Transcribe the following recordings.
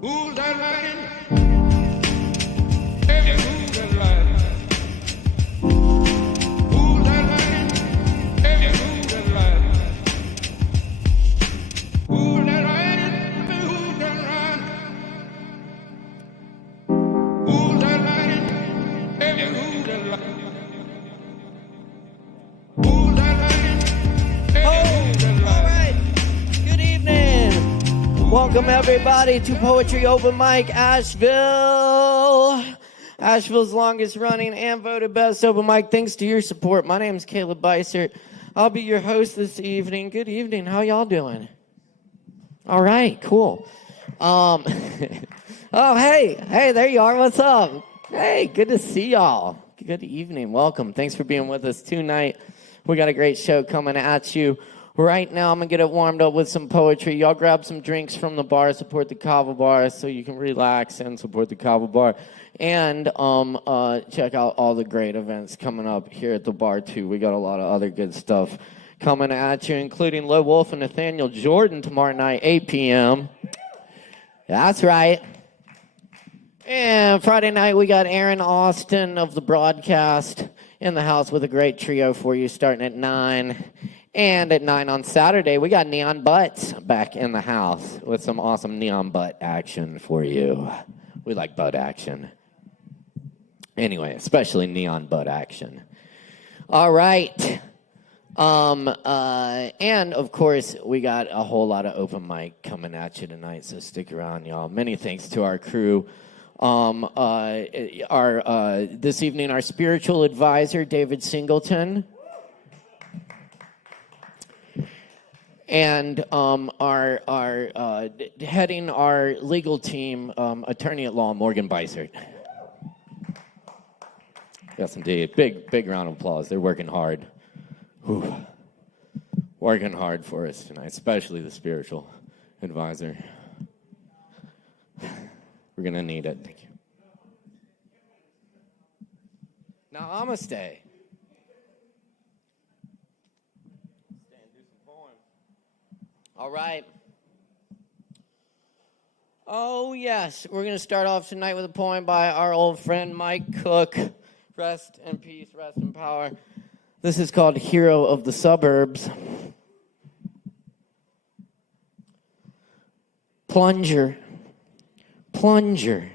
Who's that riding? Hey, who's that riding? Who's that riding? Hey, who's that riding? Who's that riding? Who's that riding? Who's that riding? Hey, who's that riding? Who's that riding? Hey, who's that riding? All right. Good evening. Welcome, everybody, to Poetry Open Mic Asheville. Asheville's longest running and voted best open mic. Thanks to your support. My name is Caleb Beissert. I'll be your host this evening. Good evening. How y'all doing? All right, cool. Oh, hey, there you are. What's up? Hey, good to see y'all. Good evening. Welcome. Thanks for being with us tonight. We got a great show coming at you. Right now, I'm going to get it warmed up with some poetry. Y'all grab some drinks from the bar, support the Kava bar so you can relax and support the Kava bar. And check out all the great events coming up here at the bar, too. We got a lot of other good stuff coming at you, including Low Wolf and Nathaniel Jordan tomorrow night, 8 p.m. That's right. And Friday night, we got Aaron Austin of the broadcast in the house with a great trio for you starting at 9. And at 9 on Saturday, we got Neon Butts back in the house with some awesome neon butt action for you. We like butt action. Anyway, especially neon butt action. All right. And, of course, we got a whole lot of open mic coming at you tonight, so stick around, y'all. Many thanks to our crew. This evening, our spiritual advisor, David Singleton. And our heading our legal team, attorney at law, Morgan Beissert. Yes, indeed. Big round of applause. They're working hard. Whew. Working hard for us tonight, especially the spiritual advisor. We're going to need it. Thank you. Namaste. All right. Oh, yes. We're going to start off tonight with a poem by our old friend Mike Cook. Rest in peace, rest in power. This is called Hero of the Suburbs. Plunger, plunger,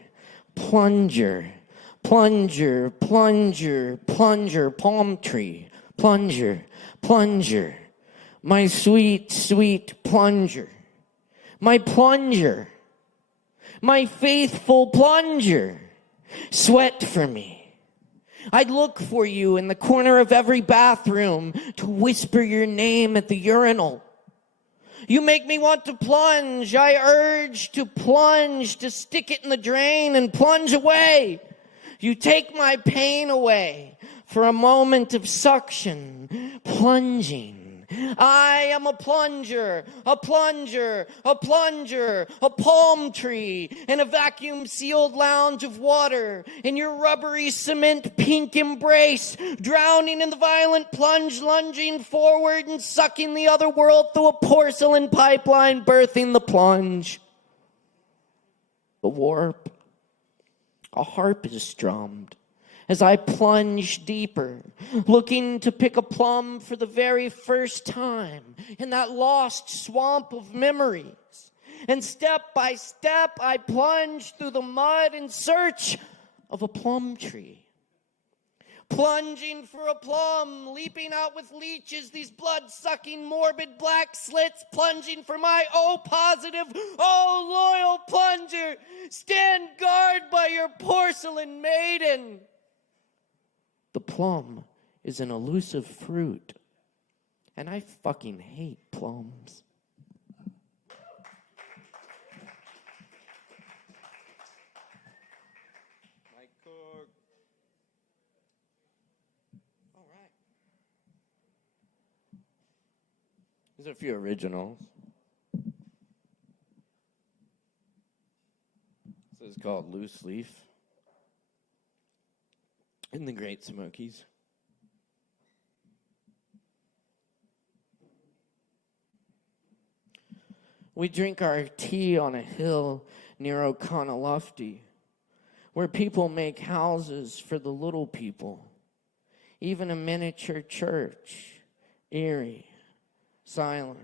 plunger, plunger, plunger, plunger, palm tree, plunger, plunger. My sweet, sweet plunger, my plunger, my faithful plunger, sweat for me. I'd look for you in the corner of every bathroom to whisper your name at the urinal. You make me want to plunge. I urge to plunge, to stick it in the drain and plunge away. You take my pain away for a moment of suction, plunging. I am a plunger, a plunger, a plunger, a palm tree, in a vacuum-sealed lounge of water, in your rubbery cement pink embrace, drowning in the violent plunge, lunging forward and sucking the other world through a porcelain pipeline, birthing the plunge. The warp, a harp is strummed. As I plunge deeper, looking to pick a plum for the very first time in that lost swamp of memories. And step by step, I plunge through the mud in search of a plum tree. Plunging for a plum, leaping out with leeches, these blood-sucking, morbid black slits, plunging for my O-positive, loyal plunger. Stand guard by your porcelain maiden. The plum is an elusive fruit, and I fucking hate plums. Mike Cook. All right. There's a few originals. This is called Loose Leaf. In the Great Smokies. We drink our tea on a hill near Oconaluftee, where people make houses for the little people. Even a miniature church, eerie, silent.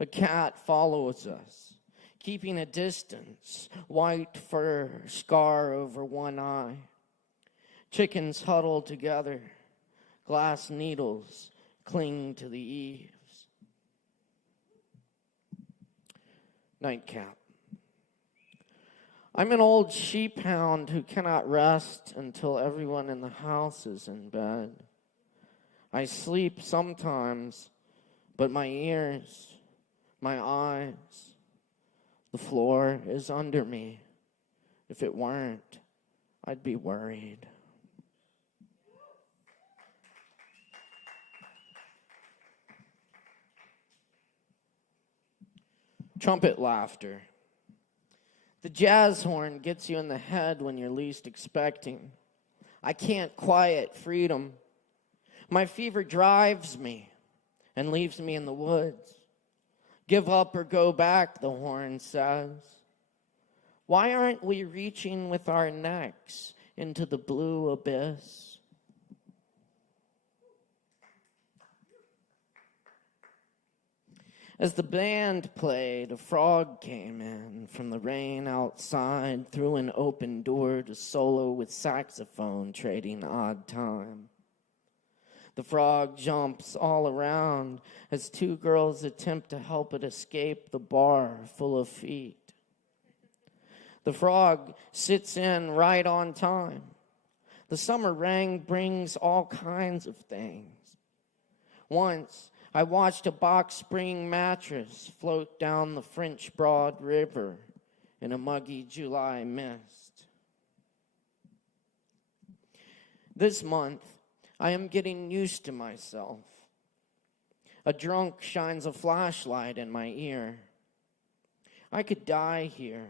A cat follows us, keeping a distance, white fur, scar over one eye. Chickens huddle together, glass needles cling to the eaves. Nightcap. I'm an old sheep hound who cannot rest until everyone in the house is in bed. I sleep sometimes, but my ears, my eyes, the floor is under me. If it weren't, I'd be worried. Trumpet laughter. The jazz horn gets you in the head when you're least expecting. I can't quiet freedom. My fever drives me and leaves me in the woods. Give up or go back, the horn says. Why aren't we reaching with our necks into the blue abyss? As the band played, a frog came in from the rain outside through an open door to solo with saxophone, trading odd time. The frog jumps all around as two girls attempt to help it escape the bar full of feet. The frog sits in right on time. The summer rain brings all kinds of things. Once, I watched a box spring mattress float down the French Broad River in a muggy July mist. This month, I am getting used to myself. A drunk shines a flashlight in my ear. I could die here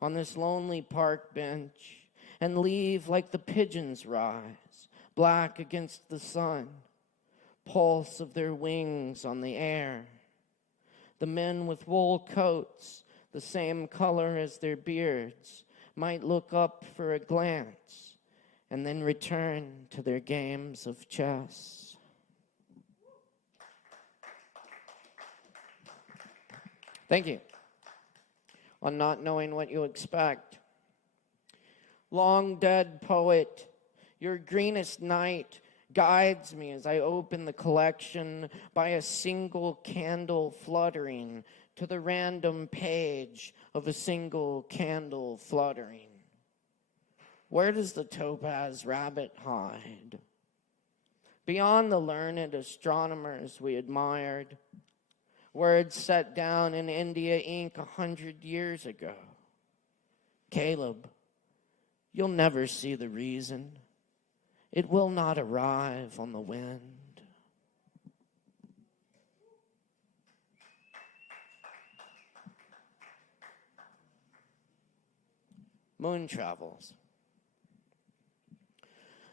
on this lonely park bench and leave like the pigeons rise, black against the sun. Pulse of their wings on the air. The men with wool coats, the same color as their beards, might look up for a glance and then return to their games of chess. Thank you. On not knowing what you expect. Long dead poet, your greenest night guides me as I open the collection by a single candle fluttering to the random page of a single candle fluttering. Where does the topaz rabbit hide? Beyond the learned astronomers we admired, words set down in India ink 100 years ago. Caleb, you'll never see the reason. It will not arrive on the wind. Moon travels.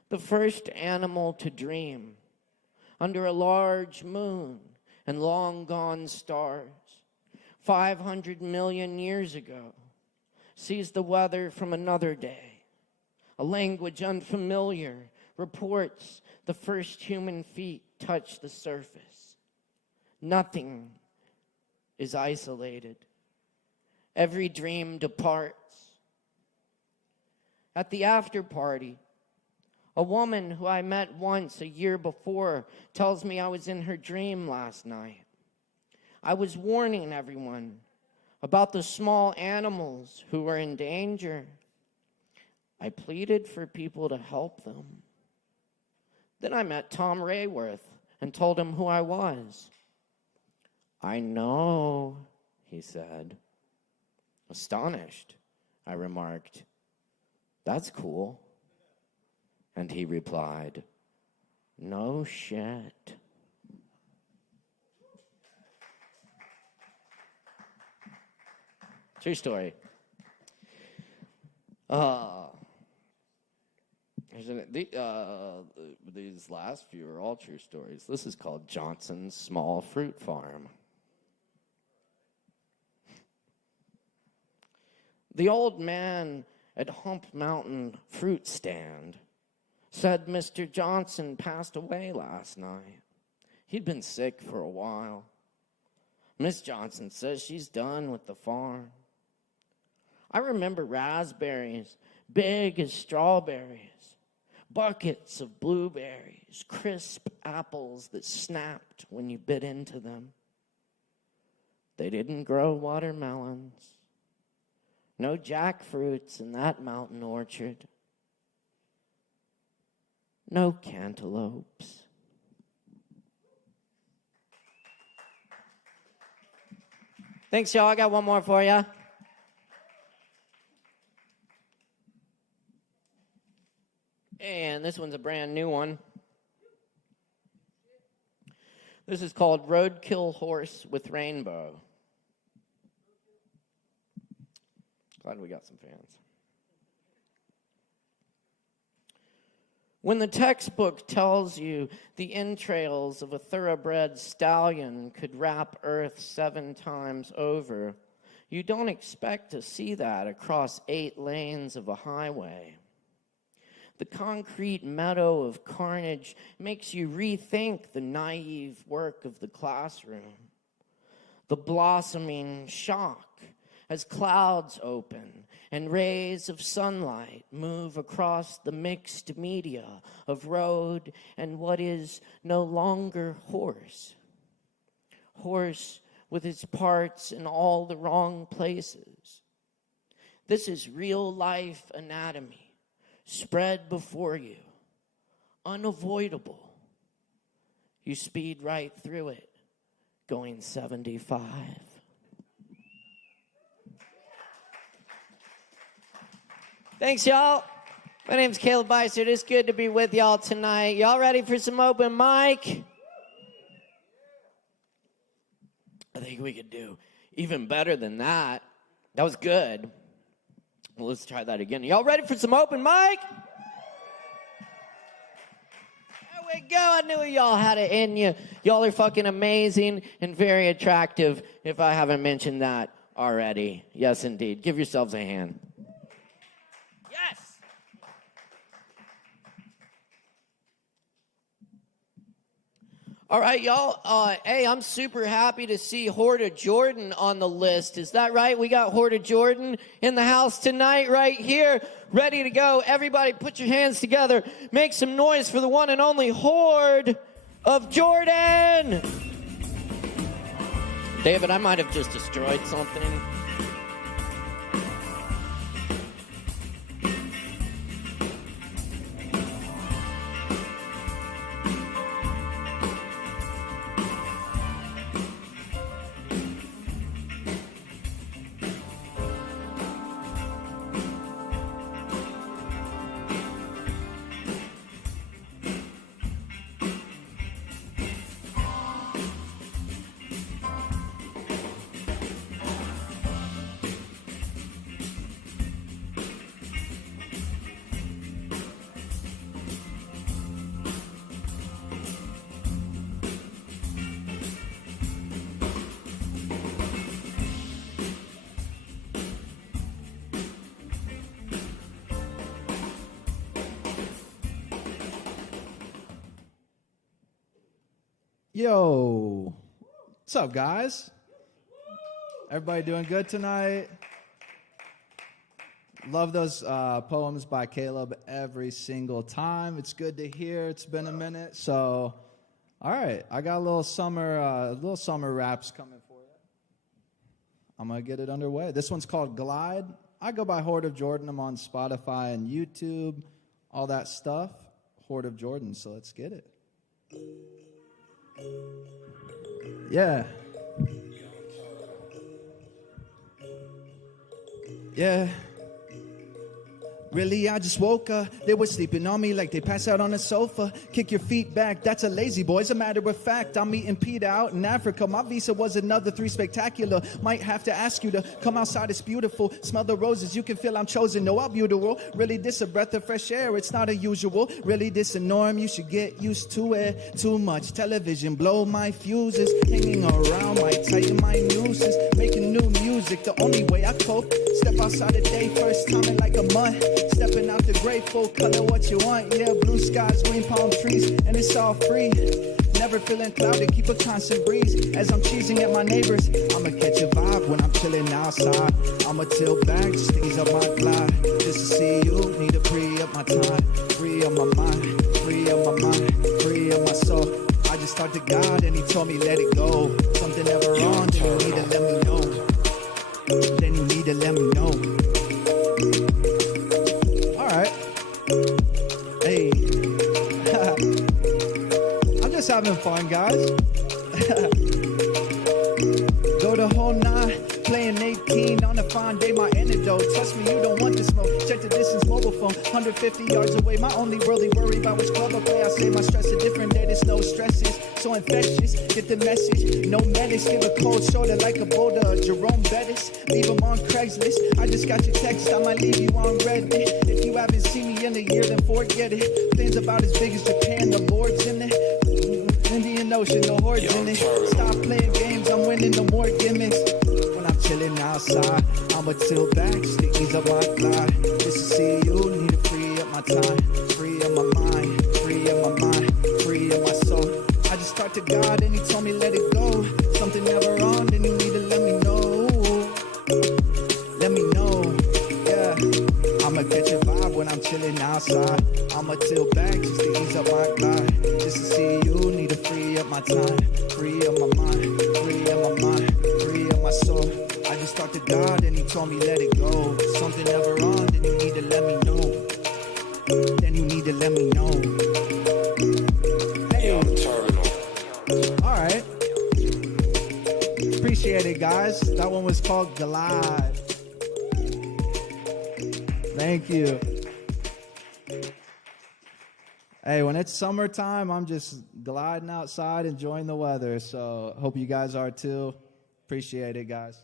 The first animal to dream under a large moon and long gone stars 500 million years ago sees the weather from another day. A language unfamiliar reports the first human feet touch the surface. Nothing is isolated. Every dream departs. At the after party, a woman who I met once a year before tells me I was in her dream last night. I was warning everyone about the small animals who were in danger. I pleaded for people to help them. Then I met Tom Rayworth and told him who I was. I know, he said. Astonished, I remarked. That's cool. And he replied, no shit. True story. These last few are all true stories. This is called Johnson's Small Fruit Farm. The old man at Hump Mountain fruit stand said Mr. Johnson passed away last night. He'd been sick for a while. Miss Johnson says she's done with the farm. I remember raspberries, big as strawberries, buckets of blueberries, crisp apples that snapped when you bit into them. They didn't grow watermelons. No jackfruits in that mountain orchard. No cantaloupes. Thanks, y'all. I got one more for you. And this one's a brand new one. This is called Roadkill Horse with Rainbow. Glad we got some fans. When the textbook tells you the entrails of a thoroughbred stallion could wrap Earth 7 times over, you don't expect to see that across 8 lanes of a highway. The concrete meadow of carnage makes you rethink the naive work of the classroom. The blossoming shock as clouds open and rays of sunlight move across the mixed media of road and what is no longer horse. Horse with its parts in all the wrong places. This is real life anatomy spread before you, unavoidable. You speed right through it, going 75. Thanks, y'all. My name's Caleb Beissert. It's good to be with y'all tonight. Y'all ready for some open mic? I think we could do even better than that. That was good. Well, let's try that again. Y'all ready for some open mic? There we go. I knew y'all had it in you. Y'all are fucking amazing and very attractive, if I haven't mentioned that already. Yes, indeed. Give yourselves a hand. Yes. All right, y'all. Hey, I'm super happy to see Horta Jordan on the list. Is that right? We got Horta Jordan in the house tonight right here, ready to go. Everybody put your hands together. Make some noise for the one and only Horde of Jordan. David, I might have just destroyed something. Yo, what's up, guys? Everybody doing good tonight? Love those poems by Caleb every single time. It's good to hear. It's been a minute. So, all right, I got a little summer raps coming for you. I'm gonna get it underway. This one's called Glide. I go by Horde of Jordan. I'm on Spotify and YouTube, all that stuff. Horde of Jordan. So let's get it. Yeah. Yeah. Really, I just woke up. They were sleeping on me like they passed out on a sofa. Kick your feet back, that's a lazy boy. As a matter of fact, I'm meeting Peter out in Africa. My visa was another 3 spectacular. Might have to ask you to come outside, it's beautiful. Smell the roses, you can feel I'm chosen. No, I'm beautiful. Really, this a breath of fresh air, it's not a usual. Really, this a norm, you should get used to it. Too much television, blow my fuses. Hanging around, might tighten my nooses. Making new music. music, the only way I cope. Step outside the day, first time in like a month. Stepping out the grateful, color what you want. Yeah, blue skies, green palm trees, and it's all free. Never feeling clouded, keep a constant breeze. As I'm cheesing at my neighbors, I'ma catch a vibe when I'm chilling outside. I'ma tilt back, just to ease up my glide. Just to see you, need to free up my time. Free up my mind, free up my mind, free up my soul. I just talked to God and he told me let it go. Something never wrong, then you need to let me know. Then you need to let me know. Alright. Hey. I'm just having fun, guys. Go the whole nine, playing 18 on a fine day, my antidote. Trust me, you don't want the smoke. Check the distance, mobile phone, 150 yards away. My only worldly worry about which club I play. I say my stress a different day, there's no stresses. So infectious, get the message. No medics, give a cold shoulder like a boulder. Jerome Bettis, leave him on Craigslist. I just got your text, I might leave you on Reddit. If you haven't seen me in a year, then forget it. Things about as big as Japan, the Lord's in it. Indian Ocean, no hordes in it. Stop playing games, I'm winning no more gimmicks. When I'm chilling outside, I'ma tilt back just to ease up my glide. Just to see you, need to free up my time. Free up my mind, free up my mind, free up my soul. I just talked to God and he told me let it go. Something never wrong, then you need to let me know. Let me know, yeah. I'ma catch a vibe when I'm chilling outside. I'ma tilt back just to ease up my glide. Just to see you, need to free up my time. Free up my mind, free up my mind, free up my soul. I just talked to God and he told me let it go. Something never wrong, then you need to let me know. Then you need to let me know. Hey. Alright. Appreciate it, guys. That one was called Glide. Thank you. Hey, when it's summertime, I'm just gliding outside, enjoying the weather. So hope you guys are too. Appreciate it, guys.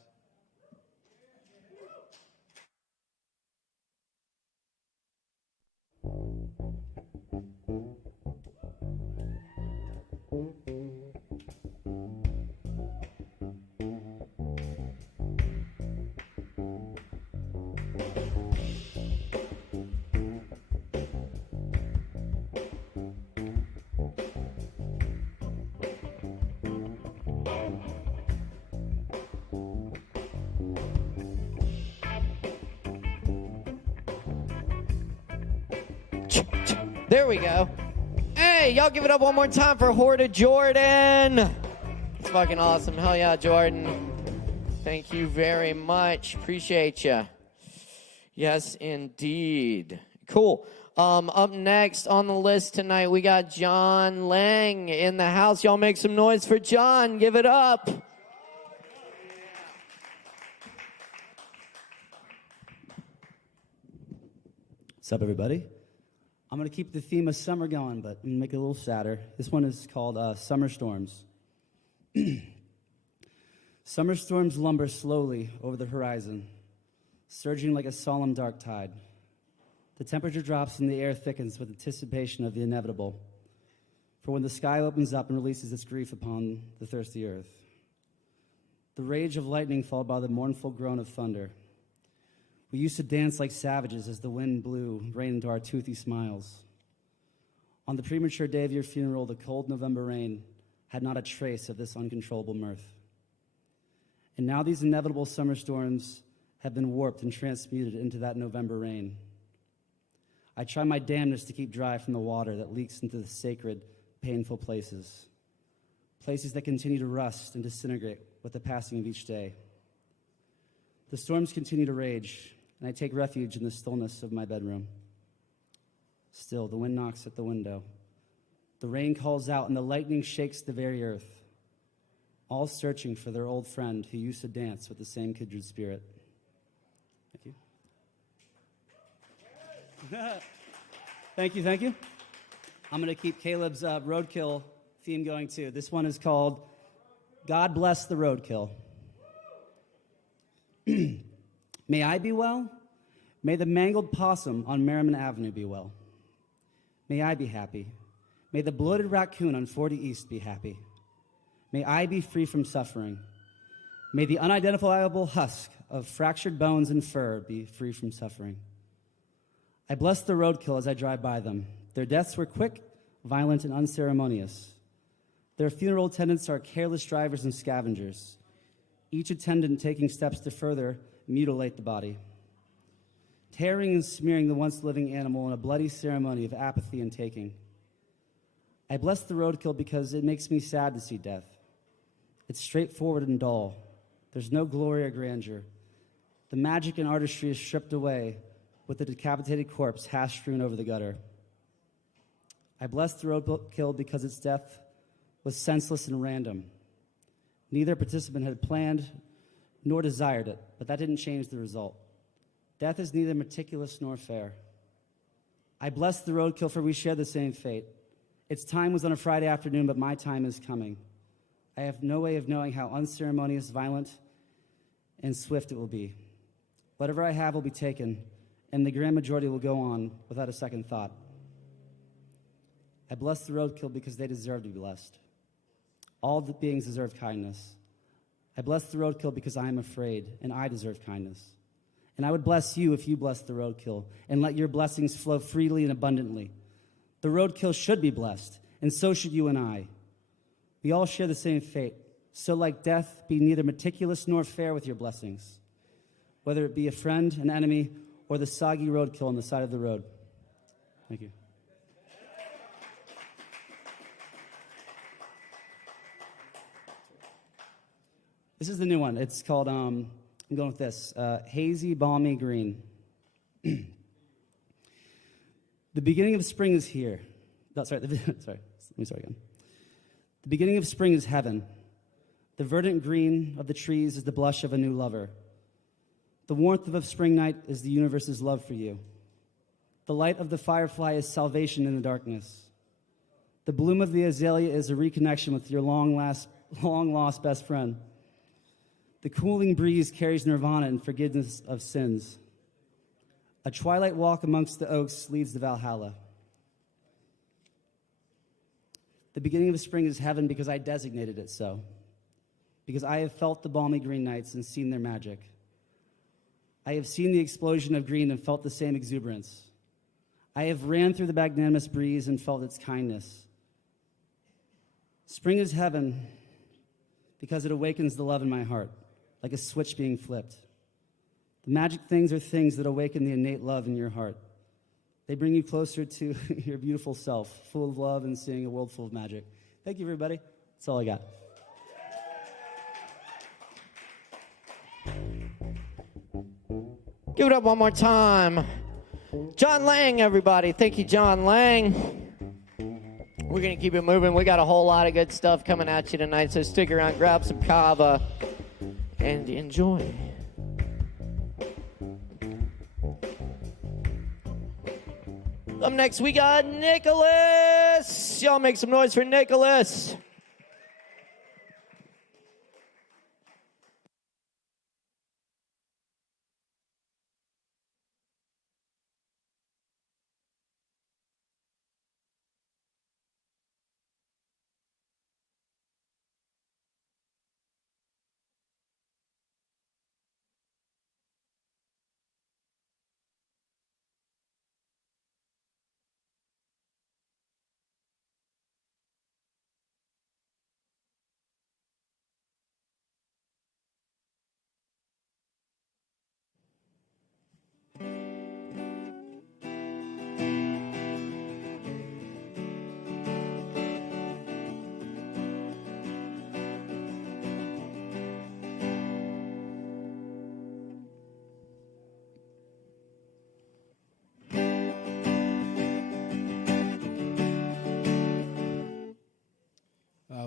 There we go. Hey, y'all give it up one more time for Horta Jordan. It's fucking awesome. Hell yeah, Jordan. Thank you very much. Appreciate you. Yes, indeed. Cool. Up next on the list tonight, we got John Lang in the house. Y'all make some noise for John. Give it up. What's up, everybody? I'm going to keep the theme of summer going, but make it a little sadder. This one is called Summer Storms. Summer storms lumber slowly over the horizon, surging like a solemn dark tide. The temperature drops and the air thickens with anticipation of the inevitable. For when the sky opens up and releases its grief upon the thirsty earth. The rage of lightning followed by the mournful groan of thunder. We used to dance like savages as the wind blew rain into our toothy smiles. On the premature day of your funeral, the cold November rain had not a trace of this uncontrollable mirth. And now these inevitable summer storms have been warped and transmuted into that November rain. I try my damnedest to keep dry from the water that leaks into the sacred, painful places. Places that continue to rust and disintegrate with the passing of each day. The storms continue to rage, and I take refuge in the stillness of my bedroom. Still, the wind knocks at the window. The rain calls out, and the lightning shakes the very earth, all searching for their old friend who used to dance with the same kindred spirit. Thank you. Thank you. I'm going to keep Caleb's roadkill theme going, too. This one is called God Bless the Roadkill. May I be well. May the mangled possum on Merriman Avenue be well. May I be happy. May the bloated raccoon on 40 East be happy. May I be free from suffering. May the unidentifiable husk of fractured bones and fur be free from suffering. I bless the roadkill as I drive by them. Their deaths were quick, violent, and unceremonious. Their funeral attendants are careless drivers and scavengers, each attendant taking steps to further mutilate the body, tearing and smearing the once living animal in a bloody ceremony of apathy and taking. I bless the roadkill because it makes me sad to see death. It's straightforward and dull. There's no glory or grandeur. The magic and artistry is stripped away with the decapitated corpse hash strewn over the gutter. I bless the roadkill because its death was senseless and random. Neither participant had planned nor desired it, but that didn't change the result. Death is neither meticulous nor fair. I bless the roadkill, for we share the same fate. Its time was on a Friday afternoon, but my time is coming. I have no way of knowing how unceremonious, violent, and swift it will be. Whatever I have will be taken, and the grand majority will go on without a second thought. I bless the roadkill because they deserve to be blessed. All the beings deserve kindness. I bless the roadkill because I am afraid, and I deserve kindness. And I would bless you if you blessed the roadkill, and let your blessings flow freely and abundantly. The roadkill should be blessed, and so should you and I. We all share the same fate. So like death, be neither meticulous nor fair with your blessings, whether it be a friend, an enemy, or the soggy roadkill on the side of the road. Thank you. This is the new one. It's called, I'm going with this, Hazy Balmy Green. The beginning of spring is here. No, sorry, let me start again. The beginning of spring is heaven. The verdant green of the trees is the blush of a new lover. The warmth of a spring night is the universe's love for you. The light of the firefly is salvation in the darkness. The bloom of the azalea is a reconnection with your long-lost best friend. The cooling breeze carries nirvana and forgiveness of sins. A twilight walk amongst the oaks leads to Valhalla. The beginning of spring is heaven because I designated it so. Because I have felt the balmy green nights and seen their magic. I have seen the explosion of green and felt the same exuberance. I have ran through the magnanimous breeze and felt its kindness. Spring is heaven because it awakens the love in my heart, like a switch being flipped. The magic things are things that awaken the innate love in your heart. They bring you closer to your beautiful self, full of love and seeing a world full of magic. Thank you, everybody. That's all I got. Give it up one more time. John Lang, everybody. Thank you, John Lang. We're going to keep it moving. We got a whole lot of good stuff coming at you tonight, so stick around, grab some Kava, and enjoy. Up next, we got Nicholas. Y'all make some noise for Nicholas.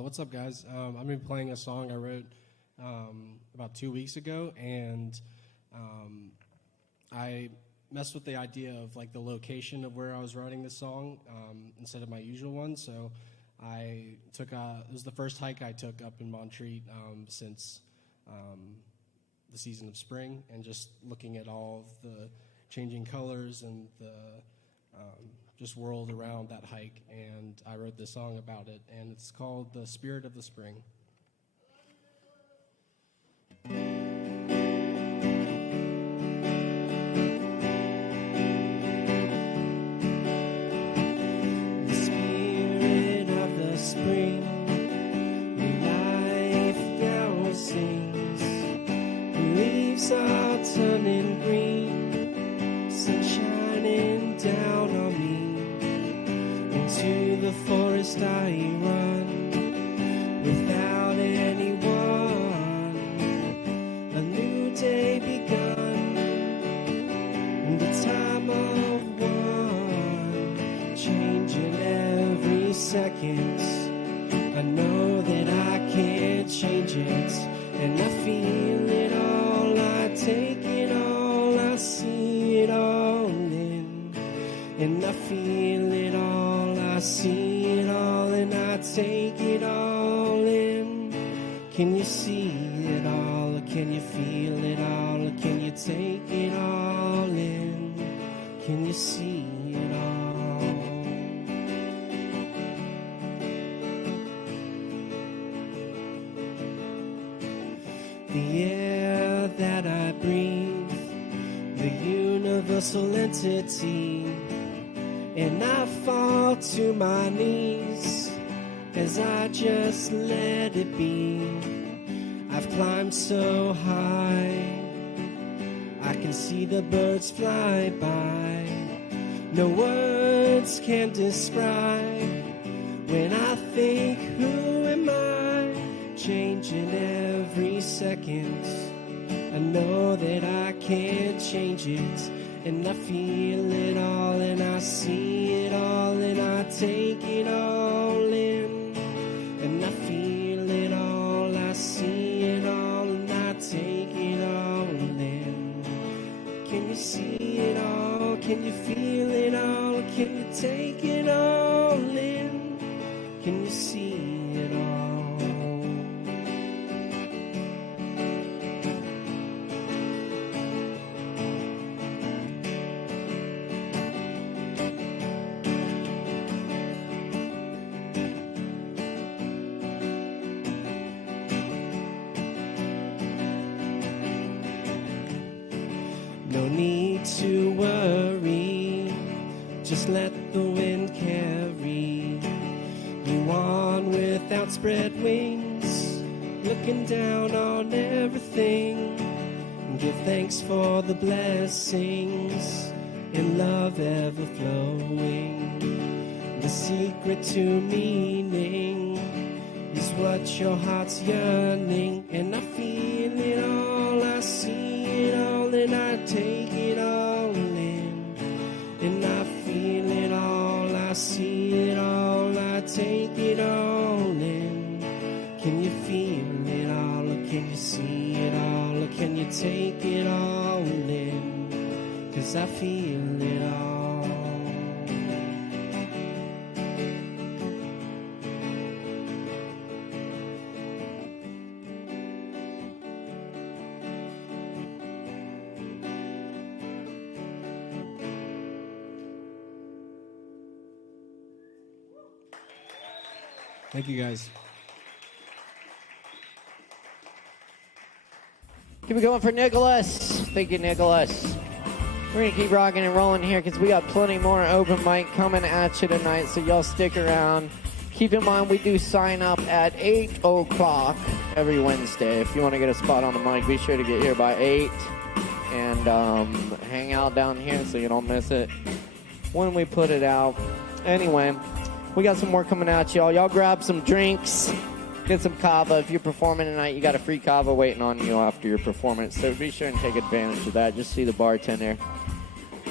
What's up, guys? I've been playing a song I wrote about 2 weeks ago, and I messed with the idea of like the location of where I was writing this song instead of my usual one. So I took it was the first hike I took up in Montreat since the season of spring, and just looking at all of the changing colors and the just world around that hike, and I wrote this song about it, and it's called The Spirit of the Spring. into the forest I run without anyone. A new day begun, the time of one, changing every second. I know that I can't change it, and I feel it all, I take it all, I see it all in, and I feel it all, I see it all, and I take it all in. Can you see it all, or can you feel it all, or can you take it all in? Can you see it all? The air that I breathe, the universal entity, and I fall to my knees as I just let it be. I've climbed so high, I can see the birds fly by. No words can describe when I think, who am I? Changing every second. I know that I can't change it, and I feel it all, and I see it all, and I take it all in, and I feel it all, I see it all, and I take it all in. Can you see it all? Can you feel it all? Can you take it all in? Can you see it all? No need to worry, just let the wind carry you on with outspread wings, looking down on everything. Give thanks for the blessings in love ever flowing. The secret to meaning is what your heart's yearning, and I feel it all, I see it all, and I take it all in, and I feel it all, I see it all, I take it all in. Can you feel it all, or can you see it all, or can you take it all in? 'Cause I feel it all. Thank you, guys. Keep it going for Nicholas. Thank you, Nicholas. We're going to keep rocking and rolling here because we got plenty more open mic coming at you tonight, so y'all stick around. Keep in mind, we do sign up at 8 o'clock every Wednesday. If you want to get a spot on the mic, be sure to get here by 8 and hang out down here so you don't miss it when we put it out. Anyway, we got some more coming at y'all. Y'all grab some drinks. Get some Kava. If you're performing tonight, you got a free Kava waiting on you after your performance. So be sure and take advantage of that. Just see the bartender.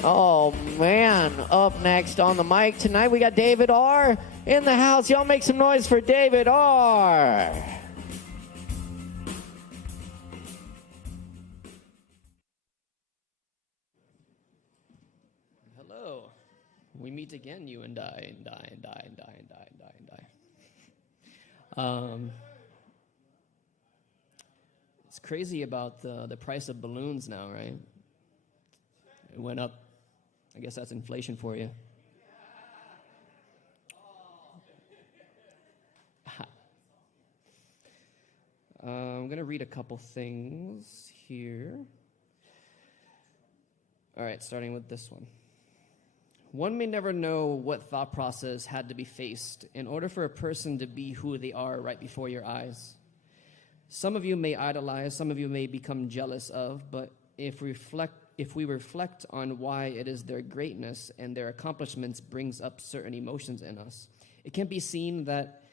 Oh, man. Up next on the mic tonight, we got David R. in the house. Y'all make some noise for David R. Hello. We meet again, you and I, and I, and I, and I, and I, and I, and I. It's crazy about the price of balloons now, right? It went up. I guess that's inflation for you. I'm going to read a couple things here. All right, starting with this one. One may never know what thought process had to be faced in order for a person to be who they are right before your eyes. Some of you may idolize, some of you may become jealous of, but if we reflect if we reflect on why it is their greatness and their accomplishments brings up certain emotions in us, it can be seen that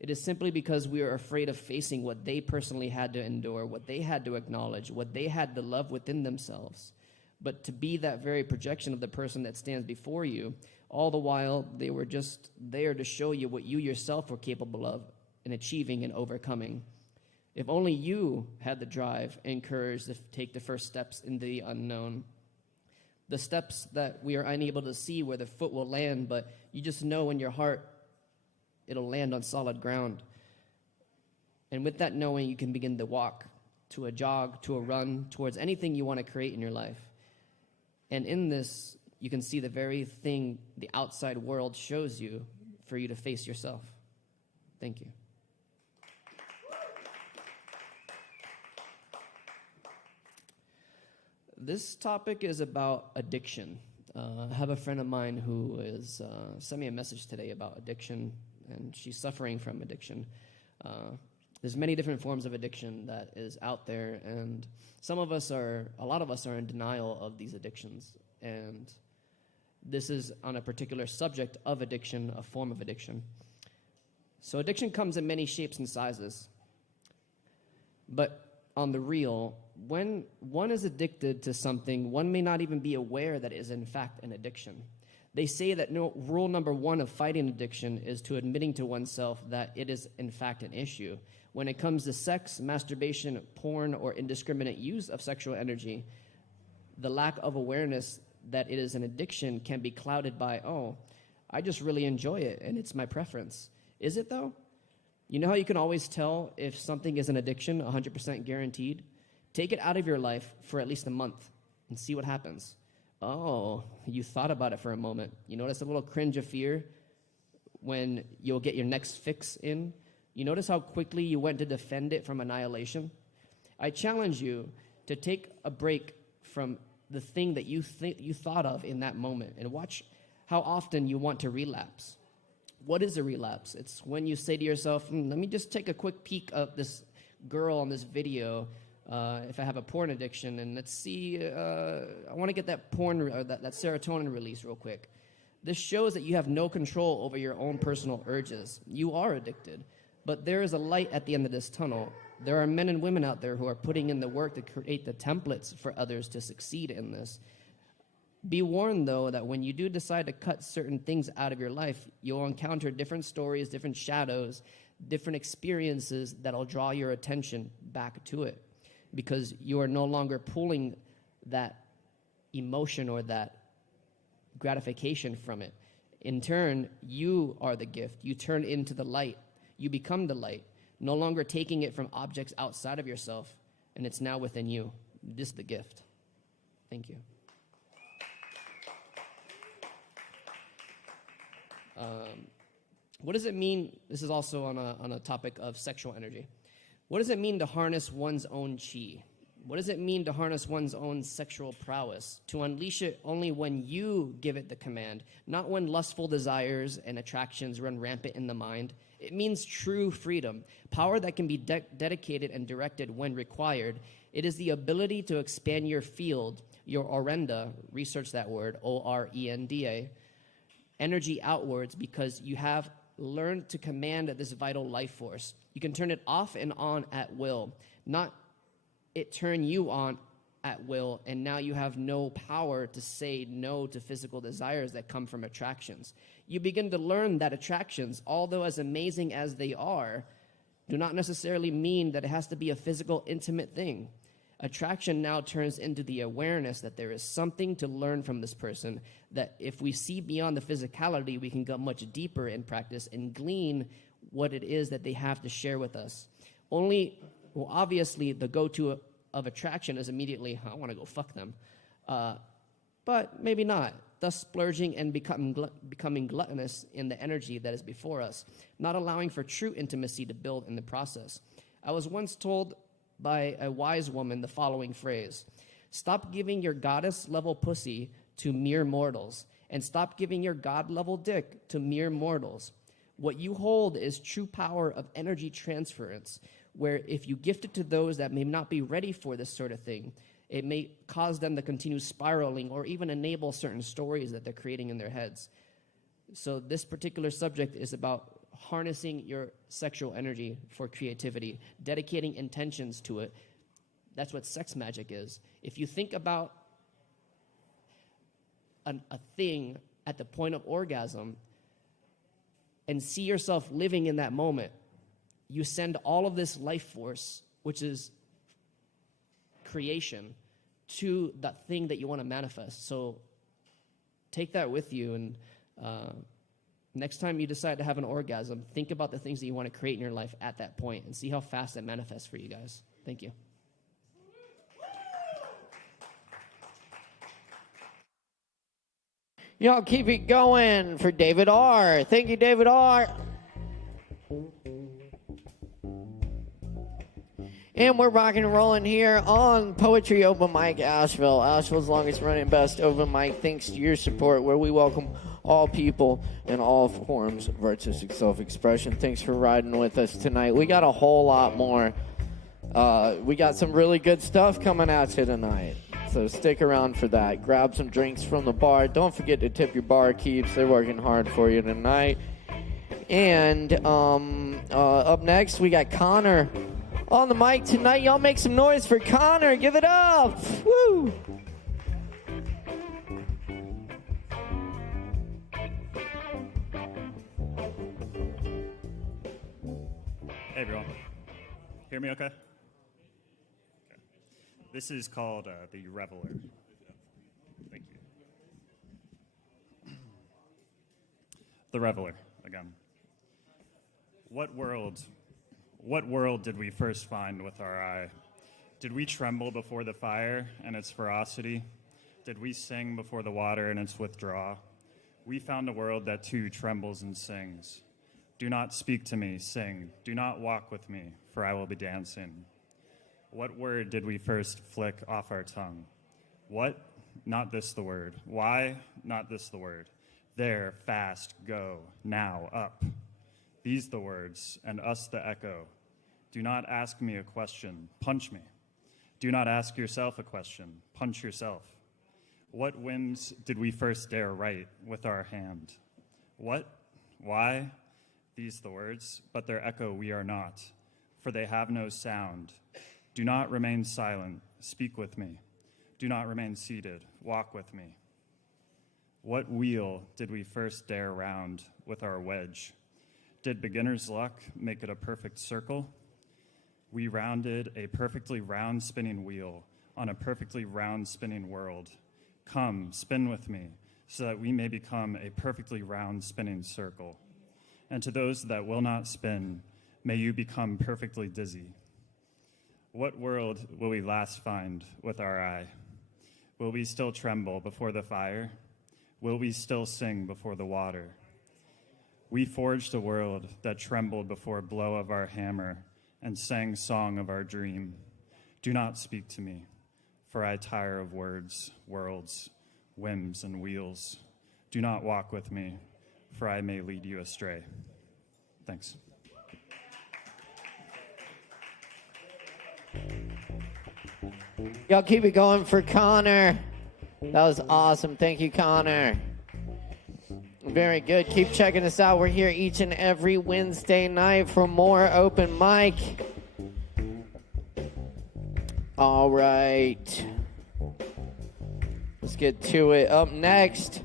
it is simply because we are afraid of facing what they personally had to endure, what they had to acknowledge, what they had to love within themselves. But to be that very projection of the person that stands before you, all the while they were just there to show you what you yourself were capable of in achieving and overcoming. If only you had the drive and courage to take the first steps into the unknown. The steps that we are unable to see where the foot will land, but you just know in your heart it'll land on solid ground. And with that knowing, you can begin to walk, to a jog, to a run, towards anything you want to create in your life. And in this, you can see the very thing the outside world shows you for you to face yourself. Thank you. This topic is about addiction. I have a friend of mine who is sent me a message today about addiction, and she's suffering from addiction. There's many different forms of addiction that is out there, and a lot of us are in denial of these addictions. And this is on a particular subject of addiction, a form of addiction. So addiction comes in many shapes and sizes. But on the real, when one is addicted to something, one may not even be aware that it is in fact an addiction. They say that rule number one of fighting addiction is to admitting to oneself that it is in fact an issue. When it comes to sex, masturbation, porn, or indiscriminate use of sexual energy, the lack of awareness that it is an addiction can be clouded by, oh, I just really enjoy it and it's my preference. Is it though? You know how you can always tell if something is an addiction, 100% guaranteed? Take it out of your life for at least a month and see what happens. Oh, you thought about it for a moment. You notice a little cringe of fear when you'll get your next fix in? You notice how quickly you went to defend it from annihilation? I challenge you to take a break from the thing that you thought of in that moment and watch how often you want to relapse. What is a relapse? It's when you say to yourself, let me just take a quick peek of this girl on this video if I have a porn addiction, and let's see, I want to get that that serotonin release real quick. This shows that you have no control over your own personal urges. You are addicted, but there is a light at the end of this tunnel. There are men and women out there who are putting in the work to create the templates for others to succeed in this. Be warned, though, that when you do decide to cut certain things out of your life, you'll encounter different stories, different shadows, different experiences that'll draw your attention back to it, because you are no longer pulling that emotion or that gratification from it. In turn, you are the gift. You turn into the light. You become the light, no longer taking it from objects outside of yourself, and it's now within you. This is the gift. Thank you. What does it mean? This is also on a topic of sexual energy. What does it mean to harness one's own chi? What does it mean to harness one's own sexual prowess? To unleash it only when you give it the command, not when lustful desires and attractions run rampant in the mind. It means true freedom, power that can be dedicated and directed when required. It is the ability to expand your field, your orenda, research that word, O-R-E-N-D-A, energy outwards, because you have learned to command this vital life force. You can turn it off and on at will, not it turn you on at will, and now you have no power to say no to physical desires that come from attractions. You begin to learn that attractions, although as amazing as they are, do not necessarily mean that it has to be a physical, intimate thing. Attraction now turns into the awareness that there is something to learn from this person, that if we see beyond the physicality, we can go much deeper in practice and glean what it is that they have to share with us. Obviously, the go-to of attraction is immediately, I want to go fuck them. But maybe not, thus splurging and becoming gluttonous in the energy that is before us, not allowing for true intimacy to build in the process. I was once told by a wise woman the following phrase: stop giving your goddess-level pussy to mere mortals, and stop giving your God-level dick to mere mortals. What you hold is true power of energy transference, where if you gift it to those that may not be ready for this sort of thing, It may cause them to continue spiraling or even enable certain stories that they're creating in their heads. So this particular subject is about harnessing your sexual energy for creativity, dedicating intentions to it. That's what sex magic is. If you think about a thing at the point of orgasm and see yourself living in that moment, you send all of this life force, which is creation, to that thing that you want to manifest. So take that with you, and next time you decide to have an orgasm, think about the things that you want to create in your life at that point and see how fast that manifests for you guys. Thank you. Y'all keep it going for David R. Thank you, David R. And we're rocking and rolling here on Poetry Open Mic Asheville. Asheville's longest running best open mic, thanks to your support, where we welcome all people in all forms of artistic self-expression. Thanks for riding with us tonight. We got a whole lot more. We got some really good stuff coming at you tonight. So stick around for that. Grab some drinks from the bar. Don't forget to tip your barkeeps. They're working hard for you tonight. And up next, we got Connor on the mic tonight. Y'all make some noise for Connor. Give it up. Woo! Hey everyone, hear me okay? This is called The Reveler. Thank you. The Reveler, again. What world did we first find with our eye? Did we tremble before the fire and its ferocity? Did we sing before the water and its withdrawal? We found a world that too trembles and sings. Do not speak to me, sing. Do not walk with me, for I will be dancing. What word did we first flick off our tongue? What? Not this the word. Why? Not this the word. There, fast, go, now, up. These the words, and us the echo. Do not ask me a question, punch me. Do not ask yourself a question, punch yourself. What winds did we first dare write with our hand? What? Why? These the words, but their echo we are not, for they have no sound. Do not remain silent, speak with me. Do not remain seated, walk with me. What wheel did we first dare round with our wedge? Did beginner's luck make it a perfect circle? We rounded a perfectly round spinning wheel on a perfectly round spinning world. Come, spin with me, so that we may become a perfectly round spinning circle. And to those that will not spin, may you become perfectly dizzy. What world will we last find with our eye? Will we still tremble before the fire? Will we still sing before the water? We forged a world that trembled before blow of our hammer and sang song of our dream. Do not speak to me, for I tire of words, worlds, whims, and wheels. Do not walk with me, for I may lead you astray. Thanks. Y'all keep it going for Connor. That was awesome. Thank you, Connor. Very good. Keep checking us out. We're here each and every Wednesday night for more open mic. All right. Let's get to it. Up next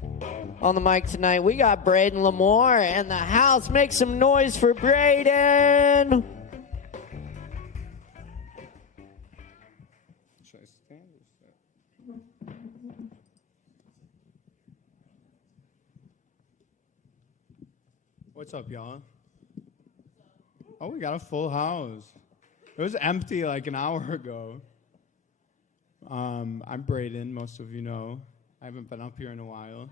on the mic tonight, we got Braden Lamore and the house. Make some noise for Braden. What's up, y'all? Oh, we got a full house. It was empty like an hour ago. I'm Braden, most of you know. I haven't been up here in a while.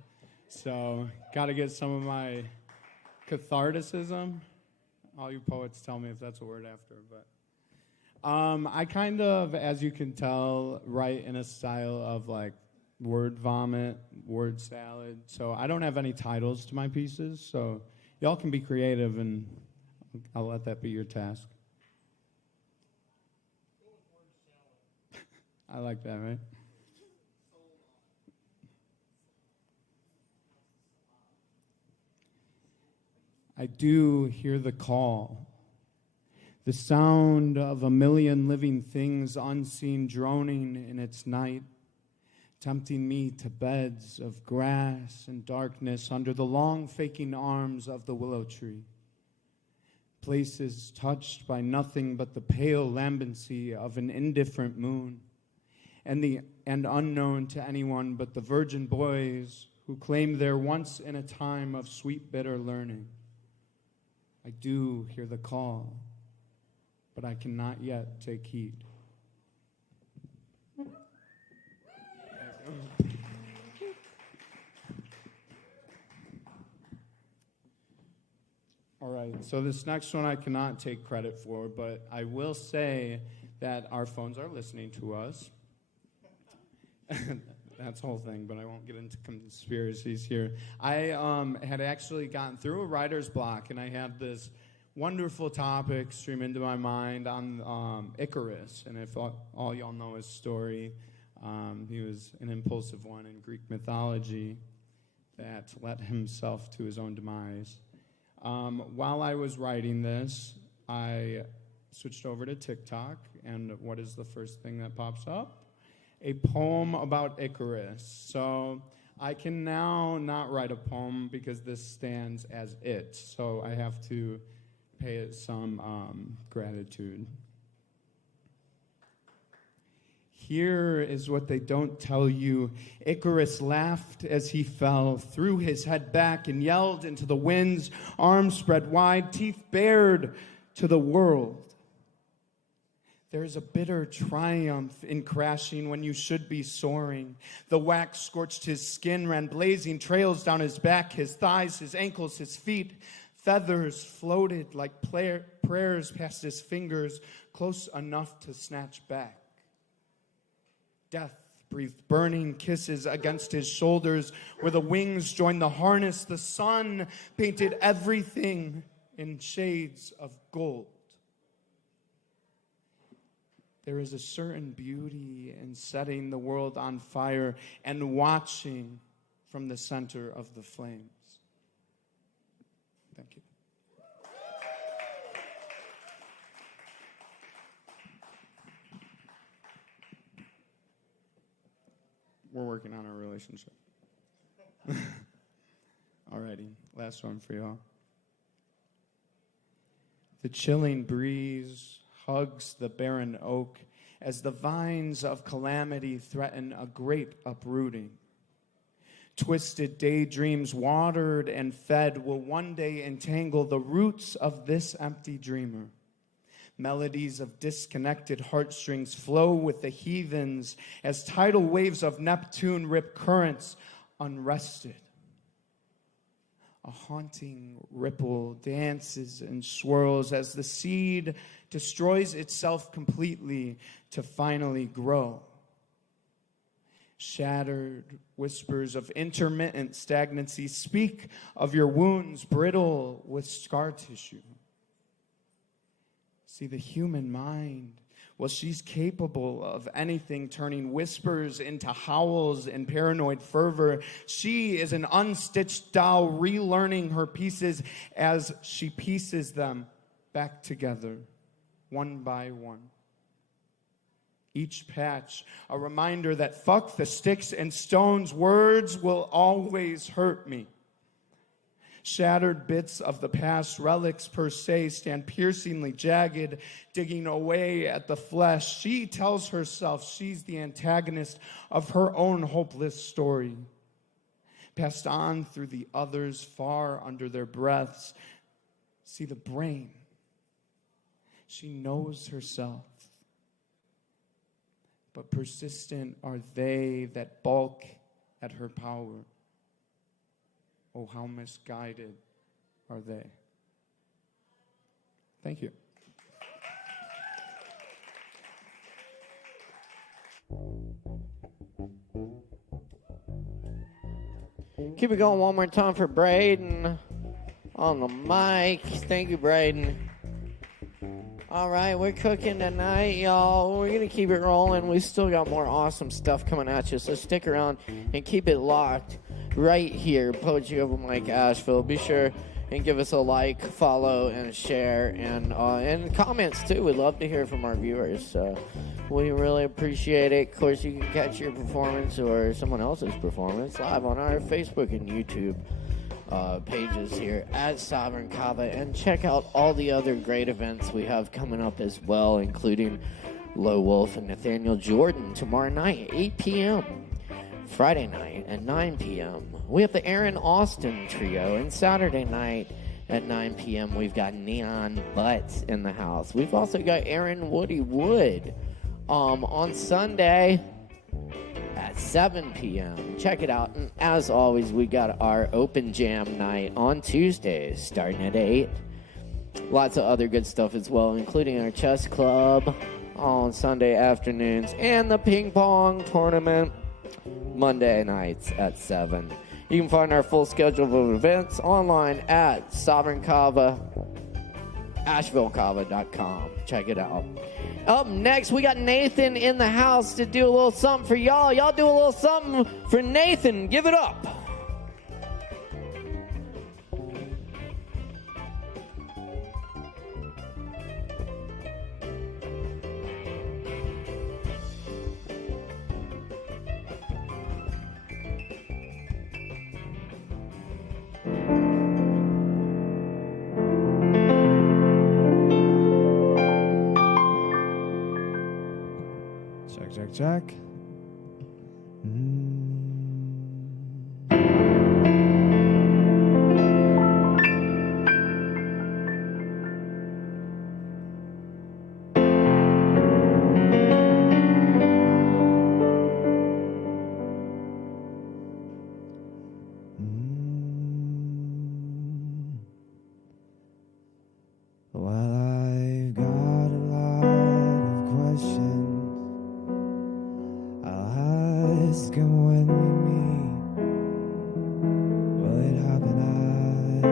So, got to get some of my catharticism. All you poets tell me if that's a word after. But I kind of, as you can tell, write in a style of like word vomit, word salad. So I don't have any titles to my pieces. So y'all can be creative, and I'll let that be your task. I like that, right? I do hear the call, the sound of a million living things unseen droning in its night, tempting me to beds of grass and darkness under the long faking arms of the willow tree. Places touched by nothing but the pale lambency of an indifferent moon, and unknown to anyone but the virgin boys who claim their once in a time of sweet bitter learning. I do hear the call, but I cannot yet take heed. All right, so this next one I cannot take credit for, but I will say that our phones are listening to us. That's the whole thing, but I won't get into conspiracies here. I had actually gotten through a writer's block, and I had this wonderful topic stream into my mind on Icarus. And if all y'all know his story, he was an impulsive one in Greek mythology that led himself to his own demise. While I was writing this, I switched over to TikTok, and what is the first thing that pops up? A poem about Icarus. So I can now not write a poem because this stands as it. So I have to pay it some gratitude. Here is what they don't tell you. Icarus laughed as he fell, threw his head back and yelled into the winds, arms spread wide, teeth bared to the world. There is a bitter triumph in crashing when you should be soaring. The wax scorched his skin, ran blazing trails down his back, his thighs, his ankles, his feet. Feathers floated like prayers past his fingers, close enough to snatch back. Death breathed burning kisses against his shoulders where the wings joined the harness. The sun painted everything in shades of gold. There is a certain beauty in setting the world on fire and watching from the center of the flames. Thank you. We're working on our relationship. Alrighty, last one for y'all. The chilling breeze hugs the barren oak as the vines of calamity threaten a great uprooting. Twisted daydreams watered and fed will one day entangle the roots of this empty dreamer. Melodies of disconnected heartstrings flow with the heathens as tidal waves of Neptune rip currents unrested. A haunting ripple dances and swirls as the seed destroys itself completely to finally grow. Shattered whispers of intermittent stagnancy speak of your wounds brittle with scar tissue. See, the human mind, well, she's capable of anything, turning whispers into howls in paranoid fervor. She is an unstitched doll, relearning her pieces as she pieces them back together, one by one. Each patch, a reminder that fuck the sticks and stones, words will always hurt me. Shattered bits of the past, relics per se, stand piercingly jagged, digging away at the flesh. She tells herself she's the antagonist of her own hopeless story, passed on through the others far under their breaths. See, the brain, she knows herself. But persistent are they that balk at her power. Oh, how misguided are they? Thank you. Keep it going one more time for Braden on the mic. Thank you, Braden. All right, we're cooking tonight, y'all. We're going to keep it rolling. We still got more awesome stuff coming at you, so stick around and keep it locked right here. Poetry Over Mike Asheville. Be sure and give us a like, follow, and share, and comments, too. We'd love to hear from our viewers, so we really appreciate it. Of course, you can catch your performance or someone else's performance live on our Facebook and YouTube pages here at Sovereign Kava, and check out all the other great events we have coming up as well, including Low Wolf and Nathaniel Jordan tomorrow night, 8 p.m. Friday night at 9 p.m. We have the Aaron Austin Trio, and Saturday night at 9 p.m. we've got Neon Butts in the house. We've also got Aaron Woody Wood on Sunday at 7 p.m. Check it out. And as always, we got our open jam night on Tuesdays starting at 8. Lots of other good stuff as well, including our chess club on Sunday afternoons and the ping pong tournament Monday nights at 7. You can find our full schedule of events online at Sovereign Kava, ASHEViLLEKava.com. Check it out. Up next, we got Nathan in the house to do a little something for y'all. Y'all do a little something for Nathan. Give it up. Check. Well, I've got a lot of questions. I'll ask him when we meet. Will it happen at a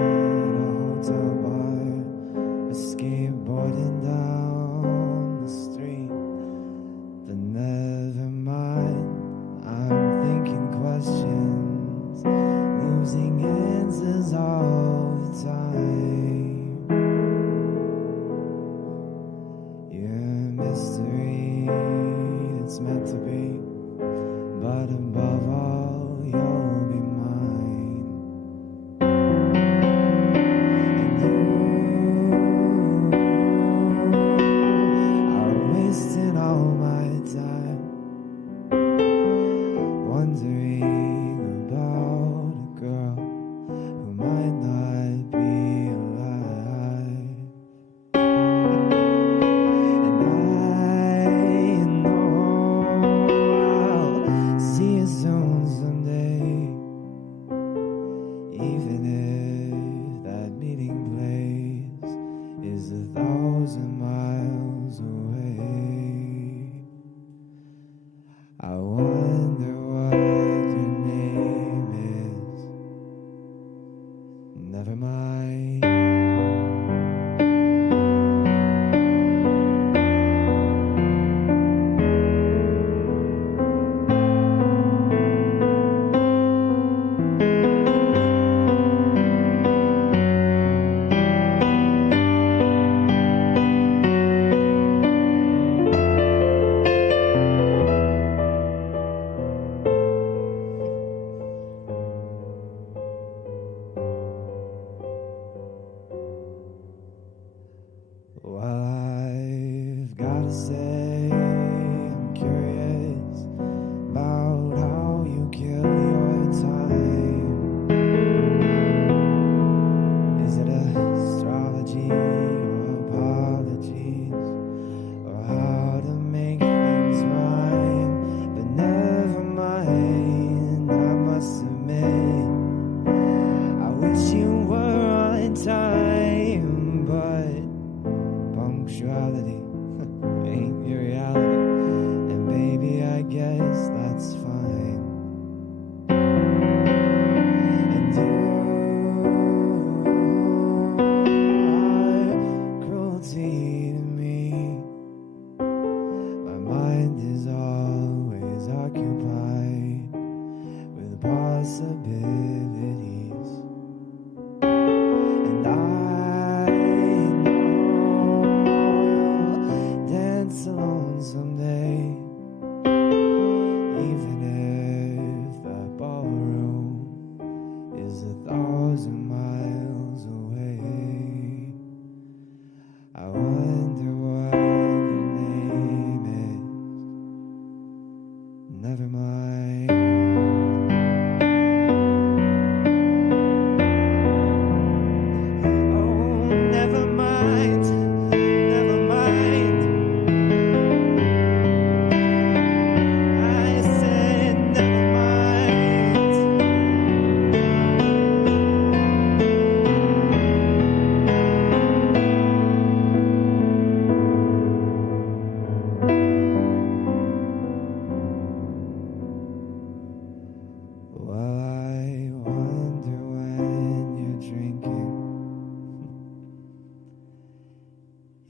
hotel bar? A skateboarding down the street? But never mind, I'm thinking questions, losing answers all the time. You're a mystery that's meant to be, but above all, you'll be mine. And you are wasting all my time, wondering about a girl who might not be alive. And I know I'll see you soon someday, even if that meeting place is 1,000 miles away. I wonder what your name is. Never mind. Well, I've gotta say, I'm curious about how you kill your time. Is it astrology or apologies, or how to make things rhyme? But never mind, I must admit, I wish you were on time, but punctuality ain't your reality, and baby, I guess that's fine. And you are cruelty to me.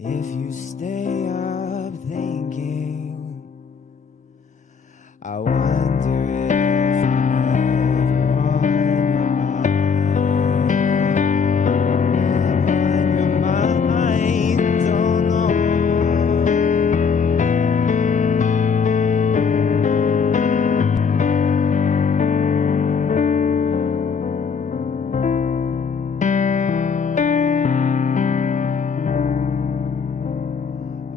if you stay up thinking. I wonder if I'm ever on your mind, don't know.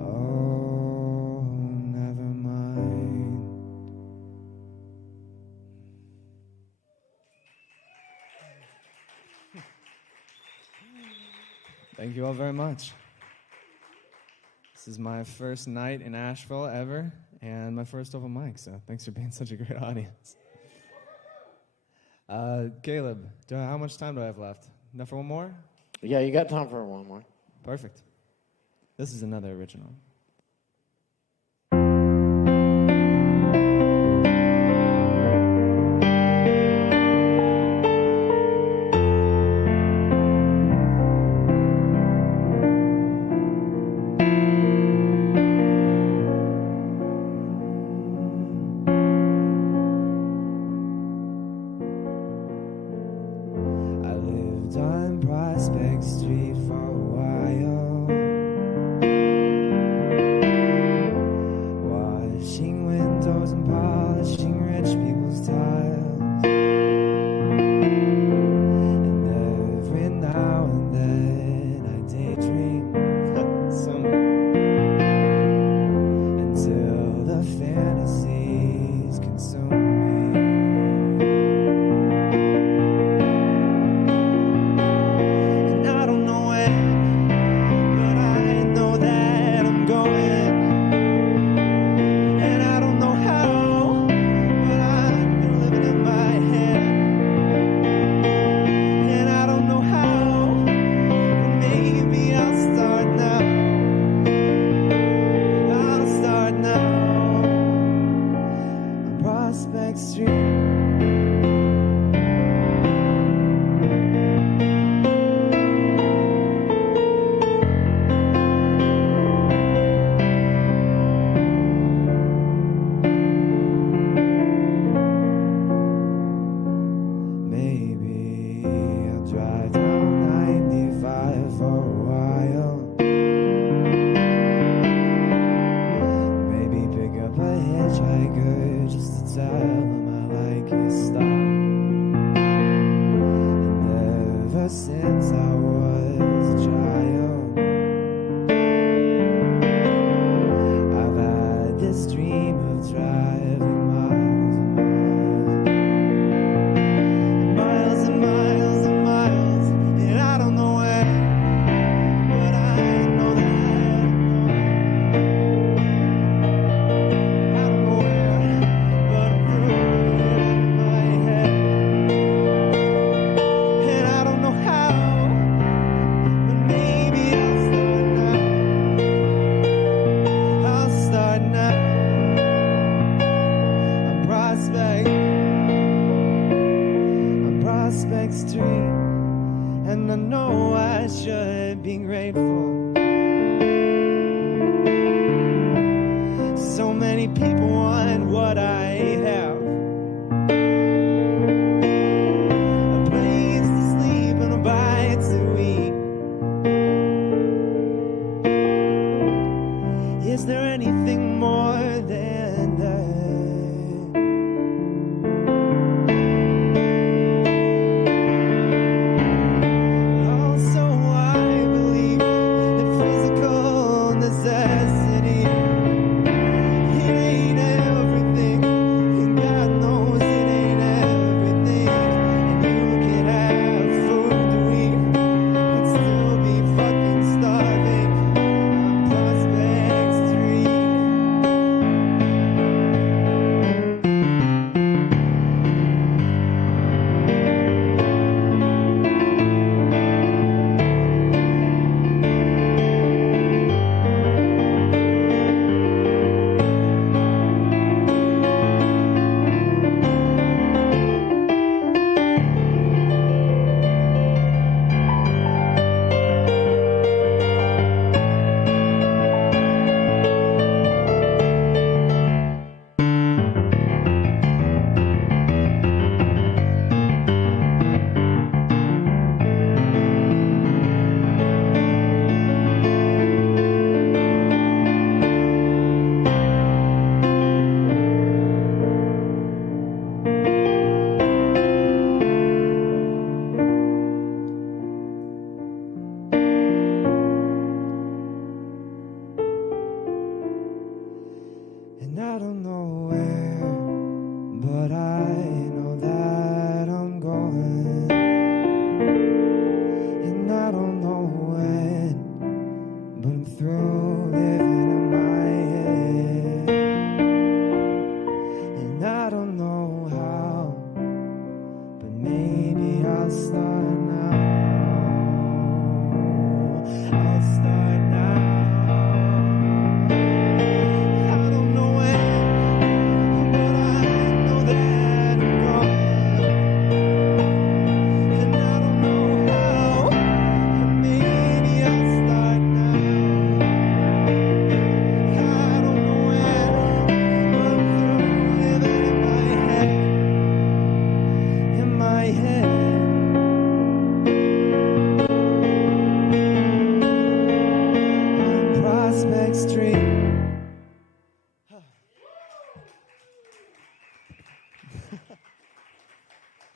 Oh, never mind. Thank you all very much. This is my first night in Asheville ever, and my first open mic, so thanks for being such a great audience. Caleb, how much time do I have left? Enough for one more? Yeah, you got time for one more. Perfect. This is another original. I lived on Prospect Street for a while, washing windows and polishing rich people's tiles. And every now and then I daydream until the fantasies consume me. And I don't know when, but I know that I'm going. And I don't know how, but I've been living in my head. And I don't know how, but maybe I'll start now. I'll start now on Prospect Street. Maybe I'll drive down 95 for a while. Maybe pick up a hitchhiker just to tell him I like his style. And ever since I was a child, I've had this dream of driving miles and miles and miles, and I don't know where, but I know that I'm going. I don't know where, but I'm doing it in my head. And I don't know how, but maybe I'll start now. On Prospect Street, and I know I should be grateful. So many people want what I have. A place to sleep and a bite to eat. Is there anything more than that? Also, I believe that physical necessity, it ain't everything.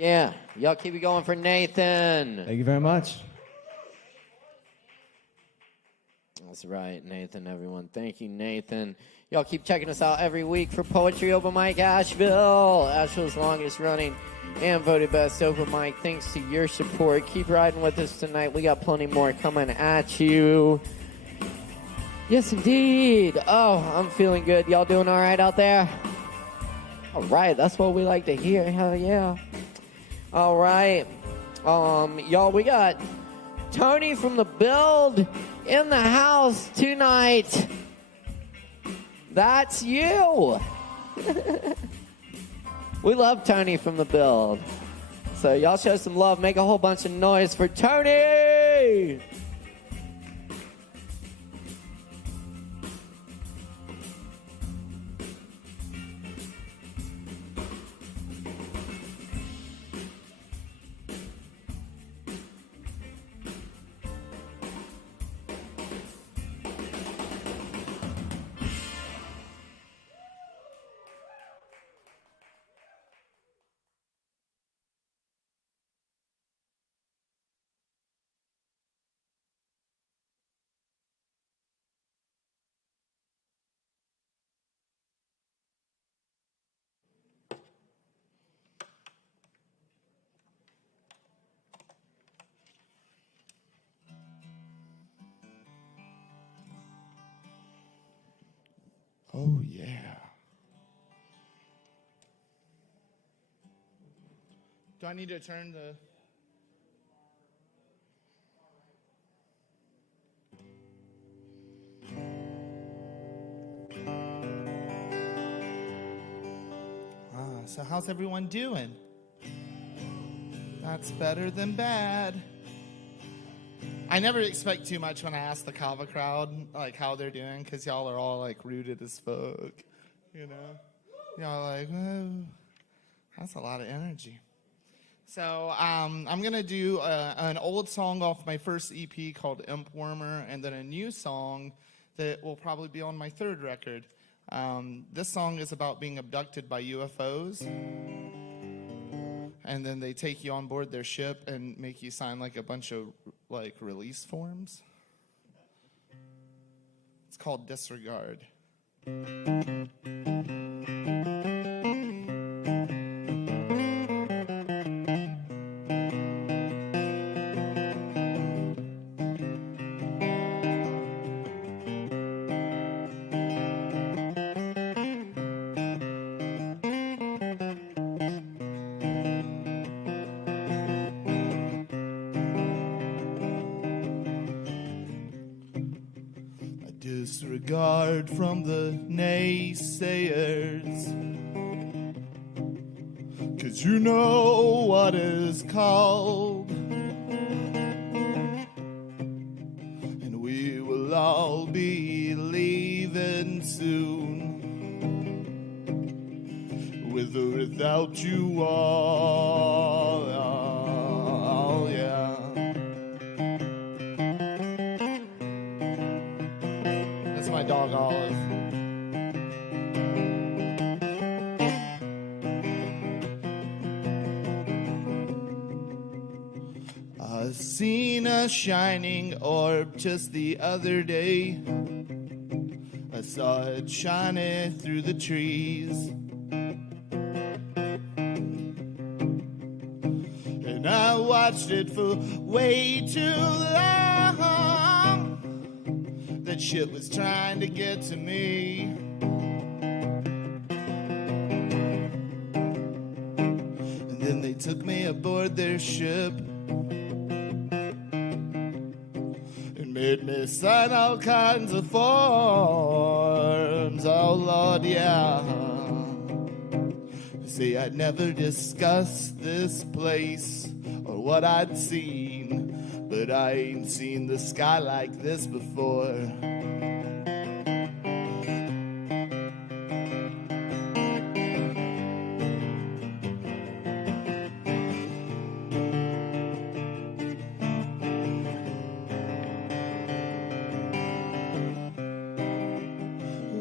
Yeah, y'all keep it going for Nathan. Thank you very much. That's right, Nathan, everyone. Thank you, Nathan. Y'all keep checking us out every week for Poetry Open Mic Asheville. Asheville's longest running and voted best open mic. Thanks to your support. Keep riding with us tonight. We got plenty more coming at you. Yes, indeed. Oh, I'm feeling good. Y'all doing all right out there? All right, that's what we like to hear. Hell yeah. All right. Y'all, we got Tony from the Build in the house tonight. That's you. We love Tony from the Build. So y'all show some love. Make a whole bunch of noise for Tony. Oh, yeah. Do I need to turn the... So how's everyone doing? That's better than bad. I never expect too much when I ask the Kava crowd, like, how they're doing, because y'all are all, like, rooted as fuck, you know? Y'all are like, whoa, that's a lot of energy. So I'm going to do an old song off my first EP called Imp Wormer, and then a new song that will probably be on my third record. This song is about being abducted by UFOs, and then they take you on board their ship and make you sign like a bunch of like release forms. It's called Disregard. Disregard from the naysayers, 'cause you know what is called, and we will all be leaving soon, with or without you all. Oh, yeah. My dog Olive. I seen a shining orb just the other day. I saw it shining through the trees, and I watched it for way too long. That shit was trying to get to me. And then they took me aboard their ship and made me sign all kinds of forms. Oh Lord, yeah. See, I'd never discussed this place or what I'd seen, but I ain't seen the sky like this before.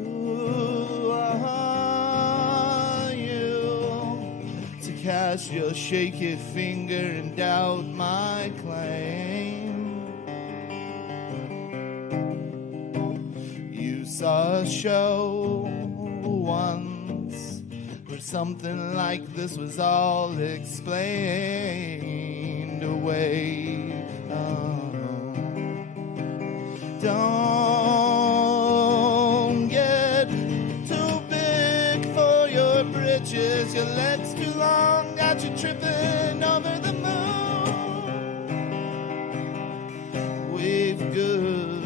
Ooh, I want you to catch past, you'll shake your finger and doubt my claim. You saw a show once where something like this was all explained away. Don't get too big for your britches. Your legs too long, got you tripping over the moon. Wave goodbye,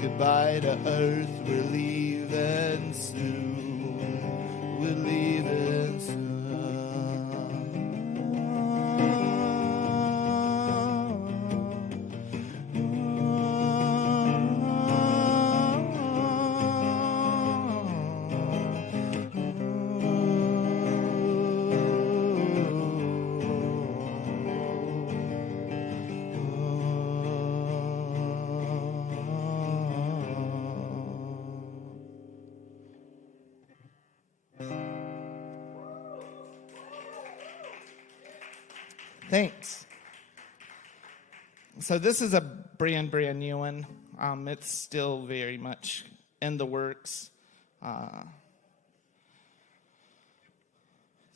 goodbye to Earth. We're leaving soon. We're leaving soon. Thanks. So this is a brand new one. It's still very much in the works.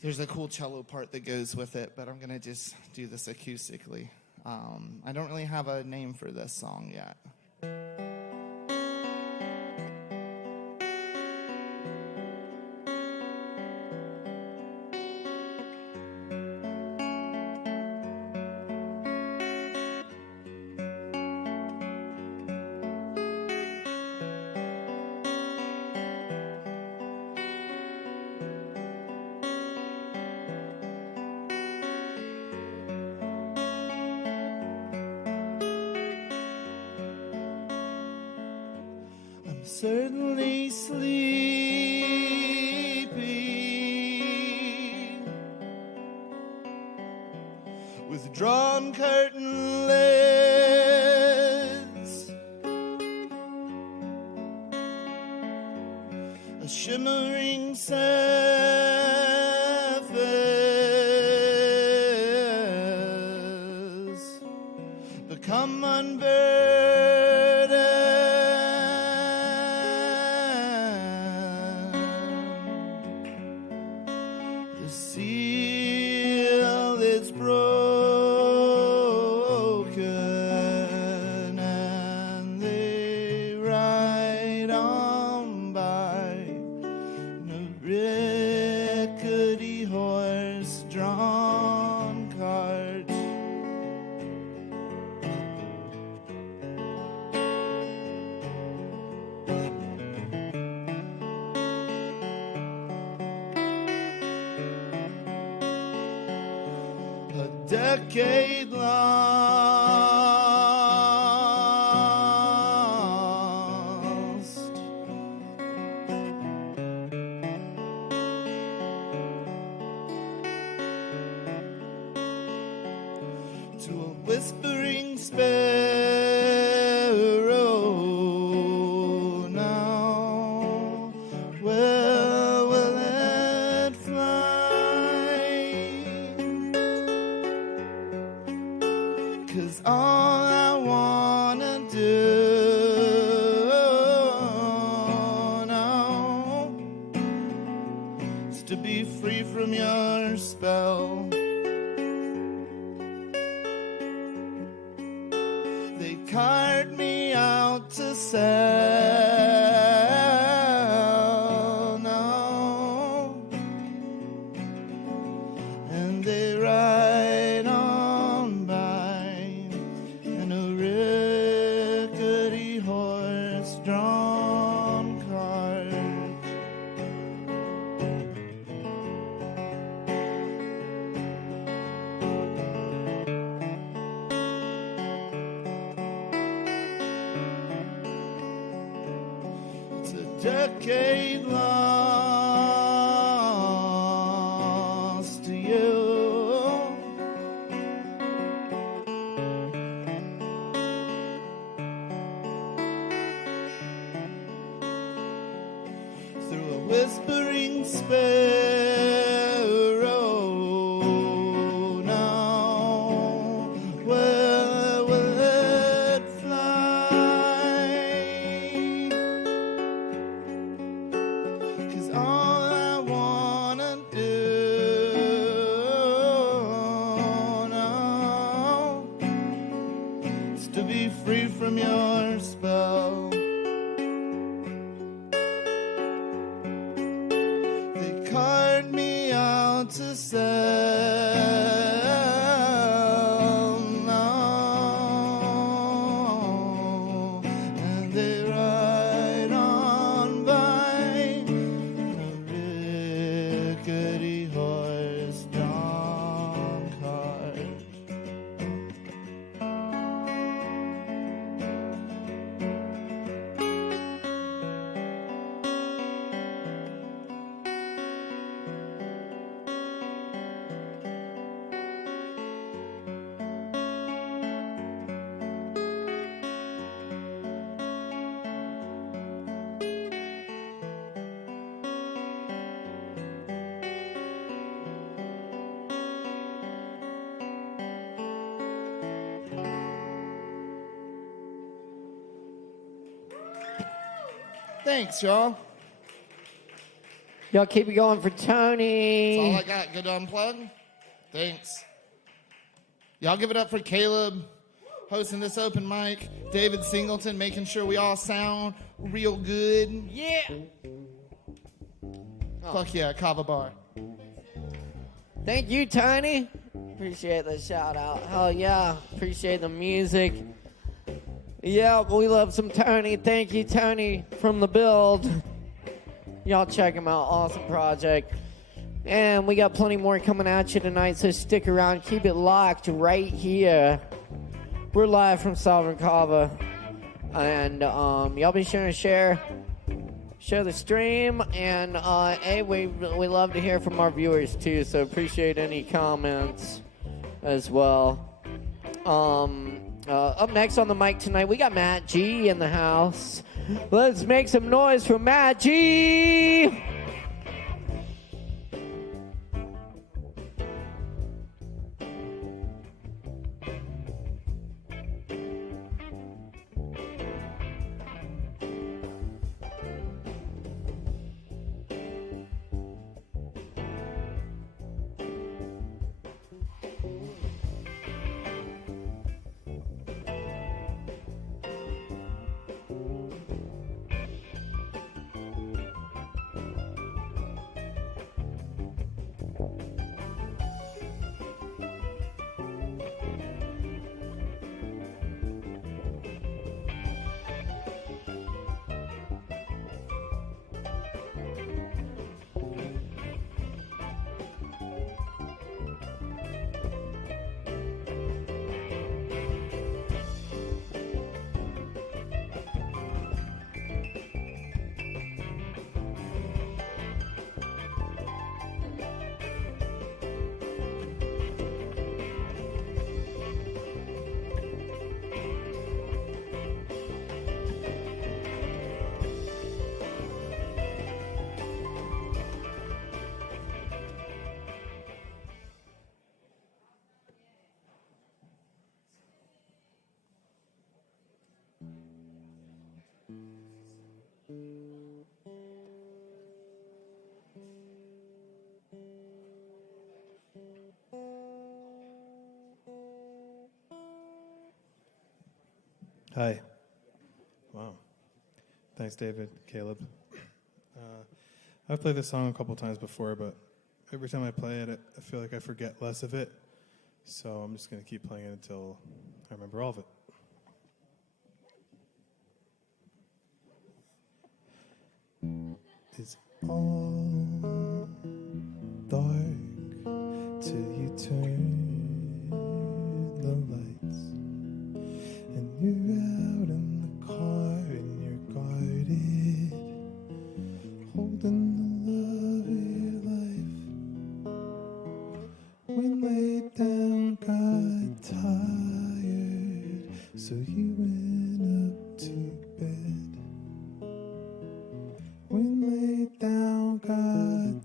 There's a cool cello part that goes with it, but I'm going to just do this acoustically. I don't really have a name for this song yet. Certainly sleepy with drawn curtain lids, a shimmering surface become unburdened. Seal is broken and they ride on by in a rickety horse-drawn cart. Decade lost to a whispering sparrow now. Where will it fly? 'Cause all I wanna do now is to be free from your spell. They cart me out to sell now, and they ride on by in a rickety horse-drawn cart. It's a decade lost to you. Through a whispering song sparrow now, where will it fly? 'Cause all I wanna do now is to be free from your spell. They card me out to sell now, and they ride on by a rickety horse-drawn cart. Thanks, y'all. Y'all keep it going for That's all Tony. I got. Good to unplug. Thanks. Y'all give it up for Caleb hosting this open mic. David Singleton making sure we all sound real good. Yeah. Fuck yeah, Kava Bar. Thank you, Tony. Appreciate the shout out. Hell yeah. Appreciate the music. Yeah, we love some Tony. Thank you, Tony, from the build. Y'all check him out. Awesome project. And we got plenty more coming at you tonight, so stick around. Keep it locked right here. We're live from Sovereign Kava. And y'all be sure to share the stream. And hey, we love to hear from our viewers too, so appreciate any comments as well. Up next on the mic tonight, we got Matt G in the house. Let's make some noise for Matt G. Hi. Wow. Thanks, David, Caleb. I've played this song a couple times before, but every time I play it, I feel like I forget less of it. So I'm just going to keep playing it until I remember all of it. It's all dark till you turn the lights, and you're out in the car and you're guarded, holding the love of your life. When laid down, got tired, so you went up to bed. When laid down, got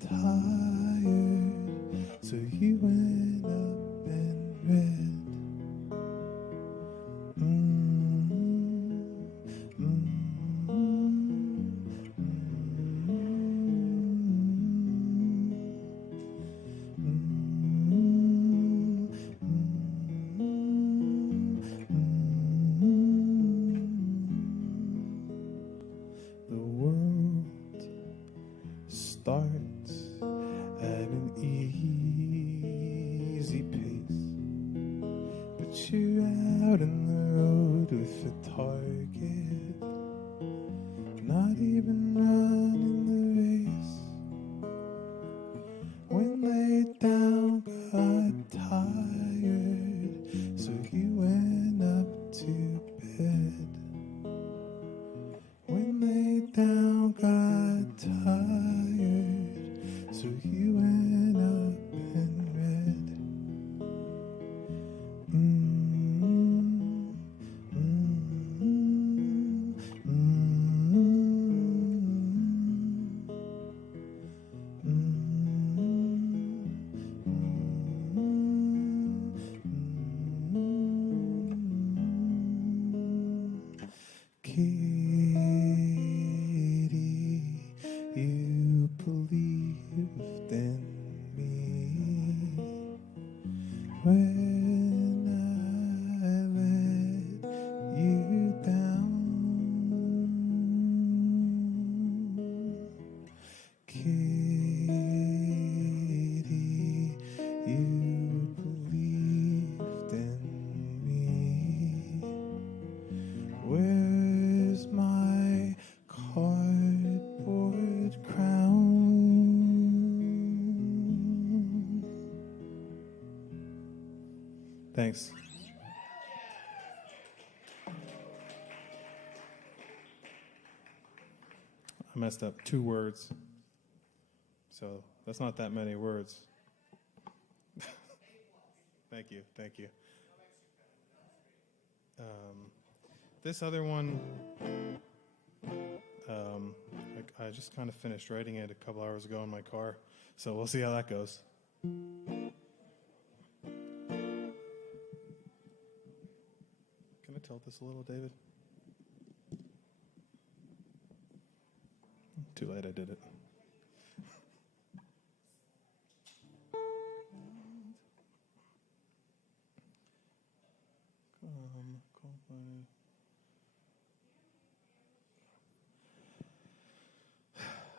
you're out in the road with a target, not even running the race. When laid down, got tired, so you went up to bed. When laid down, got tired, so you went up and read. Kitty, you believed in me when I let you down. Kitty, you believed in me. Where's my cardboard crown? Thanks. I messed up 2 words. So that's not that many words. Thank you. This other one, I just kind of finished writing it a couple hours ago in my car, so we'll see how that goes. Can I tilt this a little, David? Too late, I did it.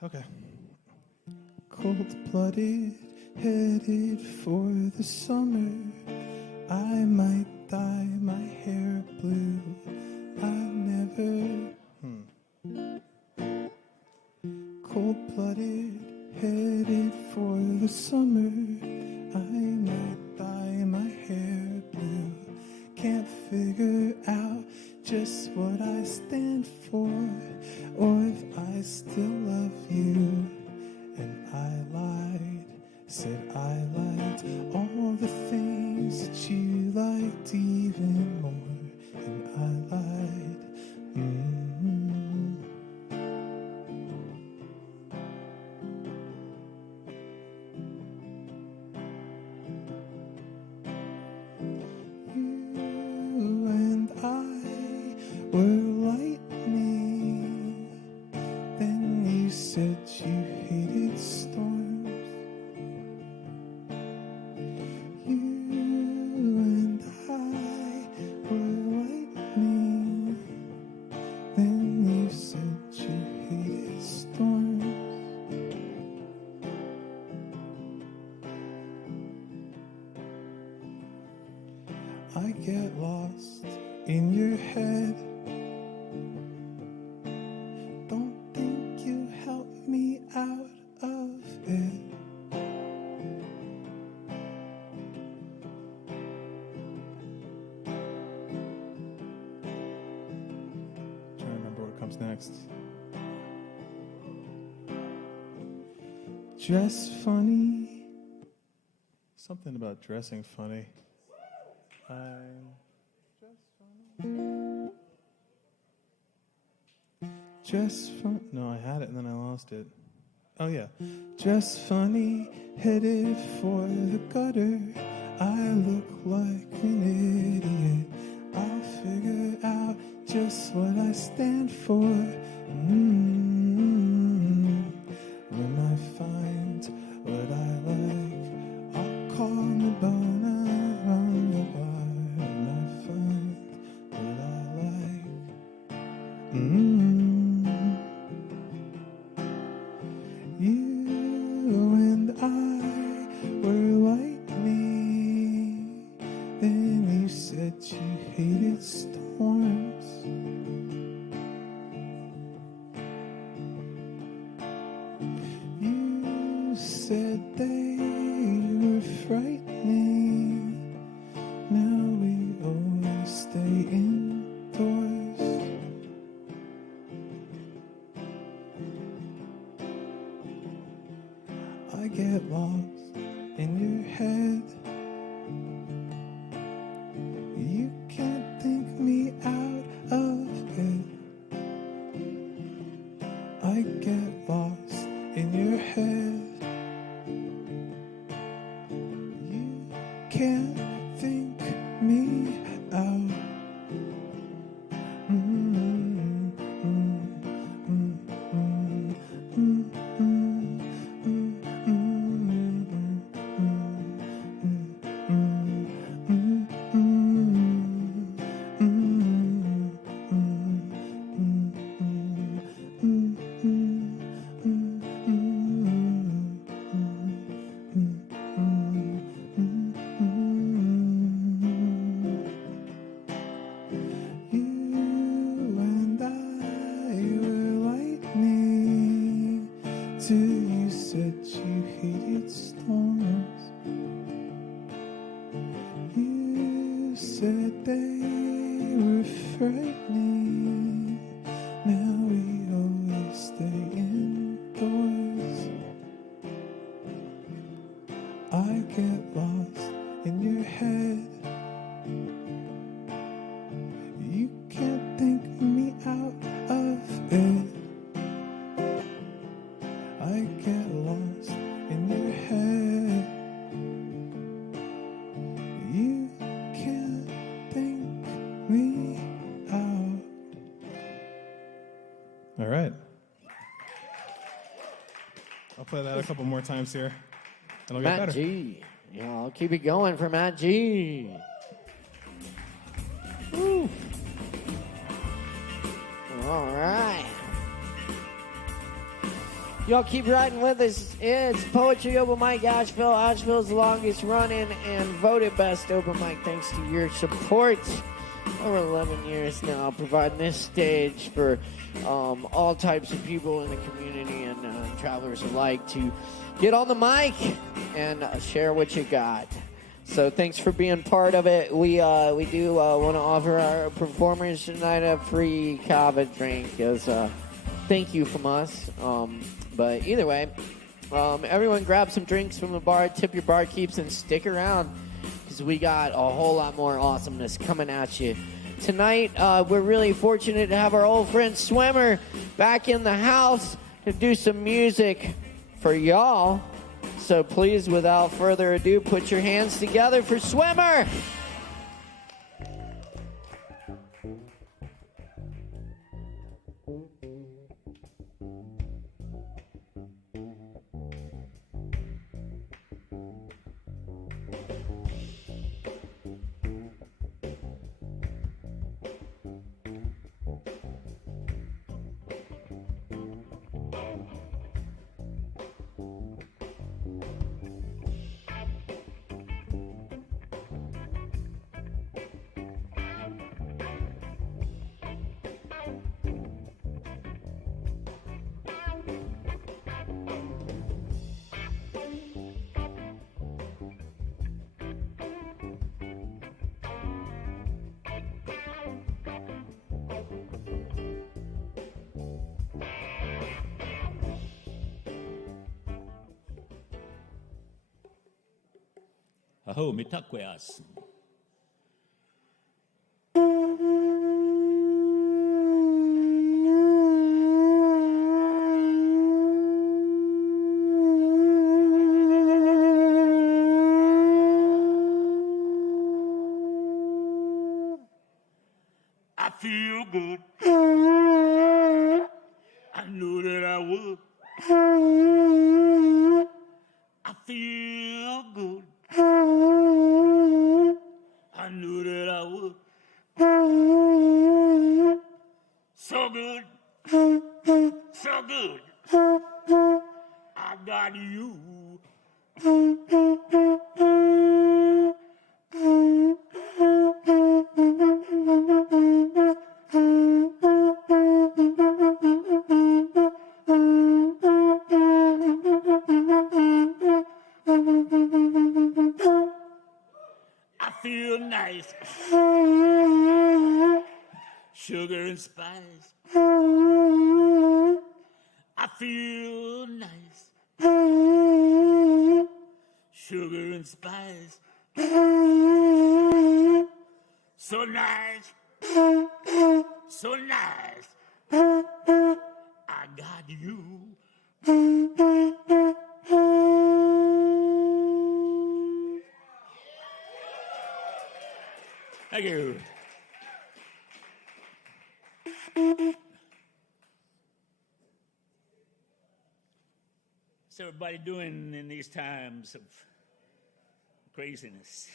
Okay. Cold-blooded, headed for the summer. I might dye my hair blue. I never. Cold-blooded, headed for the summer. I might dye my hair blue. Can't figure out just what I stand for, or if I still love you. And I lied, said I liked all the things that you liked even more. And I lied. You and I were lightning. Then you said you hated storms. You and I were lightning. Then you said you hated storms. I get lost in your head. Don't think you help me out of it. Trying to remember what comes next. Dress funny. Something about dressing funny. Dress fun. No, I had it and then I lost it. Oh yeah. Dress funny, headed for the gutter. I look like an idiot. I'll figure out just what I stand for. When I find what I like, I'll call Madonna on the bar. When I find what I like. You and I were lightning. Then you said you hated storms. You said they were frightening. Now we always stay indoors. I get lost in your head. You can't think me out of it. I get lost in your head. You can't think me out. You said you hated storms. You said they were frightening. Now we always stay indoors. I get lost in your head. You can't think me out of it. I get lost in your head. You can't think me out. All right. I'll play that a couple more times here. And I'll get Matt better. G. Yeah, I'll keep it going for Matt G. Woo. All right. Y'all keep riding with us. It's Poetry Open Mic Asheville. Asheville's longest running and voted best open mic thanks to your support. Over 11 years now, providing this stage for all types of people in the community and travelers alike to get on the mic and share what you got. So thanks for being part of it. We do want to offer our performers tonight a free Kava drink as thank you from us. But either way, everyone grab some drinks from the bar, tip your barkeeps, and stick around because we got a whole lot more awesomeness coming at you. Tonight, we're really fortunate to have our old friend Swimmer back in the house to do some music for y'all. So please, without further ado, put your hands together for Swimmer. Aho, mitakweas. I feel good. I knew that I would. I feel good. I knew that I would. So good. So good. I got you. nice. Sugar and spice. I feel nice. Sugar and spice. So nice. So nice. I got you. Thank you. What's everybody doing in these times of craziness?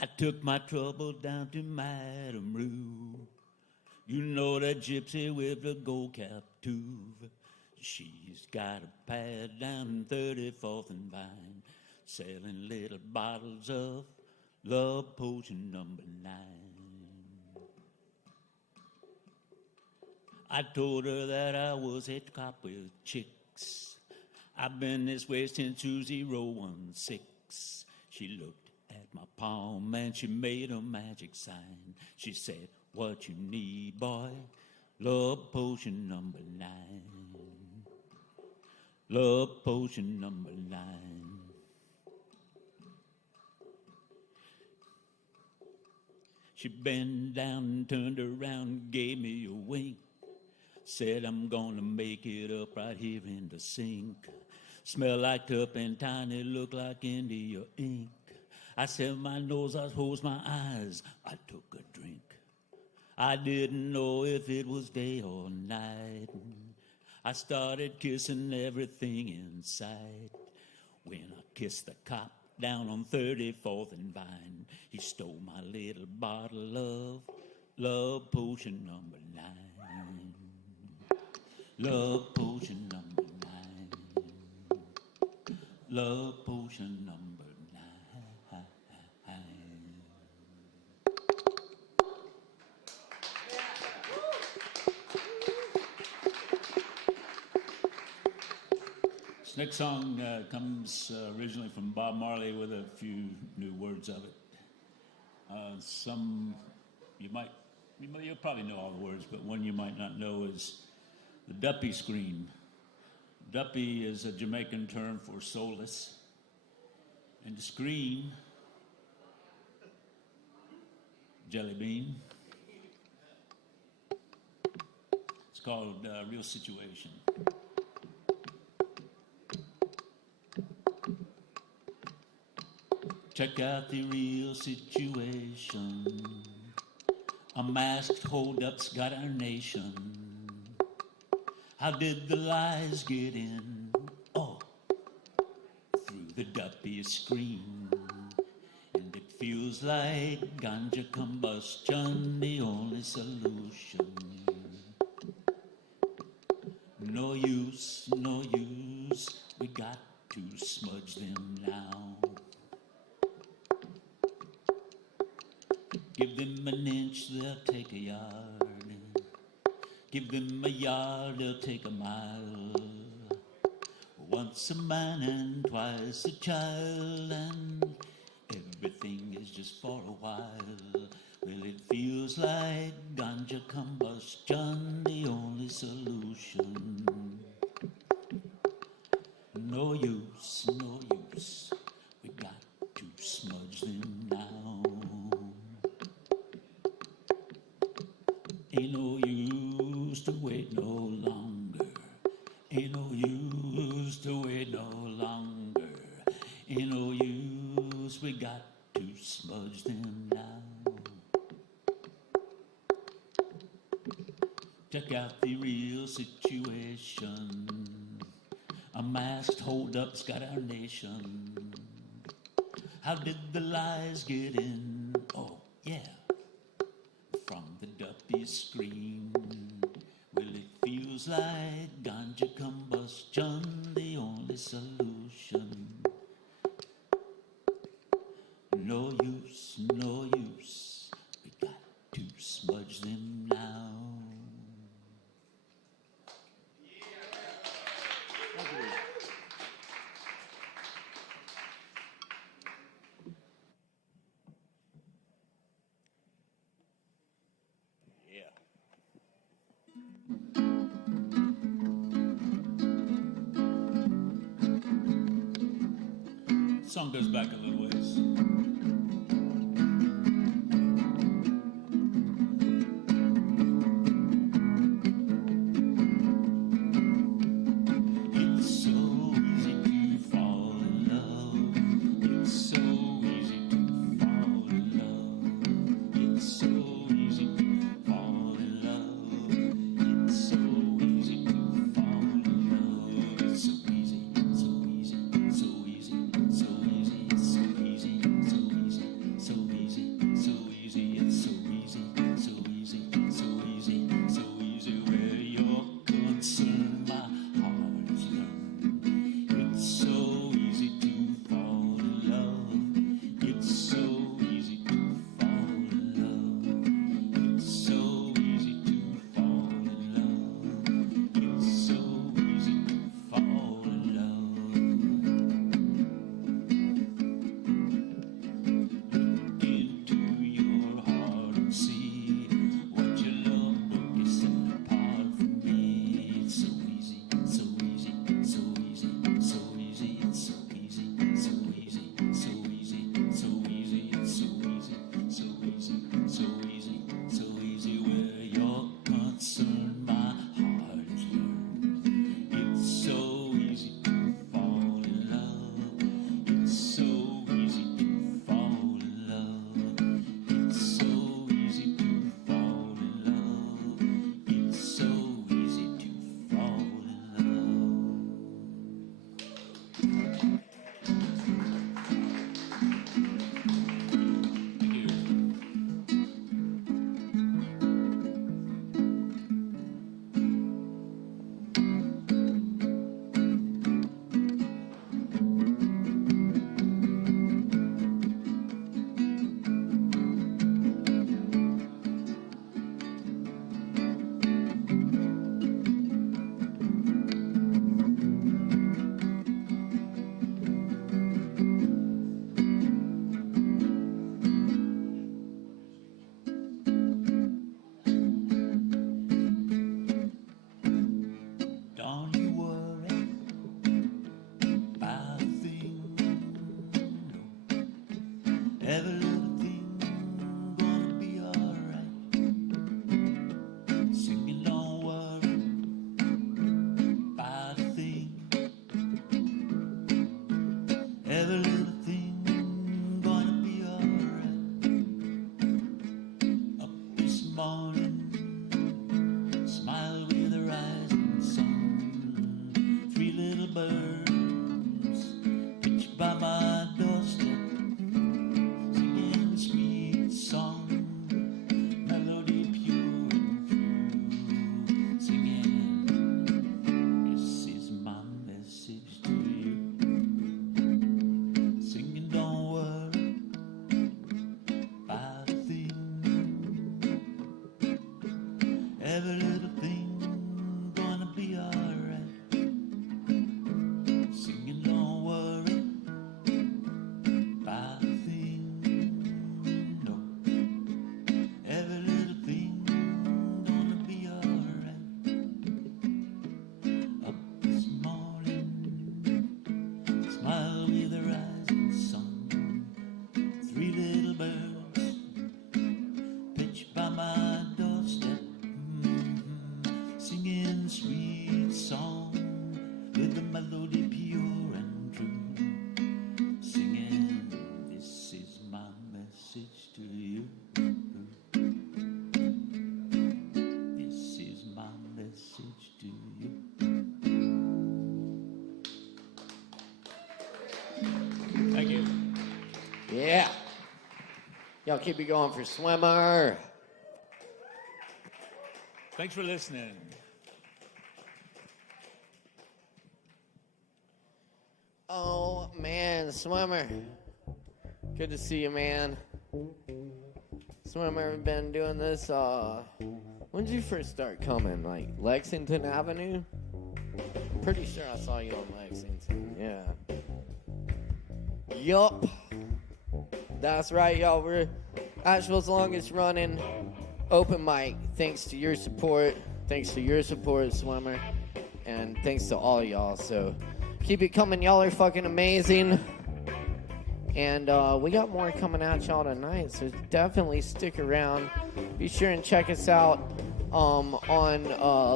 I took my trouble down to Madame Rue. You know that gypsy with the gold cap too. She's got a pad down 34th and Vine, selling little bottles of love potion number 9. I told her that I was a cop with chicks. I've been this way since 2016. She looked at my palm and she made a magic sign. She said, what you need, boy? Love potion number 9. Love potion number 9. She bent down and turned around, gave me a wink. Said, I'm gonna make it up right here in the sink. Smell like turpentine, look like India ink. I said my nose, I closed my eyes, I took a drink. I didn't know if it was day or night. I started kissing everything in sight. When I kissed the cop down on 34th and Vine, he stole my little bottle of love potion number 9. Love potion number 9. Love potion number 9. This next song comes originally from Bob Marley with a few new words of it. Some you'll probably know all the words, but one you might not know is the Duppy Scream. Duppy is a Jamaican term for soulless. And the scream, jelly bean. It's called Real Situation. Check out the real situation. A masked hold-up's got our nation. How did the lies get in? Oh, through the Duppy screen. And it feels like ganja combustion, the only solution. No use, no use, we got to smudge them now. Give them an inch, they'll take a yard. Give them a yard, they'll take a mile. Once a man and twice a child, and everything is just for a while. Well, it feels like ganja combustion, the only solution. No use, no use, we got to smudge them now. Ain't no use to wait no longer. Ain't no use to wait no longer. Ain't no use, we got to smudge them now. Check out the real situation. A masked hold-up's got our nation. How did the lies get in? Oh, yeah. From the Duppy screen. feels like ganja combustion, the only solution. No use, no use. We got to smudge them now. Song goes back a little ways. It's so easy to fall in love. It's so easy to fall in love. It's so easy to fall in love. It's so easy to fall in love. It's so easy, so easy, so easy, so easy, it's so easy, so easy, so easy, so easy, it's so easy, so easy, so easy, so easy. Where you're concerned, my heart is learned. It's so easy to fall in love. It's so easy to fall in love. It's so easy to fall in love. It's so easy to fall in love. Into your heart and see what your love book is set apart from me. It's so easy, so easy, so easy, so easy, it's so easy, so easy, so easy, so easy, it's so easy, so easy, so easy, so easy. Where you're concerned, my heart is learned. It's so easy to fall in love. It's so easy to fall in love. It's so easy to fall in love. It's so easy to fall in love. Don't you worry about a thing. Every little thing gonna be alright. Singing, don't worry about a thing. Every little thing gonna be alright. Up this morning, smile with the rising sun. Three little birds pitched by my doorstep, singing a sweet song, melody pure and true. Singing, this is my message to you. Singing, don't worry about a thing. Every little thing gonna be alright. Singing, don't worry about a thing. No, every little thing gonna be alright. Up this morning, smile with the rising sun. Three little birds pitched by my doorstep, singing a sweet song with a melody pure and true. Singing, this is my message to you. This is my message to you. Thank you. Yeah. Y'all keep it going for Swimmer. Thanks for listening. Oh, man, Swimmer. Good to see you, man. Swimmer, been doing this, when did you first start coming? Like, Lexington Avenue? I'm pretty sure I saw you on Lexington, yeah. Yup. That's right, y'all. We're Asheville's longest running open mic. Thanks to your support. Thanks to your support, Swimmer. And thanks to all y'all. So keep it coming. Y'all are fucking amazing. And we got more coming at y'all tonight. So definitely stick around. Be sure and check us out on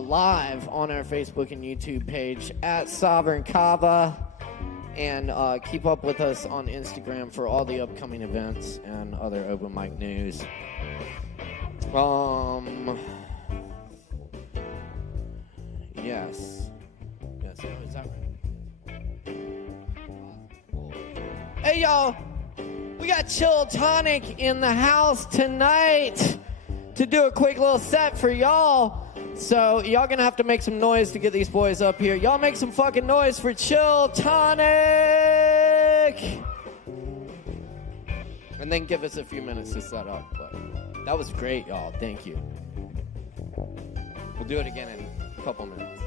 live on our Facebook and YouTube page at Sovereign Kava. And keep up with us on Instagram for all the upcoming events and other open mic news. Yes. Yes, oh, is that right? Hey, y'all. We got Chill Tonic in the house tonight to do a quick little set for y'all. So y'all gonna have to make some noise to get these boys up here. Y'all make some fucking noise for Chill Tonic! And then give us a few minutes to set up. But that was great, y'all. Thank you. We'll do it again in a couple minutes.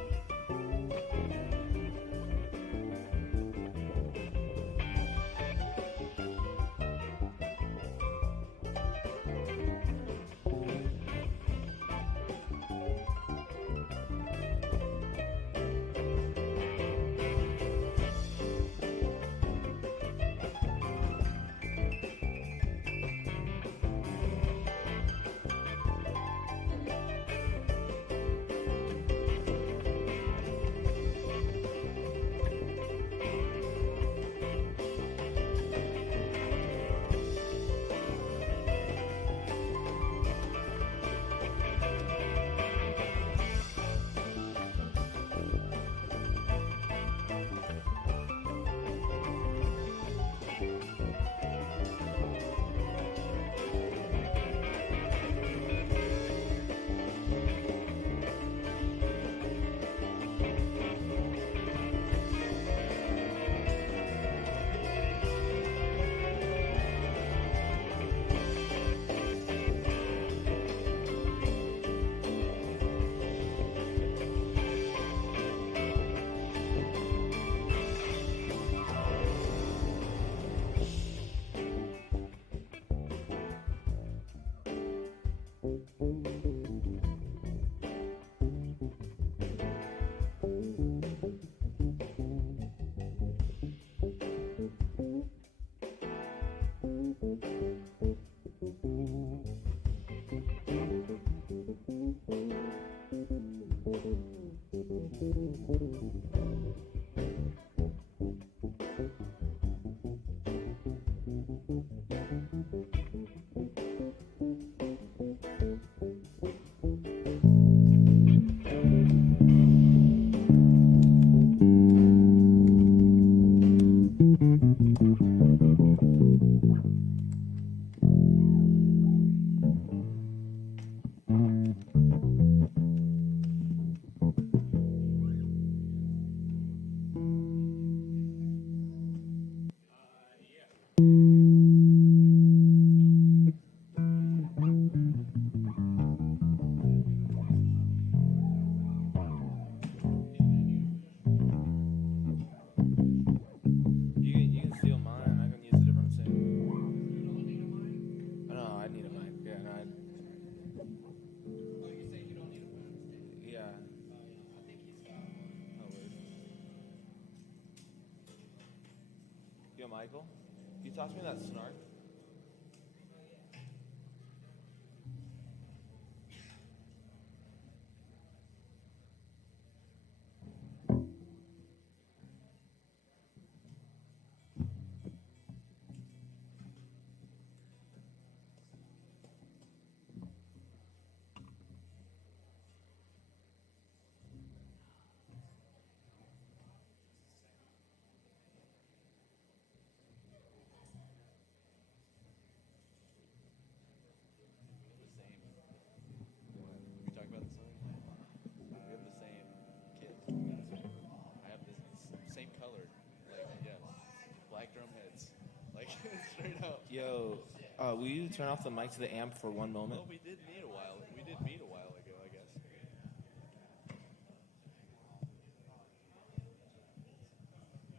Michael, can you toss me that snark? Yo, will you turn off the mic to the amp for one moment? Well, we did meet a while ago, I guess.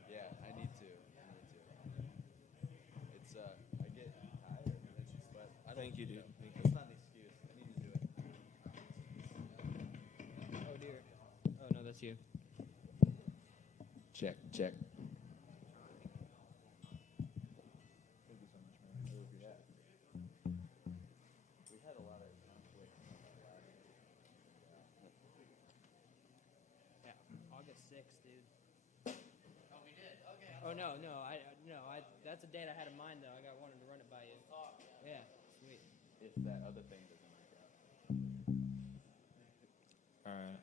Yeah, I need to. It's I get tired and itchy, but I don't. Thank you, dude. Thank you. It's not an excuse. I need to do it. Oh dear. Oh no, that's you. Check. We had a lot of conflict. Yeah, August 6th, dude. Oh, we did. Okay. Oh no. That's a date I had in mind though. I wanted to run it by you. Yeah. Sweet. If that other thing doesn't work out. All right.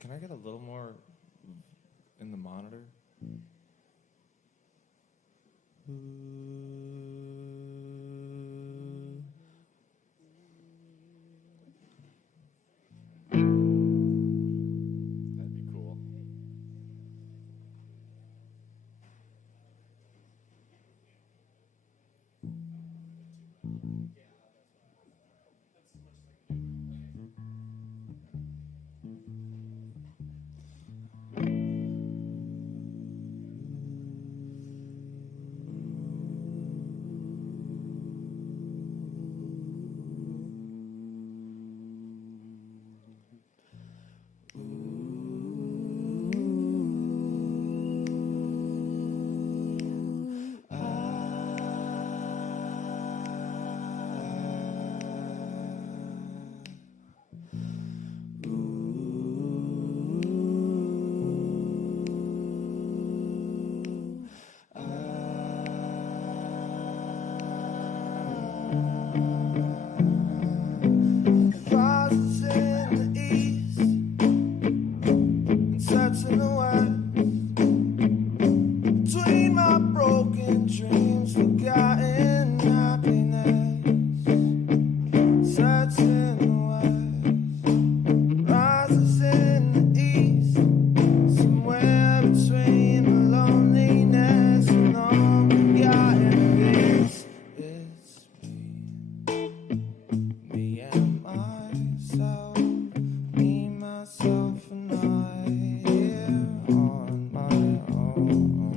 Can I get a little more in the monitor? That'd be cool. Rises in the east and sets in the west. Between my broken dreams, forgotten happiness. Sets in the west. Rises in the east, somewhere between the loneliness and unforgotten peace. It's me and myself, me, myself, and I, here on my own.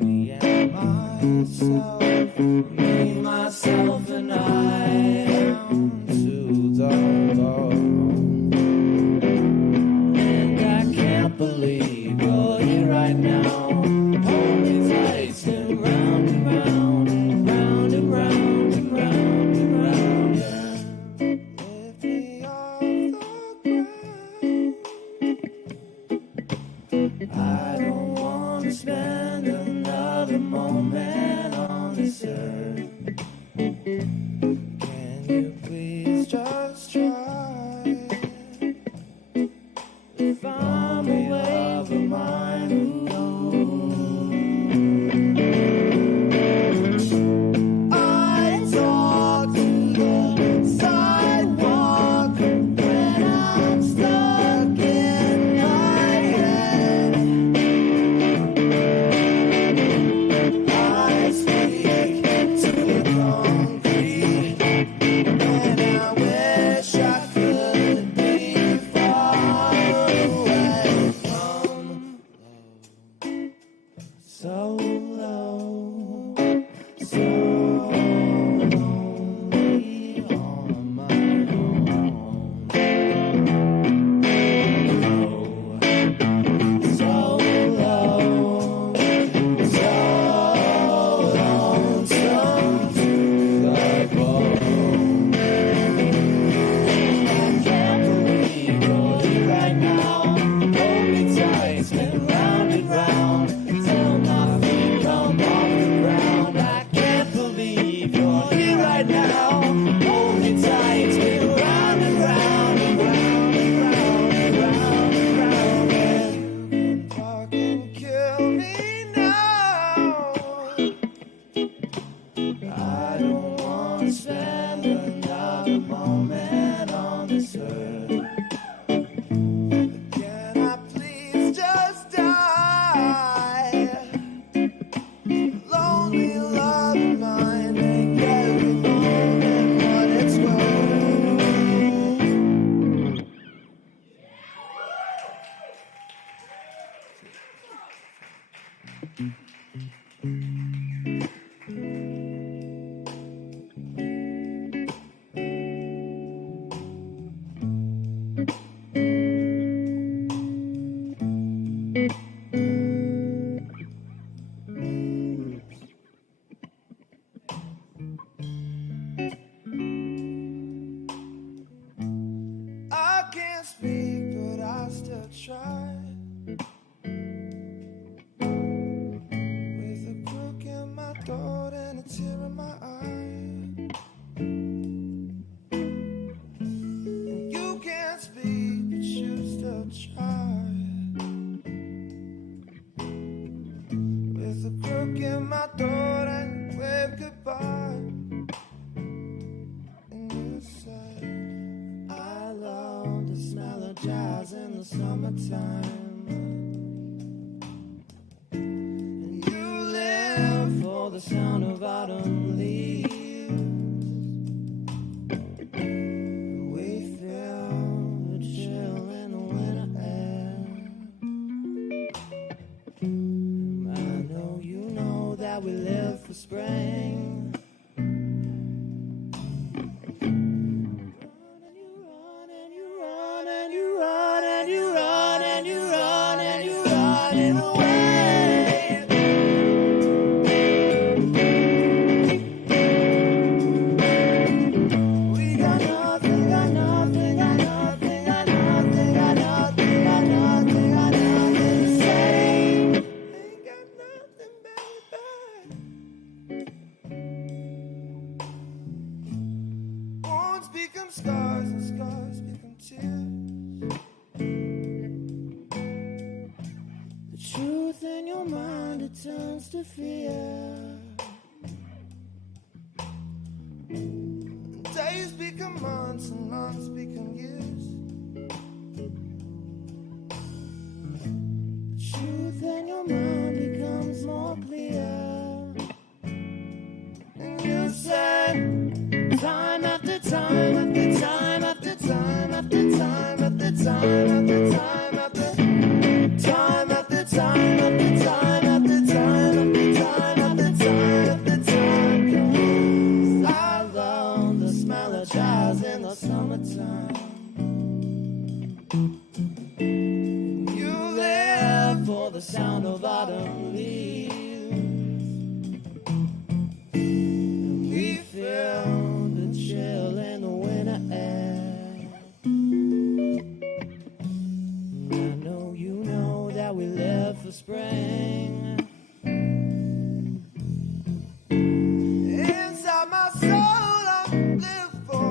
Me and myself, me, myself, and I, down to the bone. And I can't believe you're here right now. Hold me tight and round and round, round and round and round and round. Yeah. If I can't speak, but I still try. With a crook in my throat and a tear in my eye. And you can't speak, but you still try. With a crook in my throat and you wave goodbye. And you say, I love the smell of jazz in the summertime. And you live for the sound of autumn leaves. We feel the chill in the winter air. I know you know that we live for spring. Words become scars and scars become tears. The truth in your mind, it turns to fear. Days become months and months become years. The truth in your mind becomes more clear. And you say, time after time after time after time after time after time after time after time after time after time after time after time after time after time. 'Cause I love the smell of jazz in the summertime. You live for the sound of autumn leaves. And we feel the chill in the winter air. I know you know that we live for spring. Inside my soul I live for.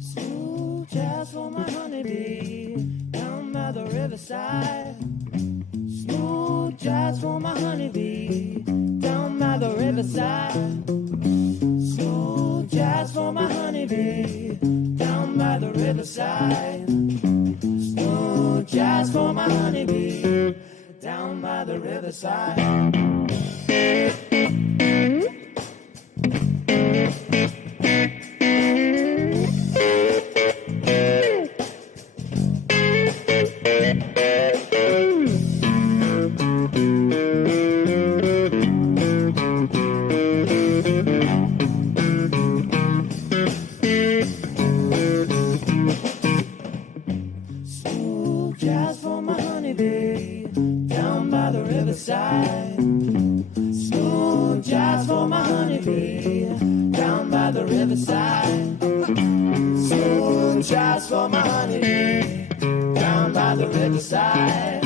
Smooth jazz for my honeybee down by the riverside. Smooth jazz for my honeybee down by the riverside. Smooth jazz for my honeybee down by the riverside. Smooth jazz for my honeybee down by the riverside. Smooth jazz for my honeybee down by the riverside. Smooth jazz for my honeybee down by the riverside. Smooth jazz for my honeybee down by the riverside.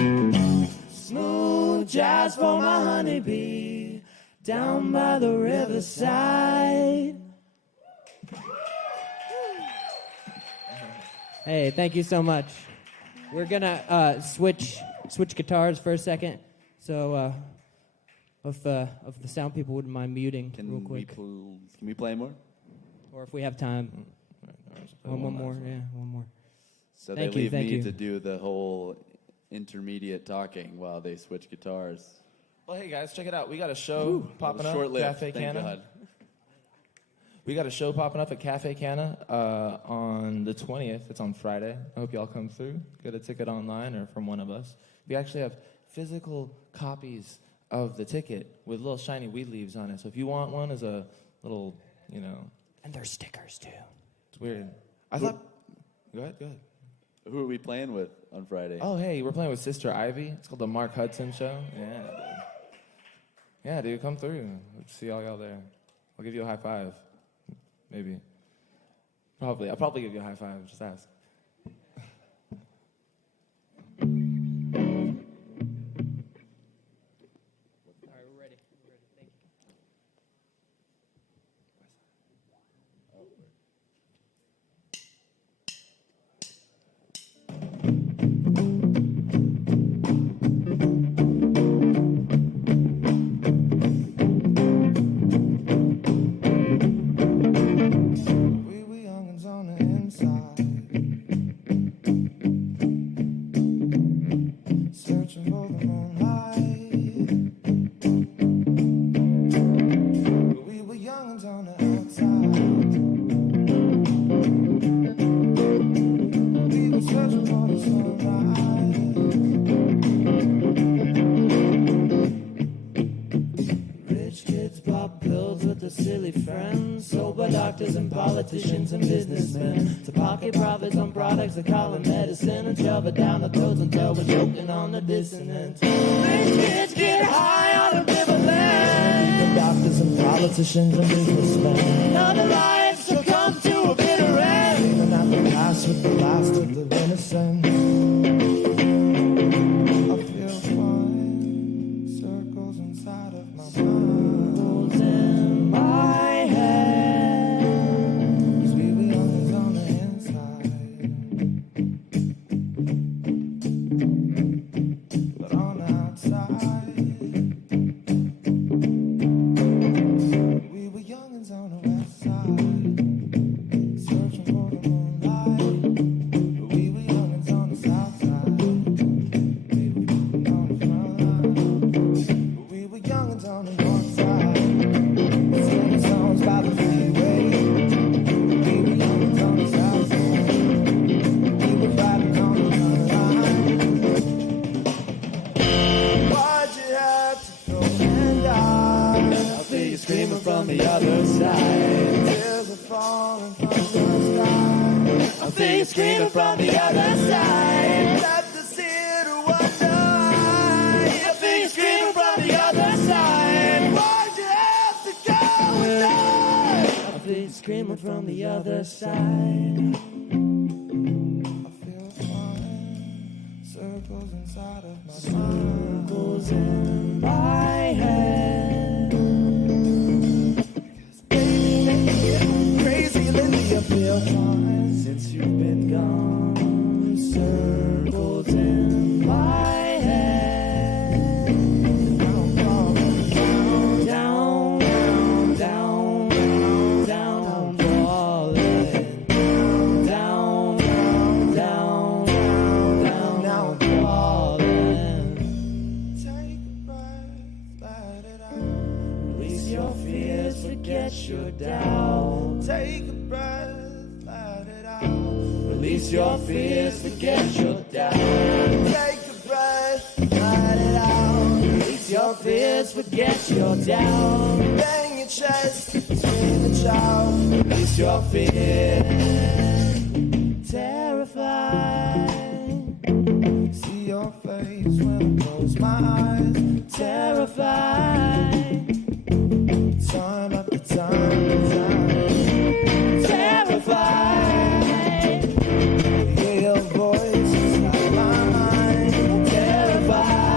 Smooth jazz for my honeybee down by the riverside. Hey, thank you so much. We're gonna switch guitars for a second. So, if the sound people wouldn't mind muting real quick, Can we play more? or if we have time, one more. Yeah, one more. So Thank they you, leave thank me you. to do the whole intermediate talking while they switch guitars. Well, hey guys, check it out. We got a show popping up. Short-lived, Cafe thank Canna. God. We got a show popping up at Cafe Canna on the 20th. It's on Friday. I hope y'all come through. Get a ticket online or from one of us. We actually have physical copies of the ticket with little shiny weed leaves on it. So if you want one as a little, And there's stickers too. It's weird. I thought. Go ahead. Who are we playing with on Friday? Oh, hey, we're playing with Sister Ivy. It's called the Mark Hudson Show. Yeah, dude. Yeah, dude, come through. Let's see all y'all there. I'll give you a high five. Maybe. Probably. I'll probably give you a high five. Just ask. We were youngins on the inside, searching for the moonlight. We were youngins on the outside. We were searching for the sunrise. Rich kids pop pills with their silly friends. Sober doctors and politicians and businessmen to pocket profits on products that call it medicine and shove it down the throats until we're choking on the dissonance. Rich kids get high on the riverland. The doctors and politicians and businessmen. Other lives shall come to a bitter end. Even at the past with the last of the innocent. I feel fine. Circles inside of my mind. Circles in my head. 'Cause we were youngins on the inside. But on the outside, we were youngins on the west side. Searching for the moonlight. But we were youngins on the south side. We were on the front line. But we were youngins on the north side. Singing songs by the freeway. We were youngins on the south side. We were riding on the front line. Why'd you have to go and die? I feel you screaming from the other side. Tears are falling from the sky. I feel you screaming from the other side. Left us here to wonder. I feel you screaming from the other side. Why'd you have to go and die? I feel you screaming from the other side. I feel fine. Circles inside of my mind. Circles in my head. 'Cause baby, lately getting crazy. Lately I feel fine. Since you've been gone. Circles in my head. Now I'm falling down, down, down, down, down. I'm falling down, down, down, down. Now I'm falling. Take a breath, let it out. Release your fears, forget your doubt. Take a breath, let it out. Release your fears, forget your doubt. Take a breath, let it out. Release your fears, forget your doubt. Bang your chest, scream and shout. Release your fears. Terrified. See your face when I close my eyes. Terrified. Time after time and time. Terrified. Hear your voice inside my mind. Terrified.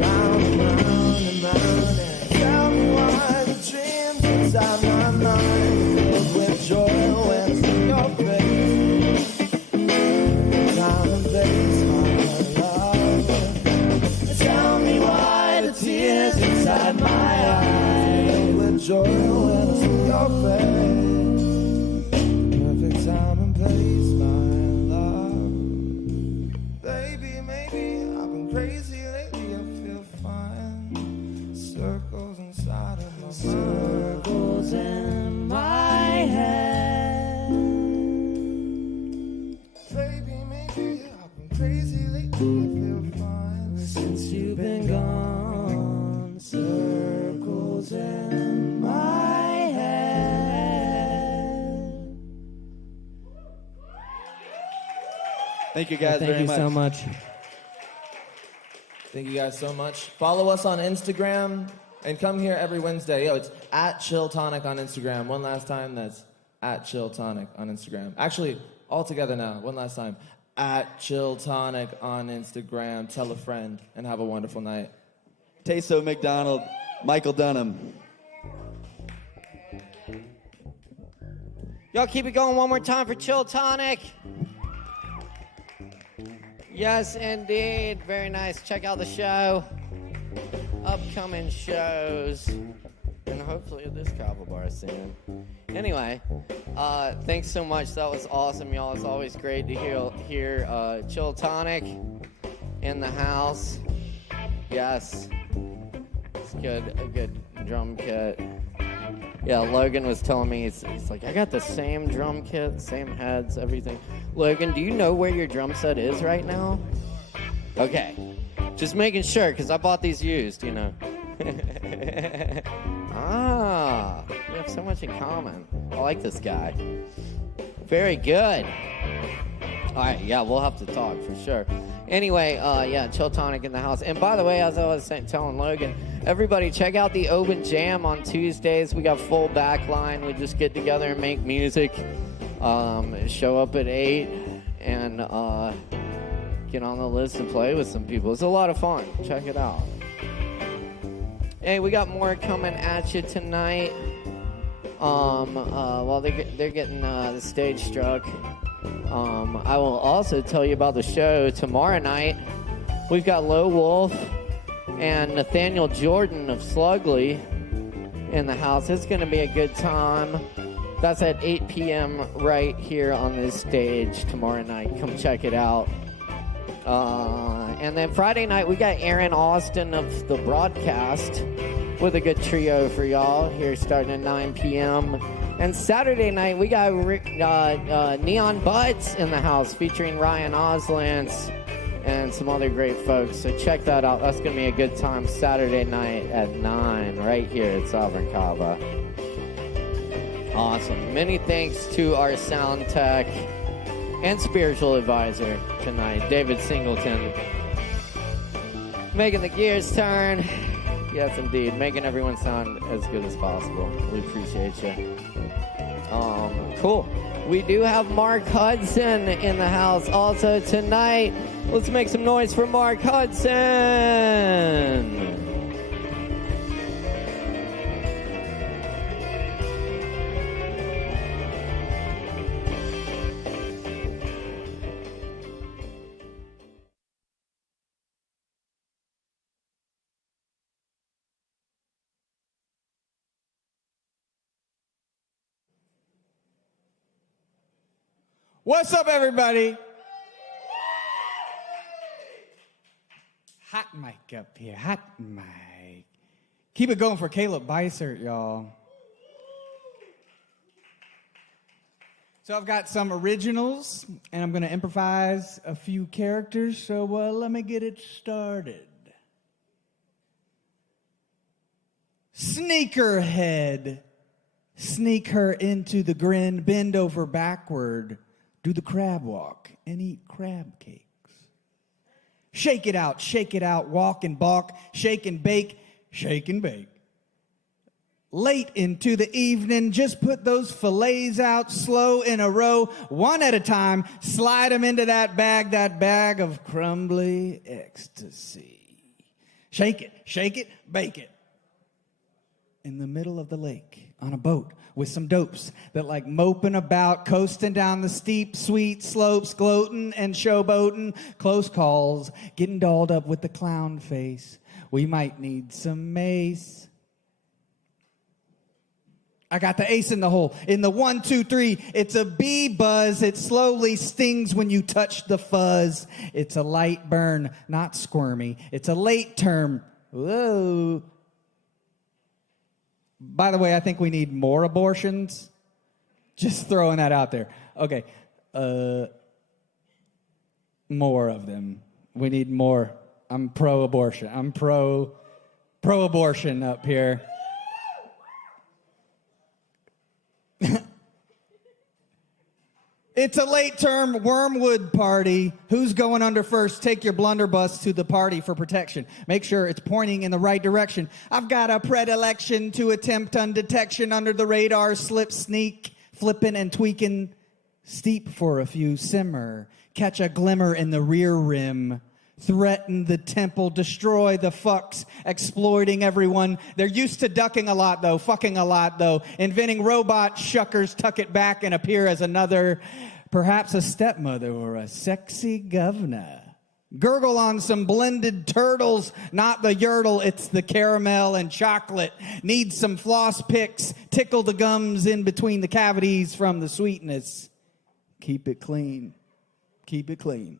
Round and round and round. And tell me why the dreams inside my mind filled with joy when I see your face. inside my eyes with joy when I see your face. Perfect time and place, my love. Baby, maybe I've been crazy lately, I feel fine. Circles inside of my mind. Circles in my head. Baby, maybe I've been crazy lately, I feel fine. Since you've been gone, circles in my head. Thank you guys Thank very you much. so much. Thank you guys so much. Follow us on Instagram and come here every Wednesday. Yo, it's at Chill Tonic on Instagram. One last time, that's at Chill Tonic on Instagram. Actually, all together now. One last time. At Chill Tonic on Instagram. Tell a friend and have a wonderful night. Tasto McDonald, Michael Dunham. Y'all keep it going one more time for Chill Tonic. Yes, indeed. Very nice. Check out the show. Upcoming shows. And hopefully this Kava bar soon. Anyway, thanks so much. That was awesome, y'all. It's always great to hear Chill Tonic in the house. Yes. It's good. A good drum kit. Yeah, Logan was telling me, he's like, I got the same drum kit, same heads, everything. Logan, do you know where your drum set is right now? Okay. Just making sure, because I bought these used, you know. Ah, we have so much in common. I like this guy. Very good. All right, yeah, we'll have to talk for sure. Anyway, yeah, Chill Tonic in the house. And by the way, as I was telling Logan, everybody check out the Open Jam on Tuesdays. We got full backline. We just get together and make music. Show up at 8 and get on the list and play with some people. It's a lot of fun. Check it out. Hey, we got more coming at you tonight. While they're getting the stage struck. I will also tell you about the show tomorrow night. We've got Low Wolf and Nathaniel Jordan of Slugly in the house. It's going to be a good time. That's at 8 p.m. right here on this stage tomorrow night. Come check it out. And then Friday night, we got Aaron Austin of The Broadcast with a good trio for y'all here starting at 9 p.m. And Saturday night, we got Neon Butts in the house featuring Ryan Oslance and some other great folks. So check that out. That's going to be a good time Saturday night at 9 right here at Sovereign Kava. Awesome. Many thanks to our sound tech and spiritual advisor tonight, David Singleton. Making the gears turn. Yes, indeed. Making everyone sound as good as possible. We appreciate you. Cool. We do have Mark Hudson in the house also tonight. Let's make some noise for Mark Hudson. What's up, everybody? Hot mic up here, hot mic. Keep it going for Caleb Beissert, y'all. So I've got some originals, and I'm going to improvise a few characters, so let me get it started. Sneakerhead. Sneak her into the grin, bend over backward, do the crab walk, and eat crab cakes. Shake it out, walk and balk, shake and bake, shake and bake. Late into the evening, just put those fillets out slow in a row, one at a time, slide them into that bag of crumbly ecstasy. Shake it, bake it. In the middle of the lake, on a boat with some dopes that like moping about, coasting down the steep, sweet slopes, gloating and showboating, close calls, getting dolled up with the clown face. We might need some mace. I got the ace in the hole. In the 1, 2, 3, it's a bee buzz. It slowly stings when you touch the fuzz. It's a light burn, not squirmy. It's a late term. Whoa. By the way, I think we need more abortions. Just throwing that out there. Okay. More of them. We need more. I'm pro-abortion. I'm pro-abortion up here. It's a late-term wormwood party. Who's going under first? Take your blunderbuss to the party for protection. Make sure it's pointing in the right direction. I've got a predilection to attempt undetection under the radar, slip, sneak, flipping and tweaking, steep for a few, simmer, catch a glimmer in the rear rim, threaten the temple, destroy the fucks, exploiting everyone. They're used to ducking a lot, though, fucking a lot, though, inventing robot shuckers, tuck it back and appear as another, perhaps a stepmother or a sexy governor. Gurgle on some blended turtles, not the yurtle, it's the caramel and chocolate. Need some floss picks, tickle the gums in between the cavities from the sweetness. Keep it clean. Keep it clean.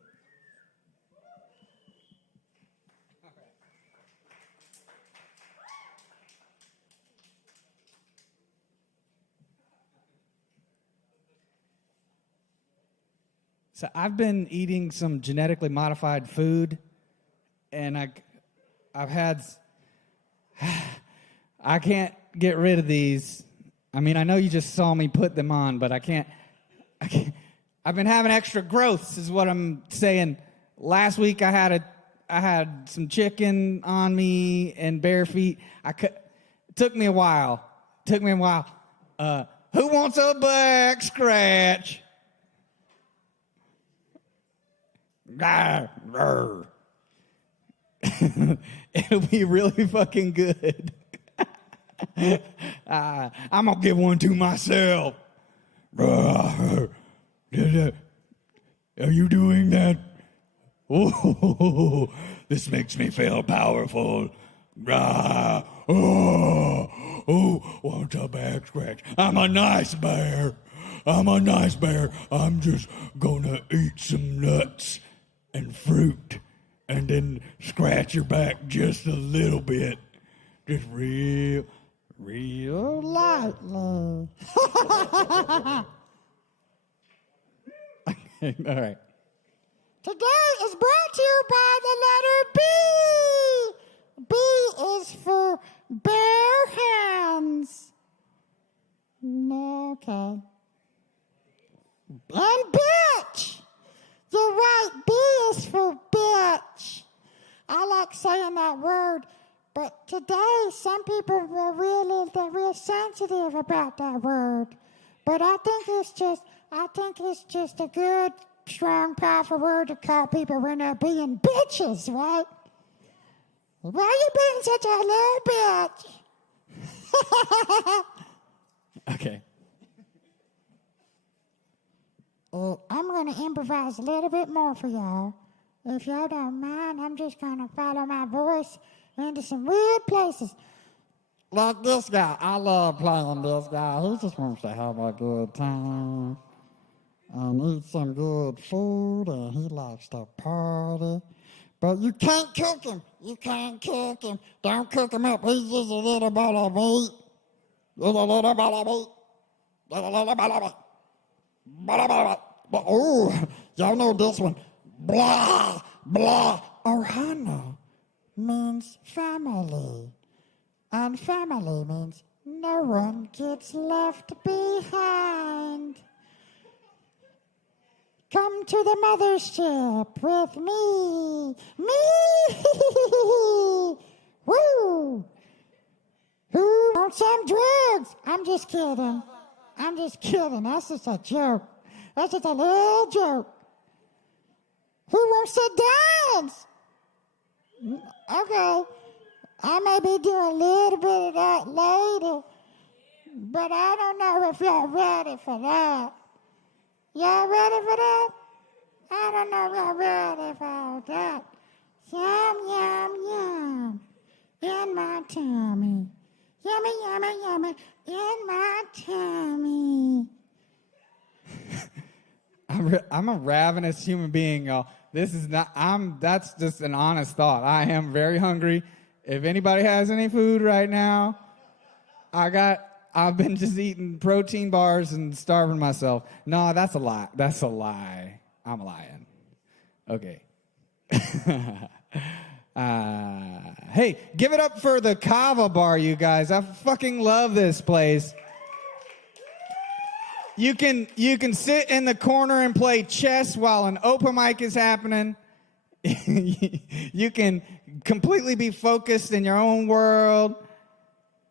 So I've been eating some genetically modified food, and I've had, I can't get rid of these. I mean, I know you just saw me put them on, but I can't. I've been having extra growths, is what I'm saying. Last week I had some chicken on me and bare feet. It took me a while. Who wants a back scratch? It'll be really fucking good. I'm gonna give one to myself. Are you doing that? Oh, this makes me feel powerful. Want a back scratch? I'm a nice bear. I'm just gonna eat some nuts and fruit and then scratch your back just a little bit. Just real lightly. All right. Today is brought to you by the letter B. B is for bare hands. Okay. And bitch. You're right. B is for bitch. I like saying that word, but today some people are real sensitive about that word. But I think it's just a good, strong, powerful word to call people when they're being bitches, right? Why are you being such a little bitch? Okay. I'm going to improvise a little bit more for y'all. If y'all don't mind, I'm just going to follow my voice into some weird places. Like this guy. I love playing this guy. He just wants to have a good time and eat some good food, and he likes to party. But you can't cook him. Don't cook him up. He's just a little bit of meat. Oh, y'all know this one. Blah, blah. Ohana means family. And family means no one gets left behind. Come to the mothership with me. Woo! Who wants some drugs? I'm just kidding. That's just a joke. That's just a little joke. Who wants to dance? Okay. I may be doing a little bit of that later, but I don't know if y'all ready for that. Y'all ready for that? I don't know if y'all ready for that. Yum, yum, yum. in my tummy. Yummy, yummy, yummy in my tummy. I'm a ravenous human being, y'all. This is not, that's just an honest thought. I am very hungry. If anybody has any food right now, I've been just eating protein bars and starving myself. No, that's a lie. That's a lie. I'm lying. Okay. Hey, give it up for the Kava bar, you guys. I fucking love this place. You can sit in the corner and play chess while an open mic is happening. You can completely be focused in your own world,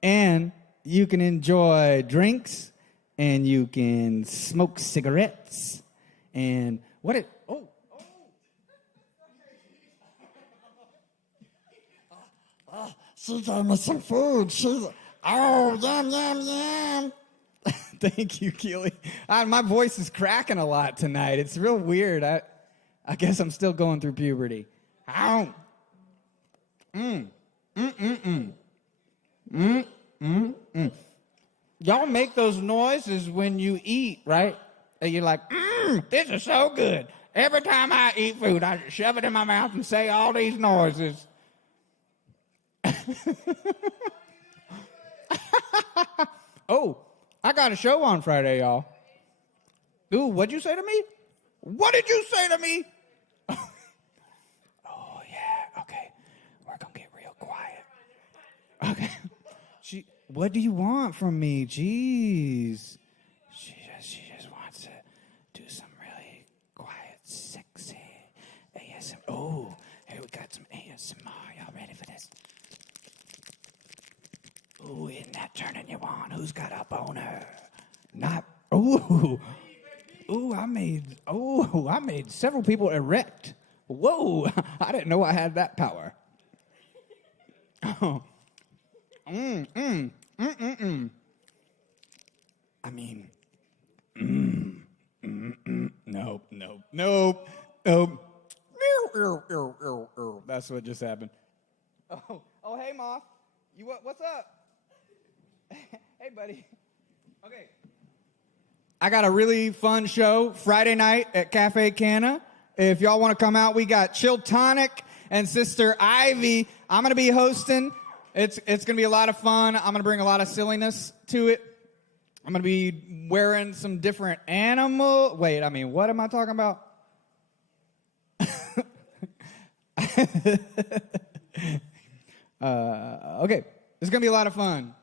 and you can enjoy drinks, and you can smoke cigarettes, and She gave me some food. Oh, yum, yum, yum. Thank you, Keely. My voice is cracking a lot tonight. It's real weird. I guess I'm still going through puberty. Ow. Y'all make those noises when you eat, right? And you're like, this is so good. Every time I eat food, I shove it in my mouth and say all these noises. Oh, I got a show on Friday, y'all. Ooh, what'd you say to me? What did you say to me? Oh, yeah, okay. We're going to get real quiet. Okay. What do you want from me? Jeez. She just wants to do some really quiet, sexy ASMR. Oh, here we got some ASMR. Y'all ready for this? Ooh, isn't that turning you on? Who's got a boner? Not. Ooh. Ooh, I made several people erect. Whoa, I didn't know I had that power. Oh. I mean, nope. That's what just happened. Oh, hey, Moth. What's up? Hey, buddy. Okay. I got a really fun show Friday night at Cafe Canna. If y'all want to come out, we got Chill Tonic and Sister Ivy. I'm going to be hosting. It's going to be a lot of fun. I'm going to bring a lot of silliness to it. I'm going to be wearing some different animal. Wait, what am I talking about? Okay. It's going to be a lot of fun.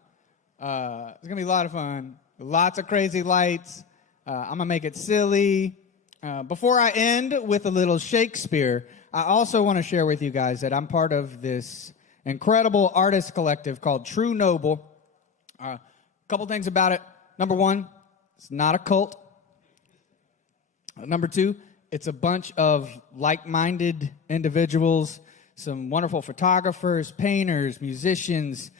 Lots of crazy lights. I'm going to make it silly. Before I end with a little Shakespeare, I also want to share with you guys that I'm part of this incredible artist collective called True Noble. A couple things about it. Number one, it's not a cult. Number two, it's a bunch of like-minded individuals, some wonderful photographers, painters, musicians,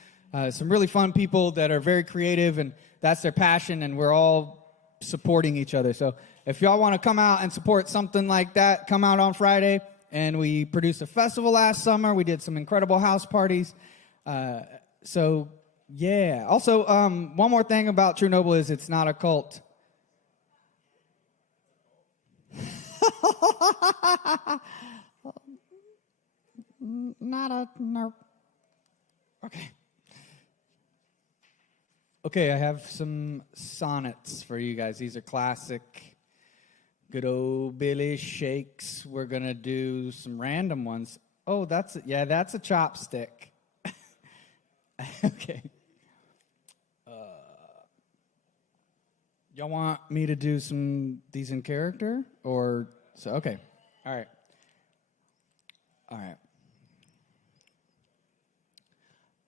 some really fun people that are very creative, and that's their passion, and we're all supporting each other. So if y'all want to come out and support something like that, come out on Friday. And we produced a festival last summer. We did some incredible house parties. So, yeah. Also, one more thing about True Noble is it's not a cult. Nope. Okay, I have some sonnets for you guys. These are classic, good old Billy Shakes. We're going to do some random ones. Oh, that's a chopstick. Okay. Y'all want me to do these in character? Okay. All right.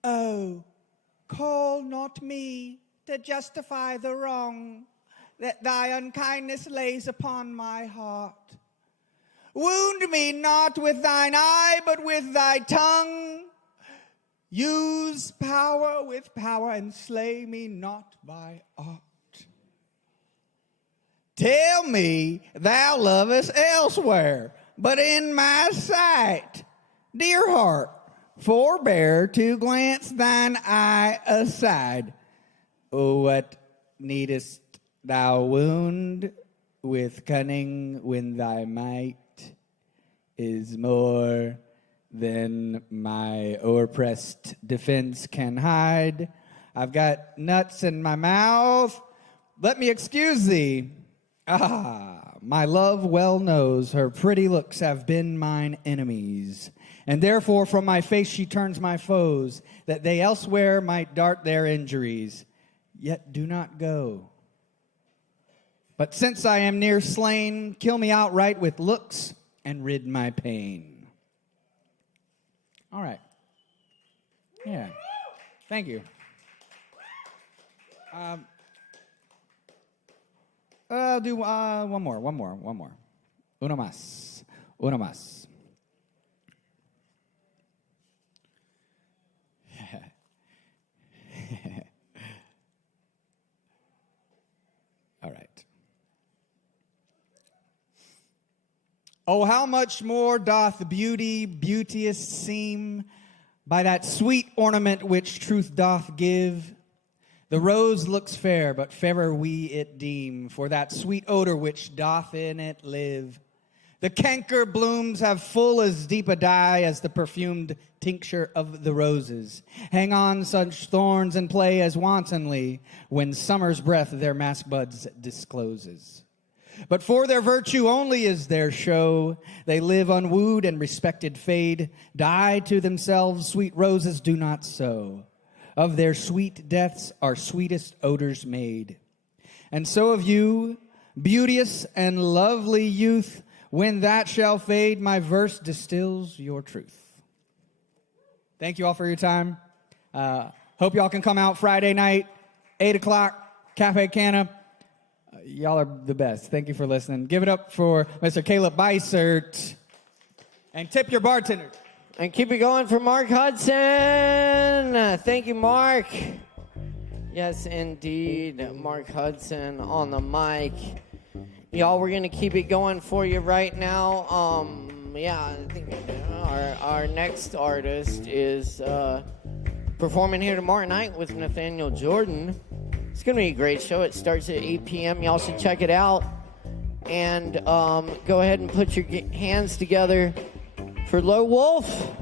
Oh, call not me to justify the wrong that thy unkindness lays upon my heart. Wound me not with thine eye, but with thy tongue. Use power with power, and slay me not by art. Tell me thou lovest elsewhere, but in my sight, dear heart, Forbear to glance thine eye aside. Oh, what needest thou wound with cunning when thy might is more than my o'erpressed defense can hide? I've got nuts in my mouth. Let me excuse thee. Ah, my love well knows her pretty looks have been mine enemies, and therefore from my face she turns my foes, that they elsewhere might dart their injuries. Yet do not go. But since I am near slain, kill me outright with looks and rid my pain. All right. Yeah. Thank you. I'll do one more. Uno más. All right. Oh, how much more doth beauty beauteous seem by that sweet ornament which truth doth give. The rose looks fair, but fairer we it deem, for that sweet odor which doth in it live. The canker blooms have full as deep a dye as the perfumed tincture of the roses. Hang on such thorns and play as wantonly when summer's breath their mask buds discloses. But for their virtue only is their show. They live unwooed and respected fade. Die to themselves, sweet roses do not sow. Of their sweet deaths are sweetest odors made. And so of you, beauteous and lovely youth, when that shall fade, my verse distills your truth. Thank you all for your time. Hope y'all can come out Friday night, 8 o'clock, Cafe Canna. Y'all are the best. Thank you for listening. Give it up for Mr. Caleb Beissert. And tip your bartender. And keep it going for Mark Hudson. Thank you, Mark. Yes, indeed. Mark Hudson on the mic. Y'all, we're going to keep it going for you right now. I think our next artist is performing here tomorrow night with Nathaniel Jordan. It's going to be a great show. It starts at 8 p.m. Y'all should check it out. And go ahead and put your hands together for Low Wolf.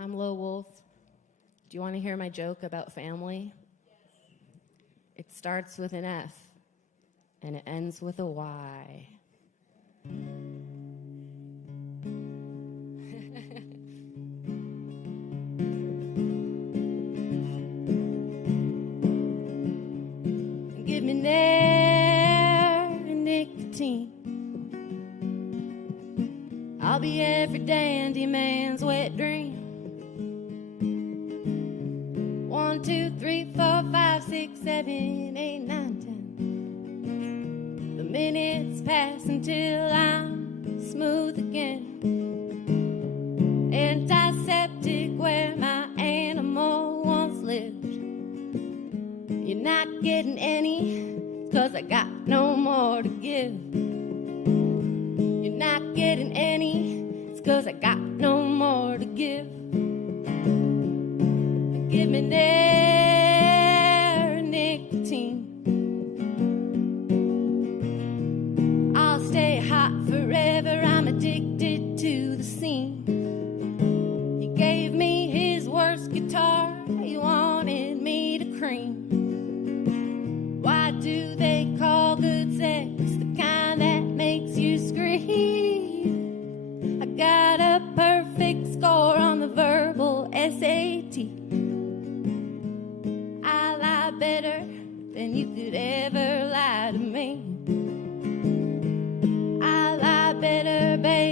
I'm Low Wolf. Do you want to hear my joke about family? It starts with an F and it ends with a Y. Give me ne'er nicotine. I'll be every dandy man's wet dream. 1, 2, 3, 4, 5, 6, 7, 8, 9, 10. The minutes pass until I'm smooth again. Antiseptic where my animal once lived. You're not getting any, 'cause I got no more to give. You're not getting any, it's 'cause I got no more to give. Give me their nicotine. I'll stay hot forever, I'm addicted to the scene. He gave me his worst guitar, he wanted me to cream.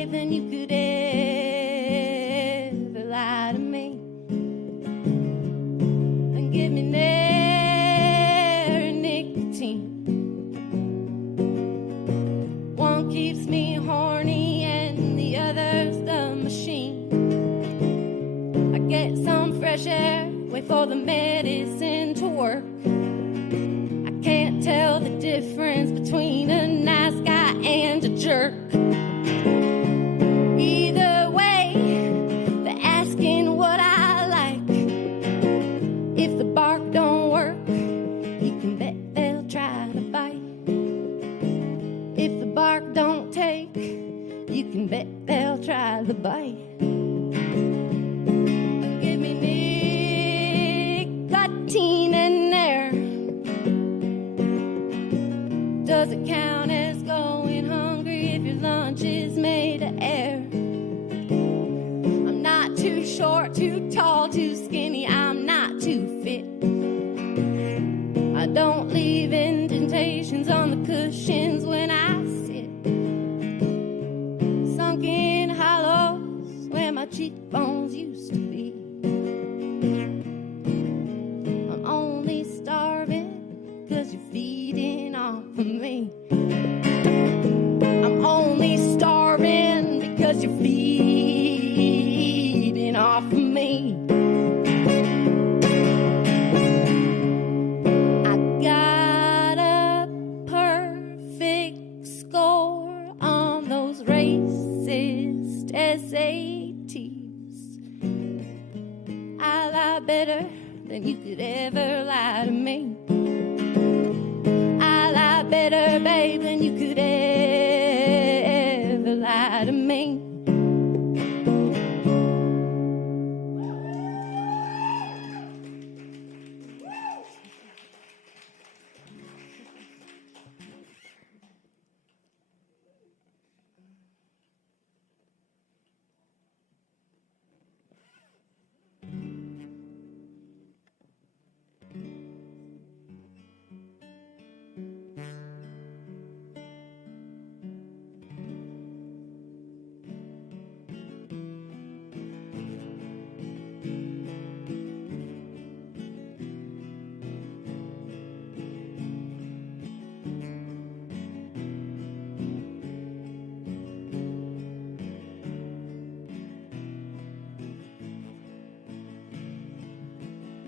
babe, than you could ever lie to me. And give me nicotine. One keeps me horny and the other's the machine. I get some fresh air, wait for the medicine to work. I can't tell the difference between a nice guy and a jerk. Either way, they're asking what I like. If the bark don't work, you can bet they'll try to bite. If the bark don't take, you can bet they'll try to bite. Give me nicotine and air. Does it count as going hungry if your lunch is made of air? I'm not too short, too tall, too skinny, I'm not too fit. I don't leave indentations on the cushions when I sit. Sunken hollows where my cheekbones used to be. I'm only starving 'cause you're feeding off of me. I'm only starving because you're feeding off of me. I got a perfect score on those racist SATs. I lie better than you could ever lie to me. I lie better, babe, than you could ever lie to me.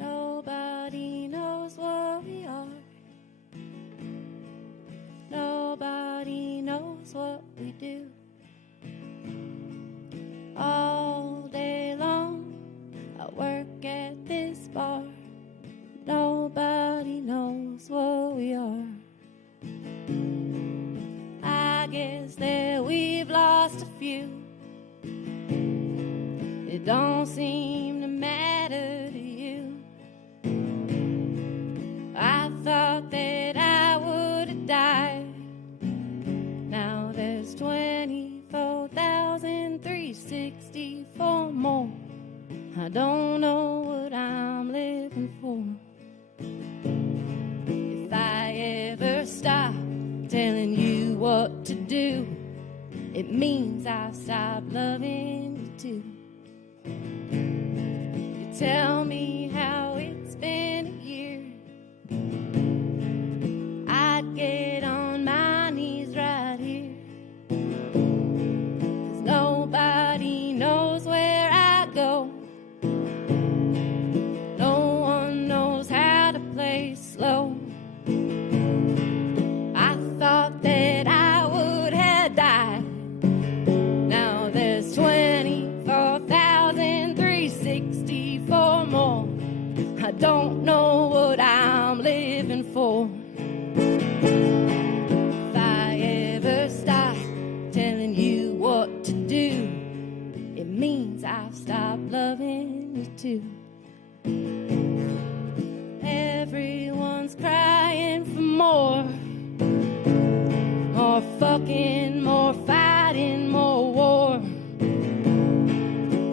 Nobody knows what we are. Nobody knows what we do. All day long, I work at this bar. Nobody knows what we are. I guess that we've lost a few. It don't seem to matter to you. I thought that I would have died. Now there's 24,364 more. I don't know what I'm living for. If I ever stop telling you what to do, it means I've stopped loving you too. You tell me how it's been a year. I'd get on my knees right here. 'Cause nobody knows where I go. No one knows how to play slow. I thought that I would have died. Now there's 24,364 more. I don't know what I'm living for. If I ever stop telling you what to do, it means I've stopped loving you too. Everyone's crying for more. More fucking, more fighting, more war.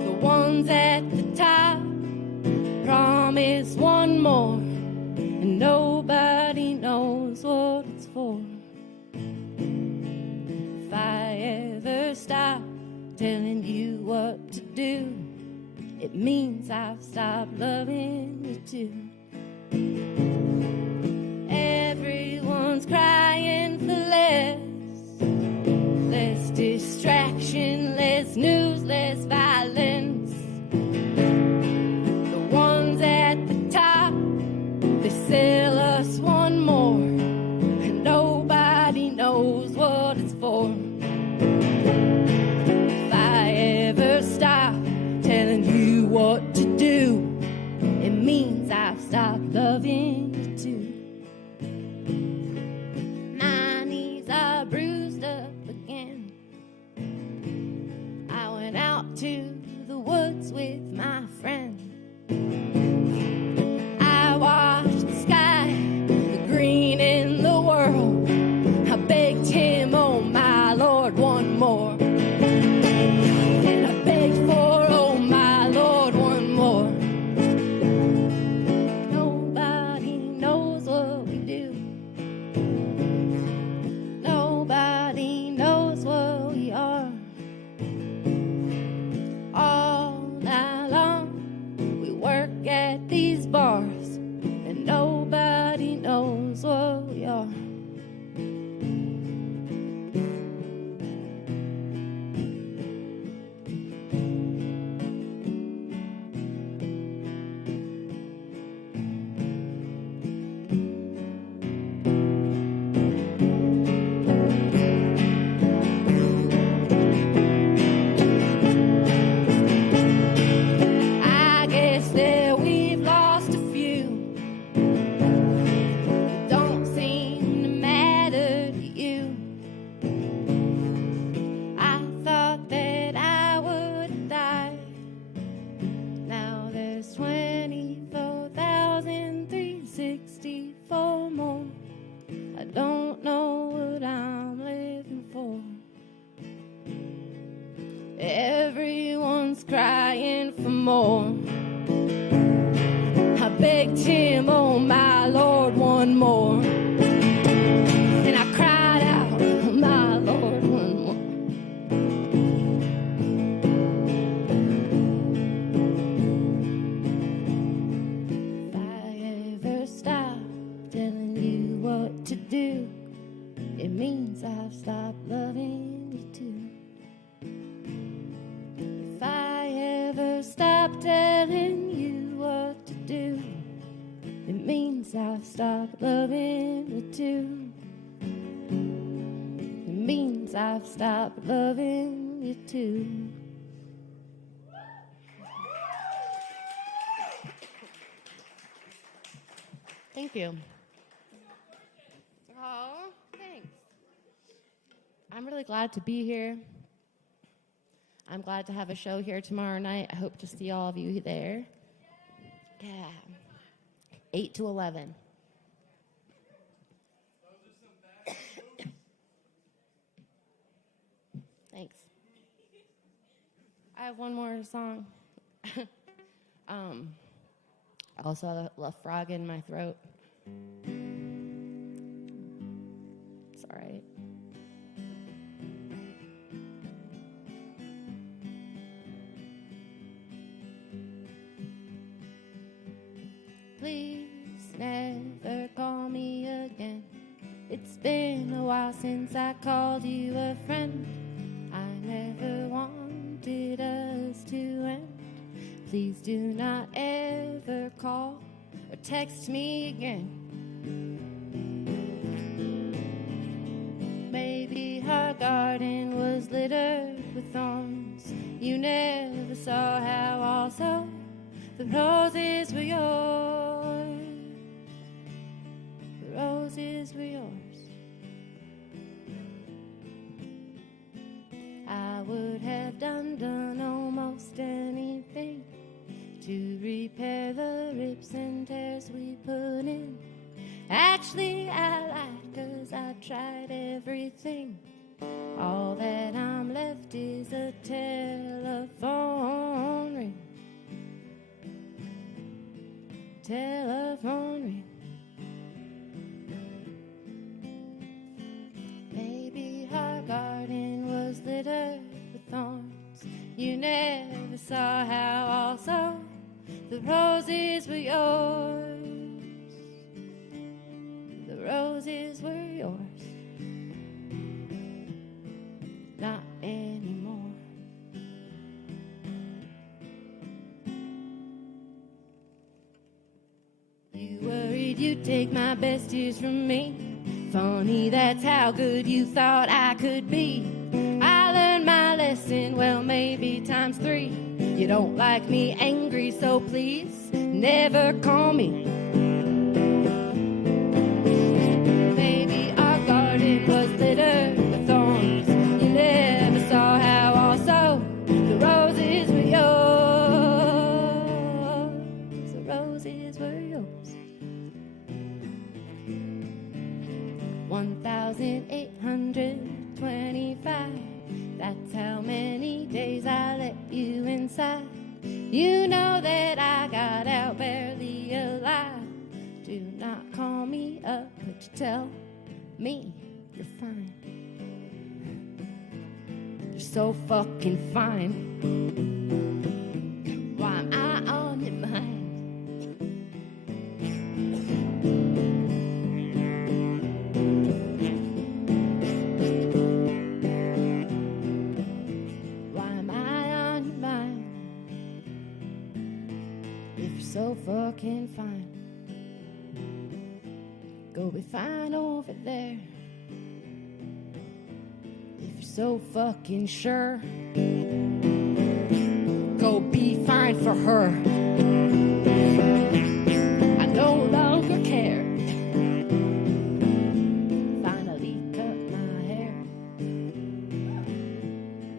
The ones at the top promise one more, and nobody knows what it's for. If I ever stop telling you what to do. It means I've stopped loving you too. Everyone's crying for less distraction, less news, less violence. The ones at the top, they sell us one more, and nobody knows what it's for. If I ever stop telling you what to do, it means I've stopped loving you too. My knees are bruised up again. I went out to the woods with my friend. I watched the sky, the green in the world. I begged him, oh my Lord, one more. And I begged for, oh my Lord, one more. Nobody knows what we do. Nobody knows what we are. All night long we work at these bars, and nobody knows what we are. I guess that we've lost a few. It don't seem to matter to you. I thought that I would have died. Now there's 24,364 more. I don't know what I'm living for. Everyone's crying for more. I begged him, oh my Lord, one more. And I cried out, oh my Lord, one more. If I ever stop telling you what to do, it means I've stopped loving you too. If I ever stop telling you what to do, it means I've stopped loving you too. It means I've stopped loving you too. Thank you. Oh, thanks. I'm really glad to be here. I'm glad to have a show here tomorrow night. I hope to see all of you there. Yeah. 8 to 11. Thanks. I have one more song. I also have a frog in my throat. It's all right. Please never call me again. It's been a while since I called you a friend. I never wanted us to end. Please do not ever call or text me again. Maybe our garden was littered with thorns. You never saw how also the roses were yours. The roses were yours. I would have done almost anything to repair the rips and tears we put in. Actually, I lied 'cause I tried everything. All that I'm left is a telephone ring. Telephone ring. Maybe our garden was littered with thorns. you take my best years from me. Funny, that's how good you thought I could be. I learned my lesson, well, maybe times 3. You don't like me angry, so please never call me. Maybe our garden was littered with thorns. You never saw how also the roses were yours. The roses were yours. 1,825. That's how many days I let you inside. You know that I got out barely alive. Do not call me up, but you tell me you're fine. You're so fucking fine. Why am I on your mind? So fucking fine. Go be fine over there. If you're so fucking sure, go be fine for her. I no longer care. Finally cut my hair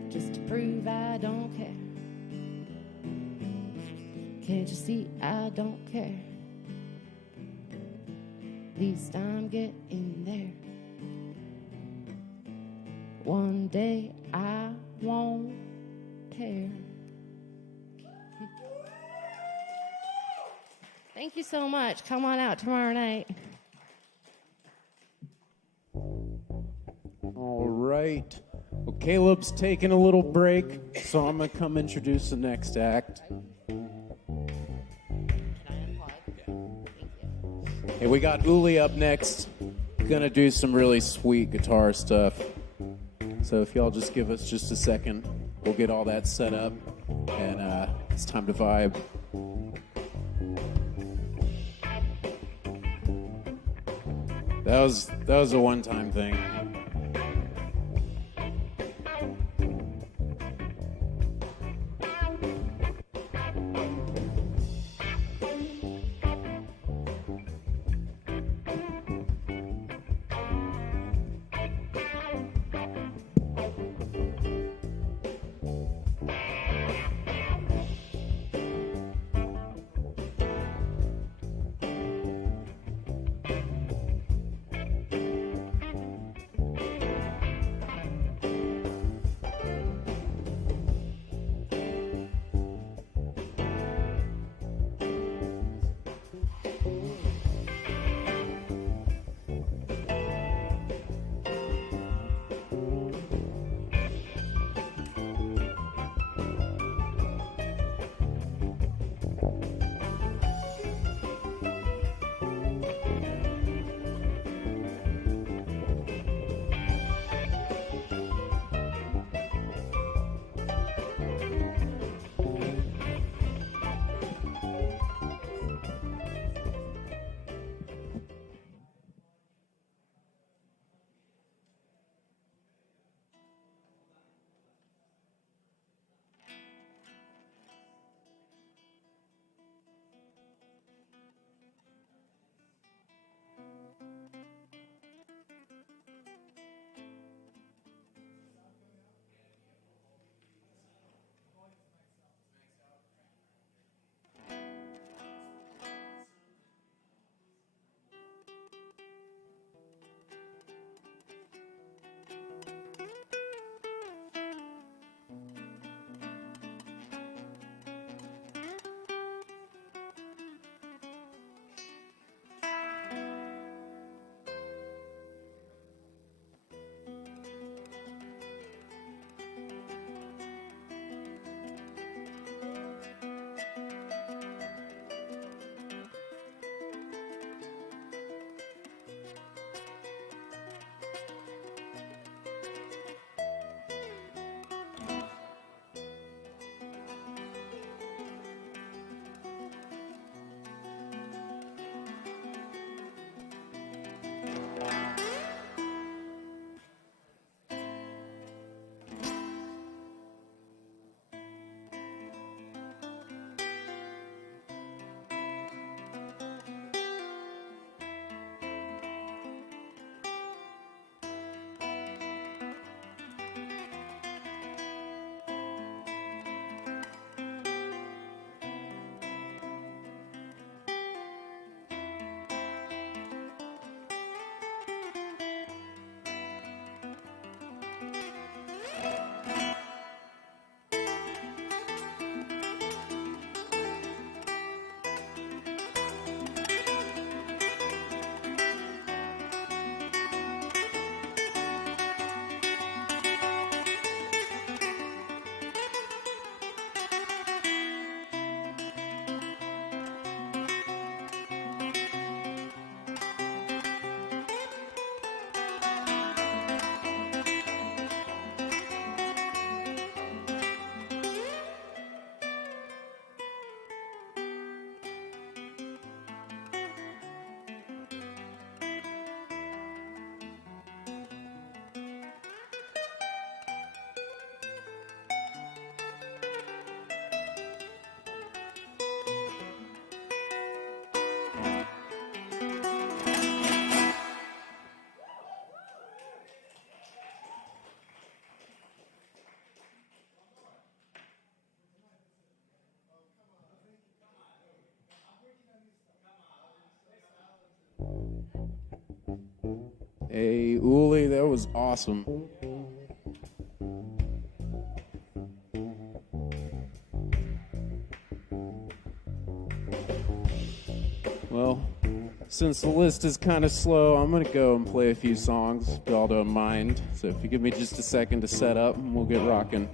just to prove I don't care. Can't you see I don't care? At least I'm getting there. One day I won't care. Thank you so much. Come on out tomorrow night. All right. Well, Caleb's taking a little break, so I'm going to come introduce the next act. Hey, we got Uli up next. Gonna do some really sweet guitar stuff. So if y'all just give us just a second, we'll get all that set up, and it's time to vibe. That was a one-time thing. Hey, Uli, that was awesome. Well, since the list is kind of slow, I'm going to go and play a few songs, if y'all don't mind. So if you give me just a second to set up, and we'll get rocking.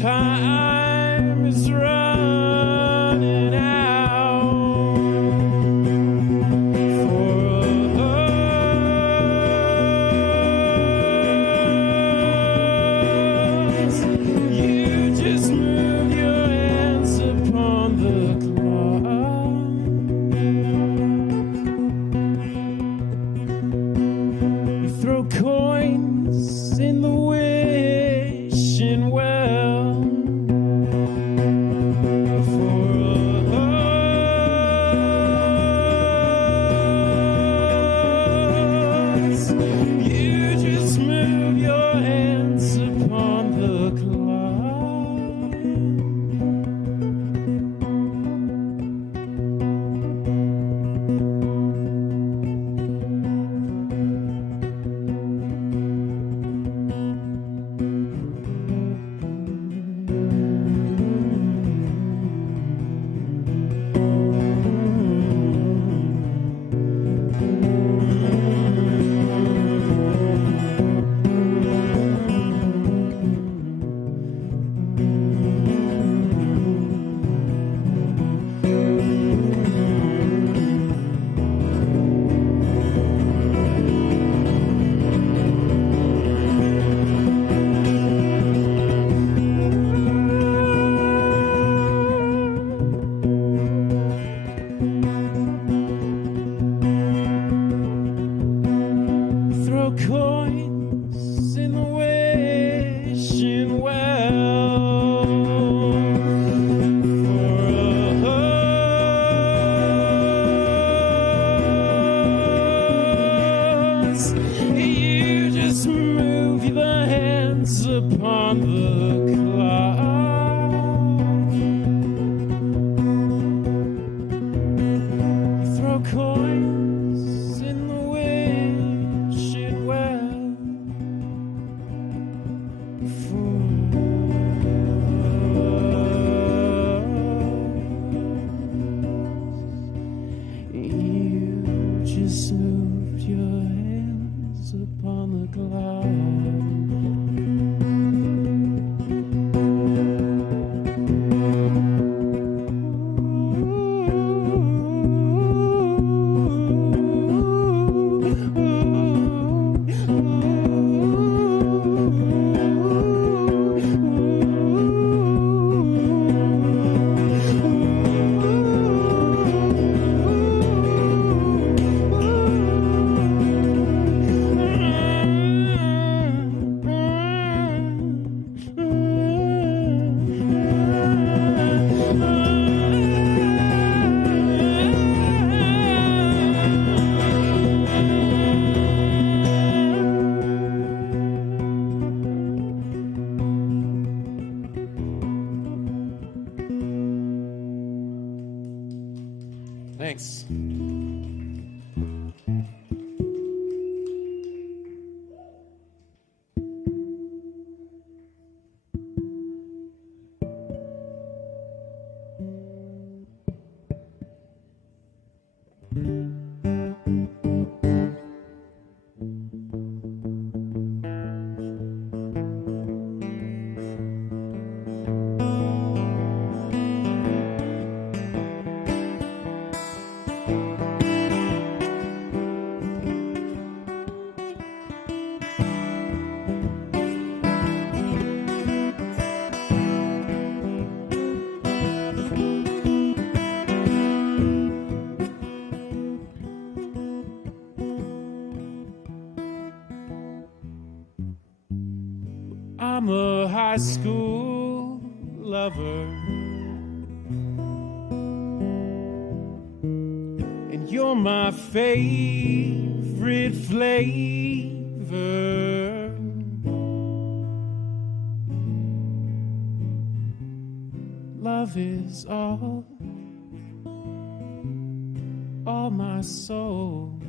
Time is running out for us. You just move your hands upon the clock. You throw coins in the wishing well. Thanks. I'm a high school lover, and you're my favorite flavor. Love is all my soul.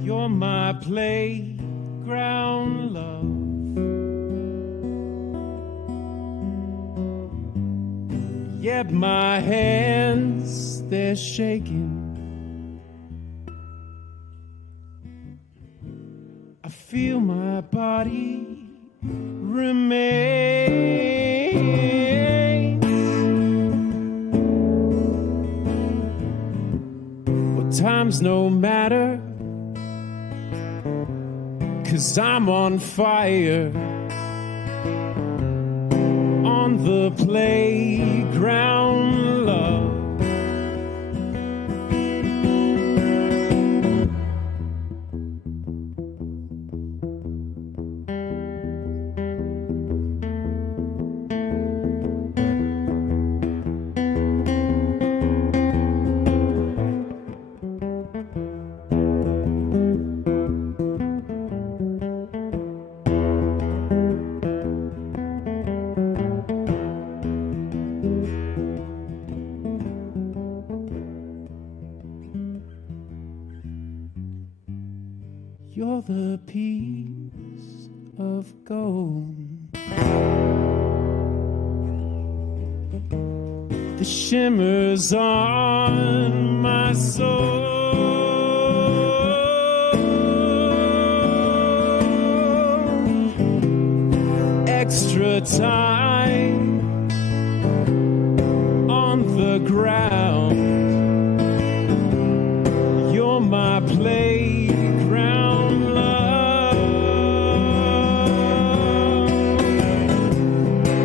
You're my playground love. Yet my hands, they're shaking. I feel my body remains. Well, time's no matter, 'cause I'm on fire. On the playground, love. You're the piece of gold that shimmers on my soul. Extra time on the ground. You're my playground love.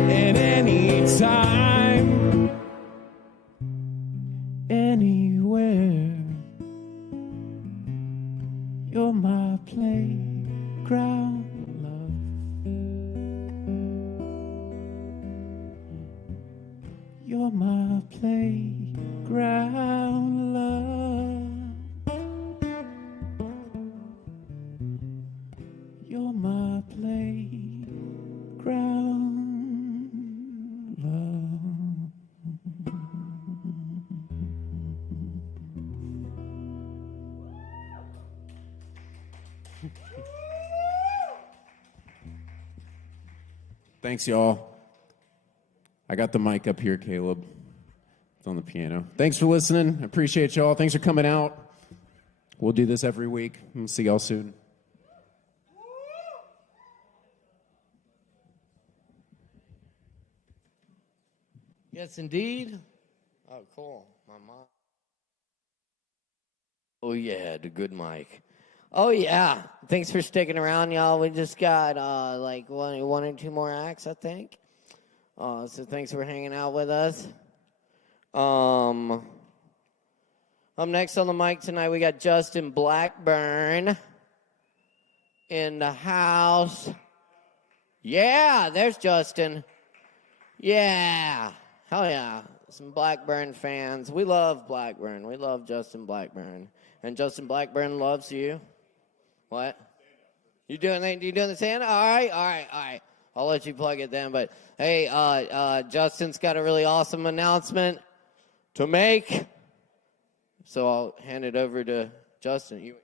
And anytime, anywhere, you're my playground love. You're my playground love. You're my playground love. Thanks, y'all. I got the mic up here, Caleb. It's on the piano. Thanks for listening. I appreciate y'all. Thanks for coming out. We'll do this every week. We'll see y'all soon. Yes, indeed. Oh, cool. My mom. Oh, yeah, the good mic. Oh, yeah. Thanks for sticking around, y'all. We just got like one or two more acts, I think. So thanks for hanging out with us. Up next on the mic tonight, we got Justin Blackburn in the house. Yeah, there's Justin. Yeah. Hell yeah. Some Blackburn fans. We love Blackburn. We love Justin Blackburn. And Justin Blackburn loves you. What? You doing the stand? All right. I'll let you plug it then. But hey, Justin's got a really awesome announcement. to make. So I'll hand it over to Justin. You.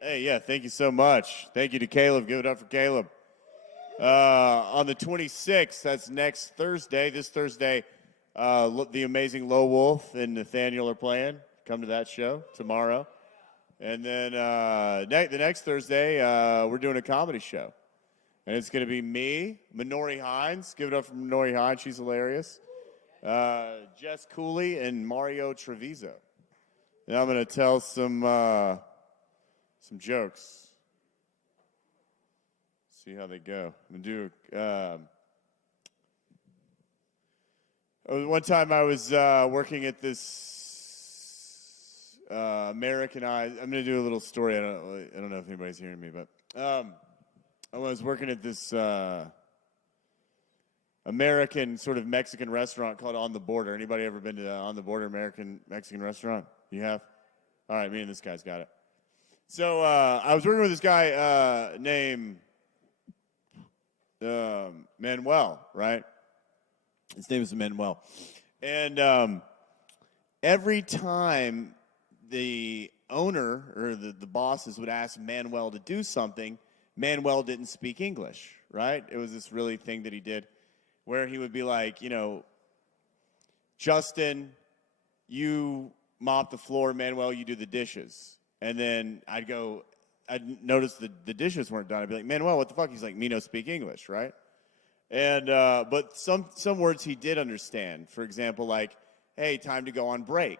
Hey, yeah, thank you so much. Thank you to Caleb. Give it up for Caleb. On the 26th, that's next Thursday. This Thursday, the amazing Low Wolf and Nathaniel are playing. Come to that show tomorrow. And then the next Thursday, we're doing a comedy show. And it's going to be me, Minori Hines. Give it up for Minori Hines. She's hilarious. Jess Cooley and Mario Treviso. And I'm going to tell some jokes. See how they go. I'm going to do one time I was working at this Americanized. I'm going to do a little story. I don't know if anybody's hearing me, but I was working at this American sort of Mexican restaurant called On the Border. Anybody ever been to the On the Border Mexican restaurant? You have? All right, me and this guy's got it. So I was working with this guy named Manuel, right? His name is Manuel. And every time the owner or the bosses would ask Manuel to do something, Manuel didn't speak English, right? It was this really thing that he did where he would be like, Justin, you mop the floor, Manuel, you do the dishes. And then I'd notice the dishes weren't done. I'd be like, Manuel, what the fuck? He's like, me no speak English, right? And but some words he did understand. For example, like, hey, time to go on break.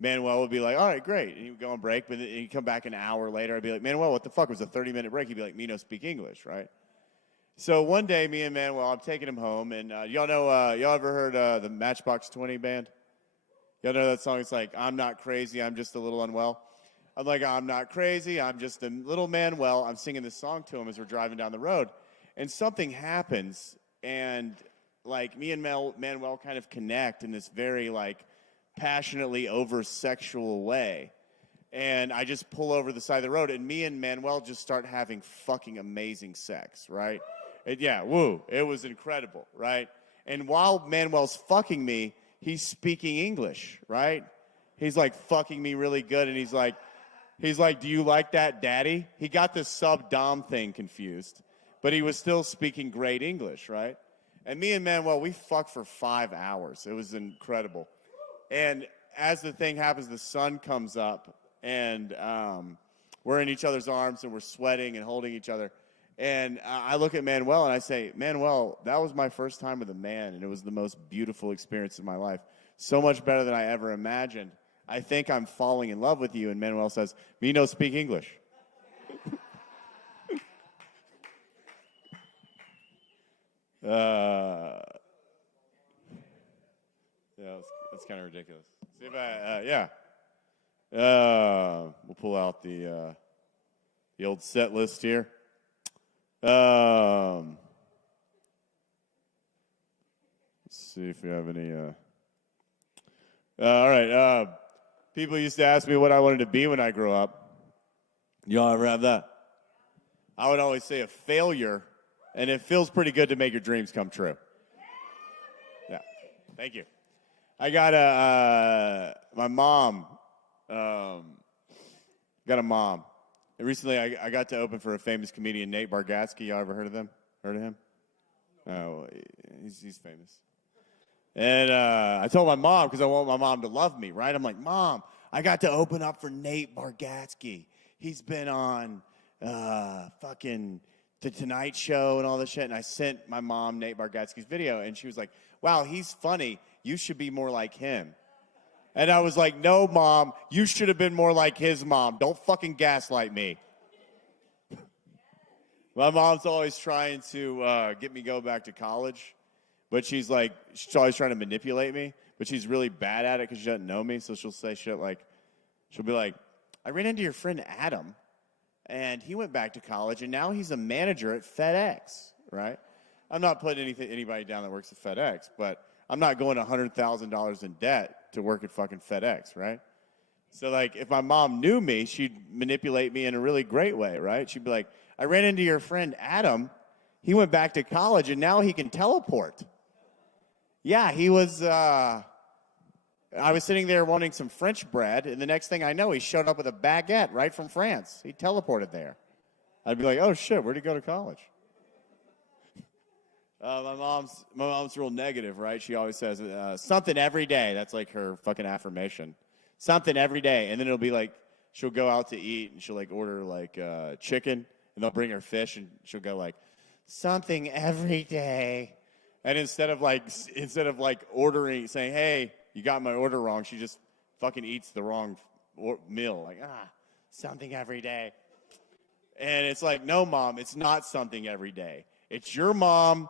Manuel would be like, all right, great. And he would go on break, but then he'd come back an hour later. I'd be like, Manuel, what the fuck? It was a 30-minute break. He'd be like, me no speak English, right? So one day, me and Manuel, I'm taking him home, and y'all ever heard the Matchbox 20 band? Y'all know that song? It's like, I'm not crazy, I'm just a little unwell. I'm like, I'm not crazy, I'm just a little Manuel. I'm singing this song to him as we're driving down the road. And something happens, and like me and Manuel kind of connect in this very like passionately over-sexual way. And I just pull over the side of the road, and me and Manuel just start having fucking amazing sex, right? It was incredible, right? And while Manuel's fucking me, he's speaking English, right? He's like fucking me really good, and he's like, do you like that, daddy? He got the sub-dom thing confused, but he was still speaking great English, right? And me and Manuel, we fucked for 5 hours. It was incredible. And as the thing happens, the sun comes up, and we're in each other's arms, and we're sweating and holding each other. And I look at Manuel, and I say, Manuel, that was my first time with a man, and it was the most beautiful experience of my life. So much better than I ever imagined. I think I'm falling in love with you. And Manuel says, me no speak English. Yeah, that's kind of ridiculous. See if we'll pull out the old set list here. Let's see if we have any. All right. People used to ask me what I wanted to be when I grew up. Y'all ever have that? I would always say a failure, and it feels pretty good to make your dreams come true. Yeah. Thank you. I got my mom. Got a mom. And recently, I got to open for a famous comedian, Nate Bargatze. Y'all ever heard of them? Heard of him? Oh, he's famous. And I told my mom, because I want my mom to love me, right? I'm like, Mom, I got to open up for Nate Bargatze. He's been on fucking The Tonight Show and all this shit. And I sent my mom Nate Bargatze's video, and she was like, wow, he's funny. You should be more like him. And I was like, no, Mom, you should have been more like his mom. Don't fucking gaslight me. My mom's always trying to get me to go back to college. But she's always trying to manipulate me. But she's really bad at it because she doesn't know me. So she'll say shit like, she'll be like, I ran into your friend Adam, and he went back to college, and now he's a manager at FedEx, right? I'm not putting anybody down that works at FedEx, but I'm not going $100,000 in debt to work at fucking FedEx, right? So, like, if my mom knew me, she'd manipulate me in a really great way, right? She'd be like, I ran into your friend Adam. He went back to college, and now he can teleport. Yeah, he was I was sitting there wanting some French bread, and the next thing I know, he showed up with a baguette right from France. He teleported there. I'd be like, oh, shit, where'd he go to college? My mom's real negative, right? She always says something every day. That's like her fucking affirmation. Something every day. And then it'll be like, she'll go out to eat, and she'll like order like chicken, and they'll bring her fish, and she'll go like, something every day. And instead of like ordering, saying, hey, you got my order wrong, she just fucking eats the wrong meal. Like, something every day. And it's like, no, Mom, it's not something every day. It's your mom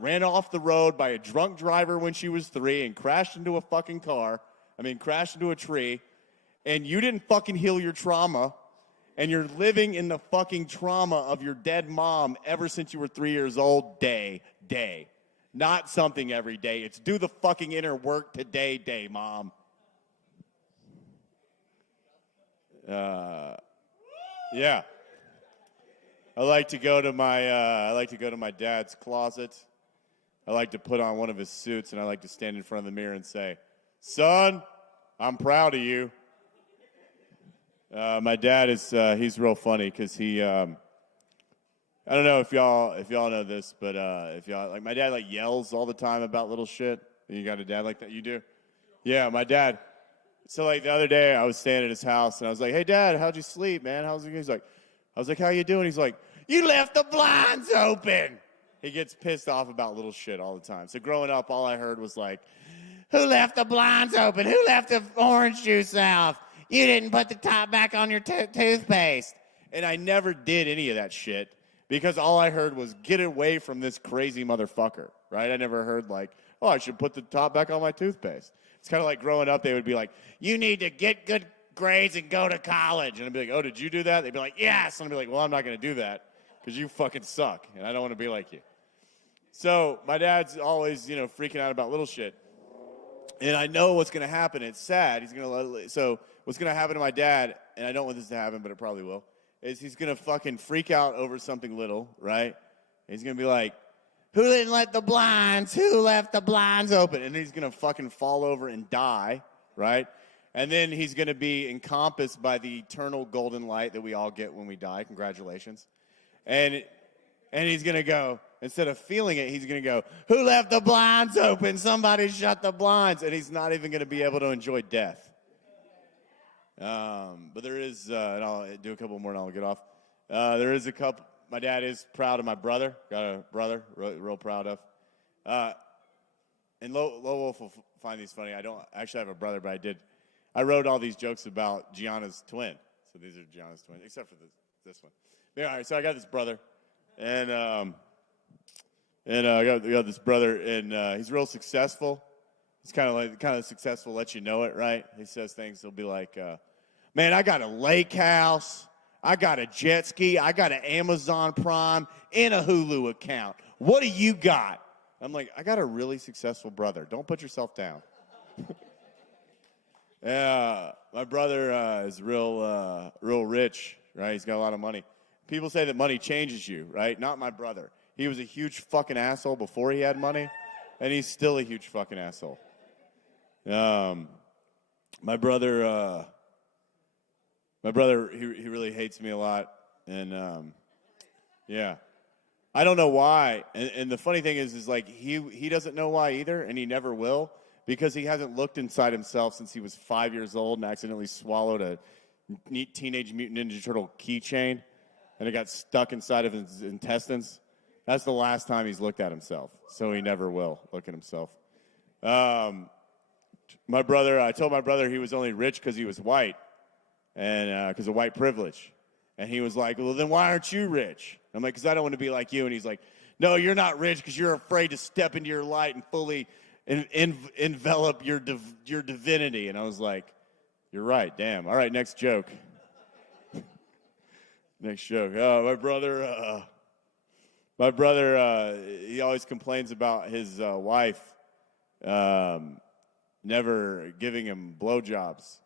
ran off the road by a drunk driver when she was 3 and crashed into a tree, and you didn't fucking heal your trauma, and you're living in the fucking trauma of your dead mom ever since you were 3 years old, day. Not something every day. It's do the fucking inner work today, day, Mom. Yeah. I like to go to my dad's closet. I like to put on one of his suits, and I like to stand in front of the mirror and say, son, I'm proud of you. My dad is he's real funny because he I don't know if y'all know this, but if y'all like, my dad like yells all the time about little shit. You got a dad like that? You do? Yeah, my dad. So like the other day I was staying at his house, and I was like, hey, Dad, how'd you sleep, man? He's like, I was like, how you doing? He's like, you left the blinds open. He gets pissed off about little shit all the time. So growing up, all I heard was like, who left the blinds open? Who left the orange juice out? You didn't put the top back on your toothpaste. And I never did any of that shit because all I heard was, get away from this crazy motherfucker, right? I never heard like, oh, I should put the top back on my toothpaste. It's kind of like growing up, they would be like, you need to get good grades and go to college. And I'd be like, oh, did you do that? They'd be like, yes. And I'd be like, well, I'm not going to do that because you fucking suck, and I don't want to be like you. So my dad's always, freaking out about little shit. And I know what's going to happen. It's sad. So what's going to happen to my dad, and I don't want this to happen, but it probably will, is he's going to fucking freak out over something little, right? He's going to be like, who didn't let the blinds? Who left the blinds open? And he's going to fucking fall over and die, right? And then he's going to be encompassed by the eternal golden light that we all get when we die. Congratulations. And he's going to go, instead of feeling it, he's going to go, who left the blinds open? Somebody shut the blinds. And he's not even going to be able to enjoy death. But there is, and I'll do a couple more and I'll get off. There is a couple. My dad is proud of my brother. Got a brother, real proud of. And Low Wolf will find these funny. I don't actually have a brother, but I wrote all these jokes about Gianna's twin. So these are Gianna's twins, except for this one. Yeah, all right, so I got this brother, and I got this brother, and he's real successful. He's kind of successful, lets you know it, right? He says things. He'll be like, "Man, I got a lake house, I got a jet ski, I got an Amazon Prime, and a Hulu account. What do you got?" I'm like, "I got a really successful brother. Don't put yourself down." Yeah, my brother is real rich, right? He's got a lot of money. People say that money changes you, right? Not my brother. He was a huge fucking asshole before he had money, and he's still a huge fucking asshole. My brother, he really hates me a lot, and yeah, I don't know why. And the funny thing is like he doesn't know why either, and he never will, because he hasn't looked inside himself since he was 5 years old and accidentally swallowed a Teenage Mutant Ninja Turtle keychain, and it got stuck inside of his intestines. That's the last time he's looked at himself, so he never will look at himself. I told my brother he was only rich because he was white, and because of white privilege. And he was like, well, then why aren't you rich? I'm like, because I don't want to be like you. And he's like, no, you're not rich because you're afraid to step into your light and fully envelop your divinity. And I was like, you're right, damn. All right, next joke. Next joke. My brother, he always complains about his wife never giving him blowjobs.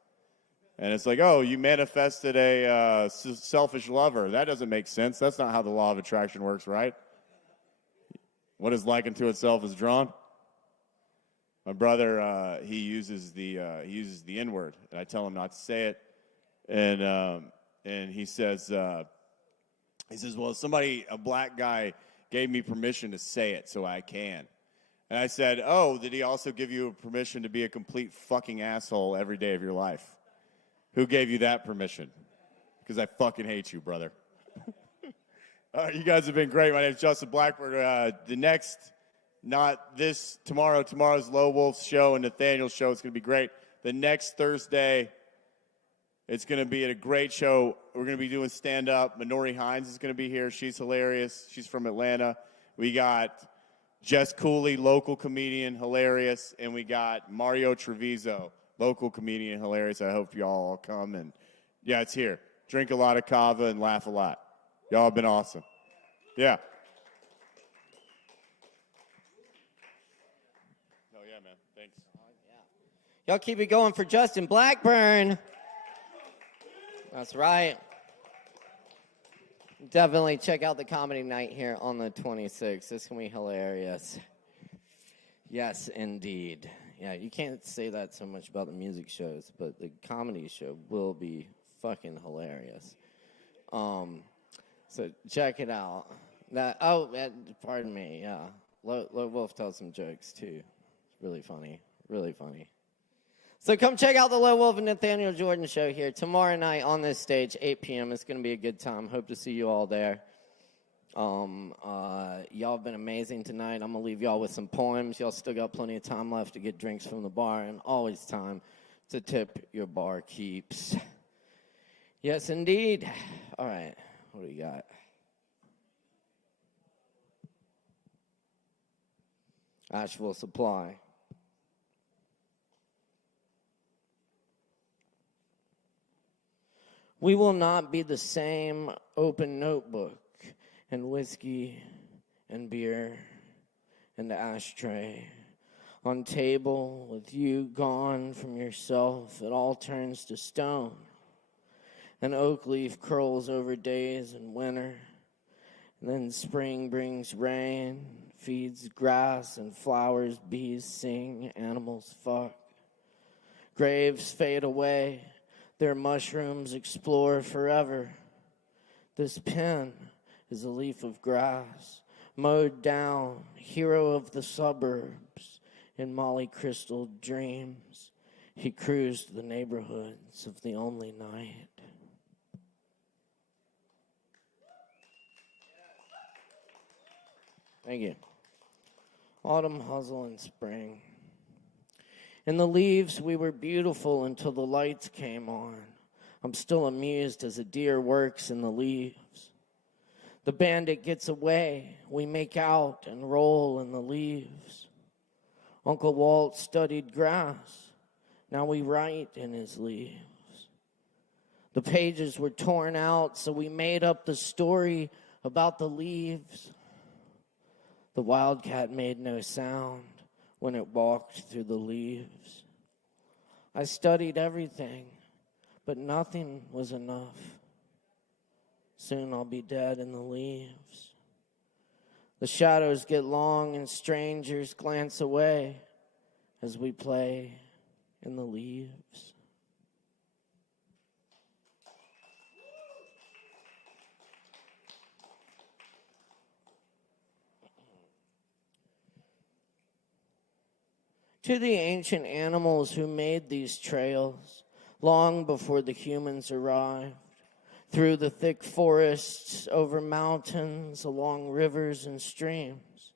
And it's like, oh, you manifested a selfish lover. That doesn't make sense. That's not how the law of attraction works, right? What is like unto itself is drawn. My brother, he uses the N-word, and I tell him not to say it. And he says, well, a black guy gave me permission to say it, so I can. And I said, oh, did he also give you permission to be a complete fucking asshole every day of your life? Who gave you that permission? Because I fucking hate you, brother. All right, you guys have been great. My name is Justin Blackburn. Tomorrow's Low Wolf's show and Nathaniel's show. It's going to be great. The next Thursday, it's going to be a great show. We're going to be doing stand-up. Minori Hines is going to be here. She's hilarious. She's from Atlanta. We got Jess Cooley, local comedian, hilarious. And we got Mario Treviso, local comedian, hilarious. I hope y'all all come. And, yeah, it's here. Drink a lot of Kava and laugh a lot. Y'all have been awesome. Yeah. Oh, yeah, man. Thanks. Y'all keep it going for Justin Blackburn. That's right. Definitely check out the comedy night here on the 26th. This can be hilarious. Yes, indeed. Yeah, you can't say that so much about the music shows, but the comedy show will be fucking hilarious. So check it out. Pardon me, yeah. Low Wolf tells some jokes, too. It's really funny, really funny. So come check out the Low Wolf and Nathaniel Jordan show here tomorrow night on this stage, 8 p.m. It's going to be a good time. Hope to see you all there. Y'all have been amazing tonight. I'm going to leave y'all with some poems. Y'all still got plenty of time left to get drinks from the bar, and always time to tip your bar keeps. Yes, indeed. All right, what do we got? Asheville Supply. We will not be the same open notebook and whiskey and beer and ashtray. On table with you gone from yourself, it all turns to stone. An oak leaf curls over days in winter. And then spring brings rain, feeds grass and flowers, bees sing, animals fuck. Graves fade away. Their mushrooms explore forever. This pen is a leaf of grass, mowed down, hero of the suburbs. In Molly Crystal dreams, he cruised the neighborhoods of the only night. Thank you. Autumn, hustle, and spring. In the leaves, we were beautiful until the lights came on. I'm still amused as a deer works in the leaves. The bandit gets away. We make out and roll in the leaves. Uncle Walt studied grass. Now we write in his leaves. The pages were torn out, so we made up the story about the leaves. The wildcat made no sound when it walked through the leaves. I studied everything, but nothing was enough. Soon I'll be dead in the leaves. The shadows get long and strangers glance away as we play in the leaves. To the ancient animals who made these trails long before the humans arrived, through the thick forests, over mountains, along rivers and streams.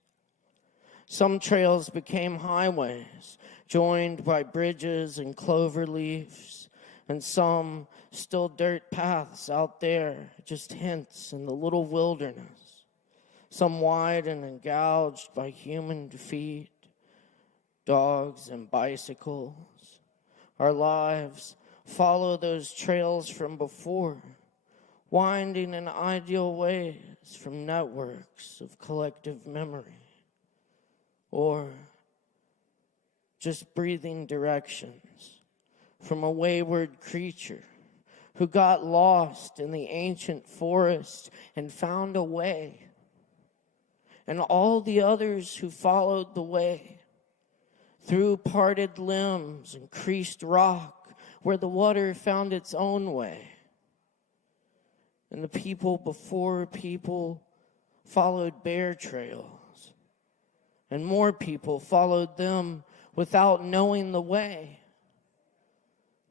Some trails became highways, joined by bridges and clover leaves, and some still dirt paths out there, just hints in the little wilderness. Some widened and gouged by human feet, dogs and bicycles. Our lives follow those trails from before, winding in ideal ways from networks of collective memory, or just breathing directions from a wayward creature who got lost in the ancient forest and found a way, and all the others who followed the way through parted limbs and creased rock, where the water found its own way. And the people before people followed bear trails, and more people followed them without knowing the way,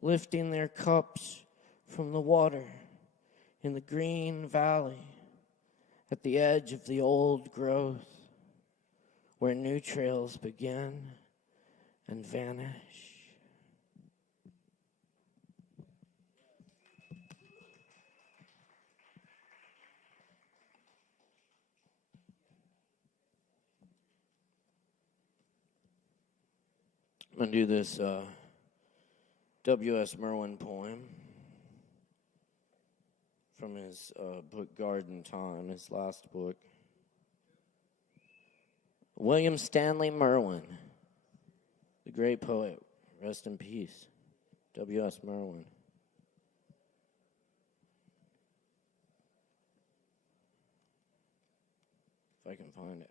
lifting their cups from the water in the green valley at the edge of the old growth, where new trails begin and vanish. I'm going to do this W.S. Merwin poem from his book Garden Time, his last book. William Stanley Merwin, the great poet, rest in peace. W.S. Merwin. If I can find it.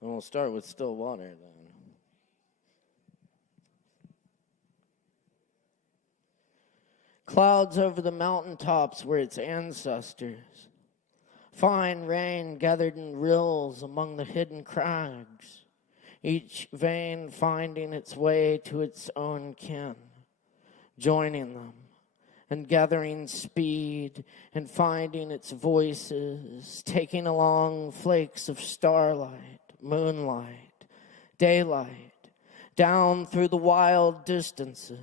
And we'll start with still water then. Clouds over the mountaintops were its ancestors. Fine rain gathered in rills among the hidden crags, each vein finding its way to its own kin, joining them and gathering speed and finding its voices, taking along flakes of starlight, moonlight, daylight, down through the wild distances,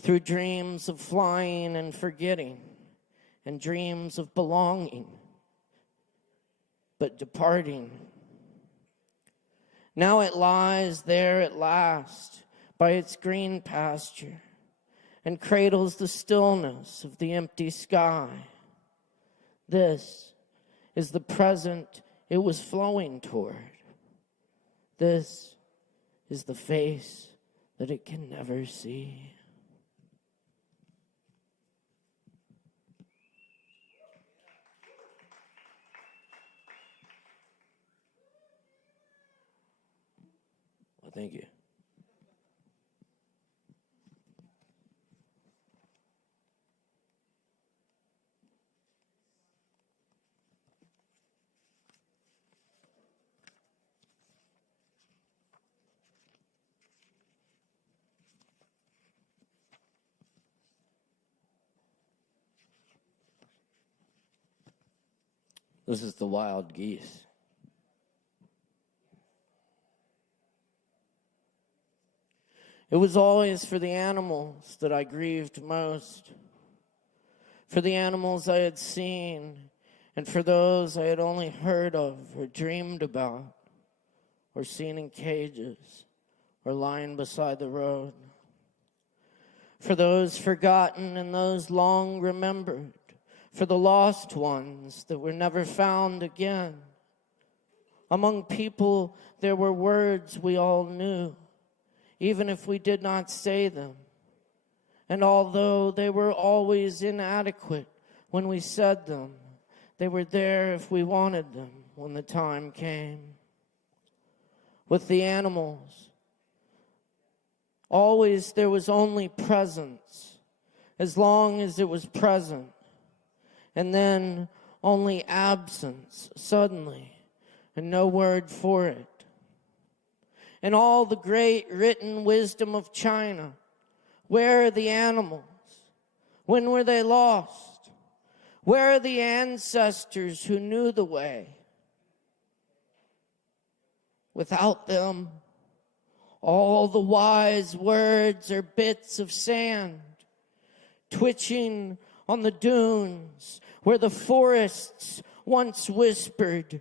through dreams of flying and forgetting, and dreams of belonging, but departing. Now it lies there at last by its green pasture and cradles the stillness of the empty sky. This is the present it was flowing toward. This is the face that it can never see. Well, thank you. This is the wild geese. It was always for the animals that I grieved most, for the animals I had seen, and for those I had only heard of or dreamed about, or seen in cages, or lying beside the road. For those forgotten and those long remembered, for the lost ones that were never found again. Among people, there were words we all knew, even if we did not say them. And although they were always inadequate when we said them, they were there if we wanted them when the time came. With the animals, always there was only presence, as long as it was present. And then only absence suddenly, and no word for it. And all the great written wisdom of China, where are the animals? When were they lost? Where are the ancestors who knew the way? Without them, all the wise words are bits of sand, twitching on the dunes where the forests once whispered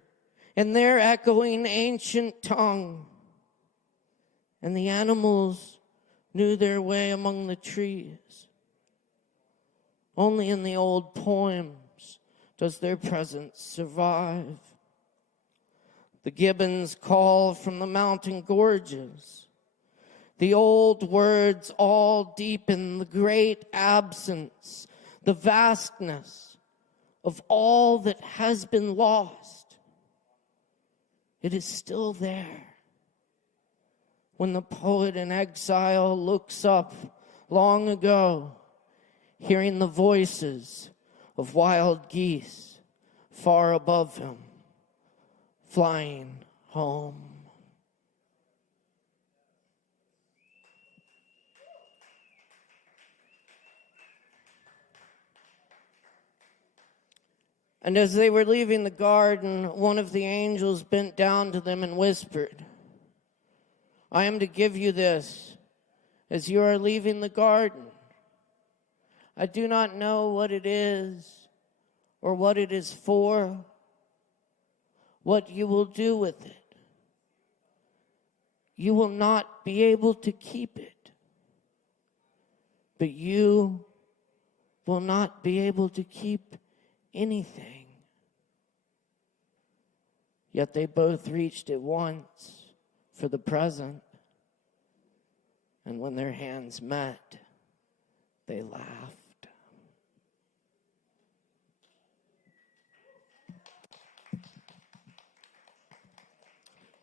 in their echoing ancient tongue. And the animals knew their way among the trees. Only in the old poems does their presence survive. The gibbons call from the mountain gorges. The old words all deepen the great absence the vastness of all that has been lost, it is still there. When the poet in exile looks up long ago, hearing the voices of wild geese far above him, flying home. And as they were leaving the garden, one of the angels bent down to them and whispered, I am to give you this as you are leaving the garden. I do not know what it is or what it is for, what you will do with it. You will not be able to keep it, but you will not be able to keep anything. Yet they both reached at once for the present, and when their hands met, they laughed.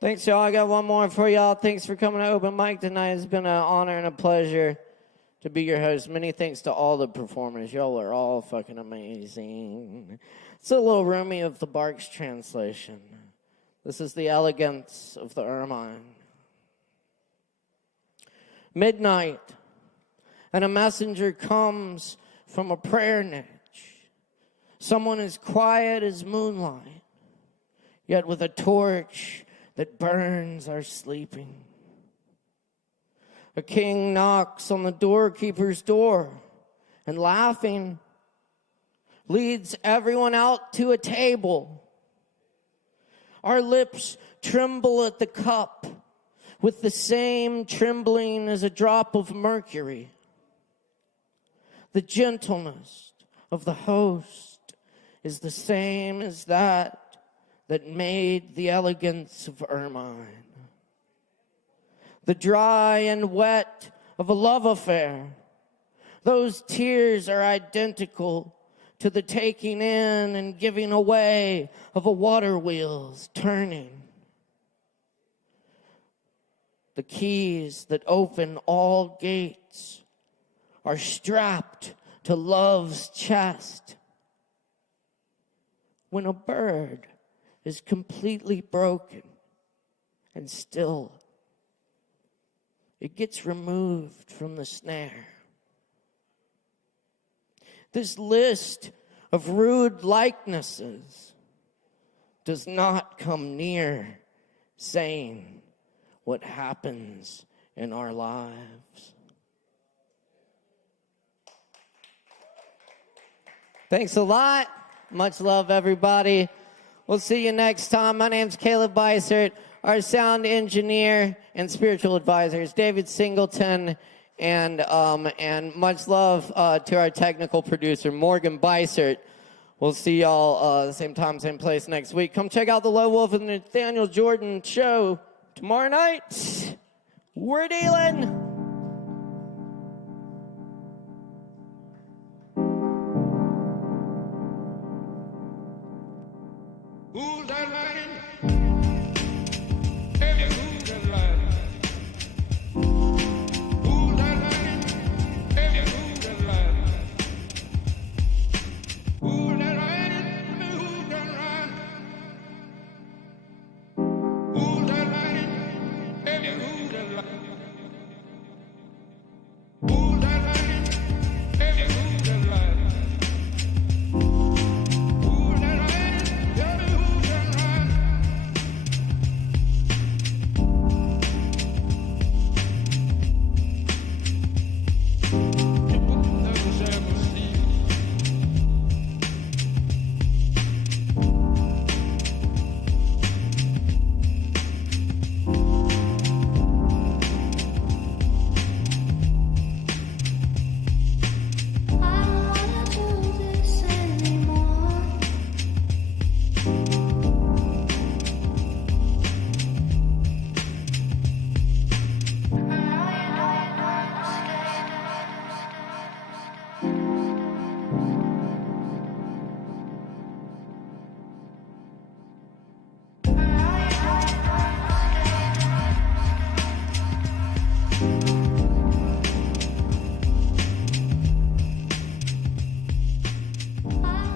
Thanks, y'all. I got one more for y'all. Thanks for coming to Open Mic tonight. It's been an honor and a pleasure to be your host. Many thanks to all the performers. Y'all are all fucking amazing. It's a little Rumi of the Barks translation. This is the elegance of the ermine. Midnight, and a messenger comes from a prayer niche. Someone as quiet as moonlight, yet with a torch that burns our sleeping. A king knocks on the doorkeeper's door and, laughing, leads everyone out to a table. Our lips tremble at the cup with the same trembling as a drop of mercury. The gentleness of the host is the same as that made the elegance of ermine. The dry and wet of a love affair, those tears are identical to the taking in and giving away of a water wheel's turning. The keys that open all gates are strapped to love's chest. When a bird is completely broken and still, it gets removed from the snare. This list of rude likenesses does not come near saying what happens in our lives. Thanks a lot. Much love, everybody. We'll see you next time. My name's Caleb Beissert. Our sound engineer and spiritual advisor is David Singleton. And much love to our technical producer, Morgan Beissert. We'll see y'all same time, same place next week. Come check out the Low Wolf and Nathaniel Jordan show tomorrow night. We're dealing. Who's that man? Tell me who's that man? Who's that man? Tell me who's that man? Who's that man? Tell me who's that man? Who's that man? Tell me who's that man? I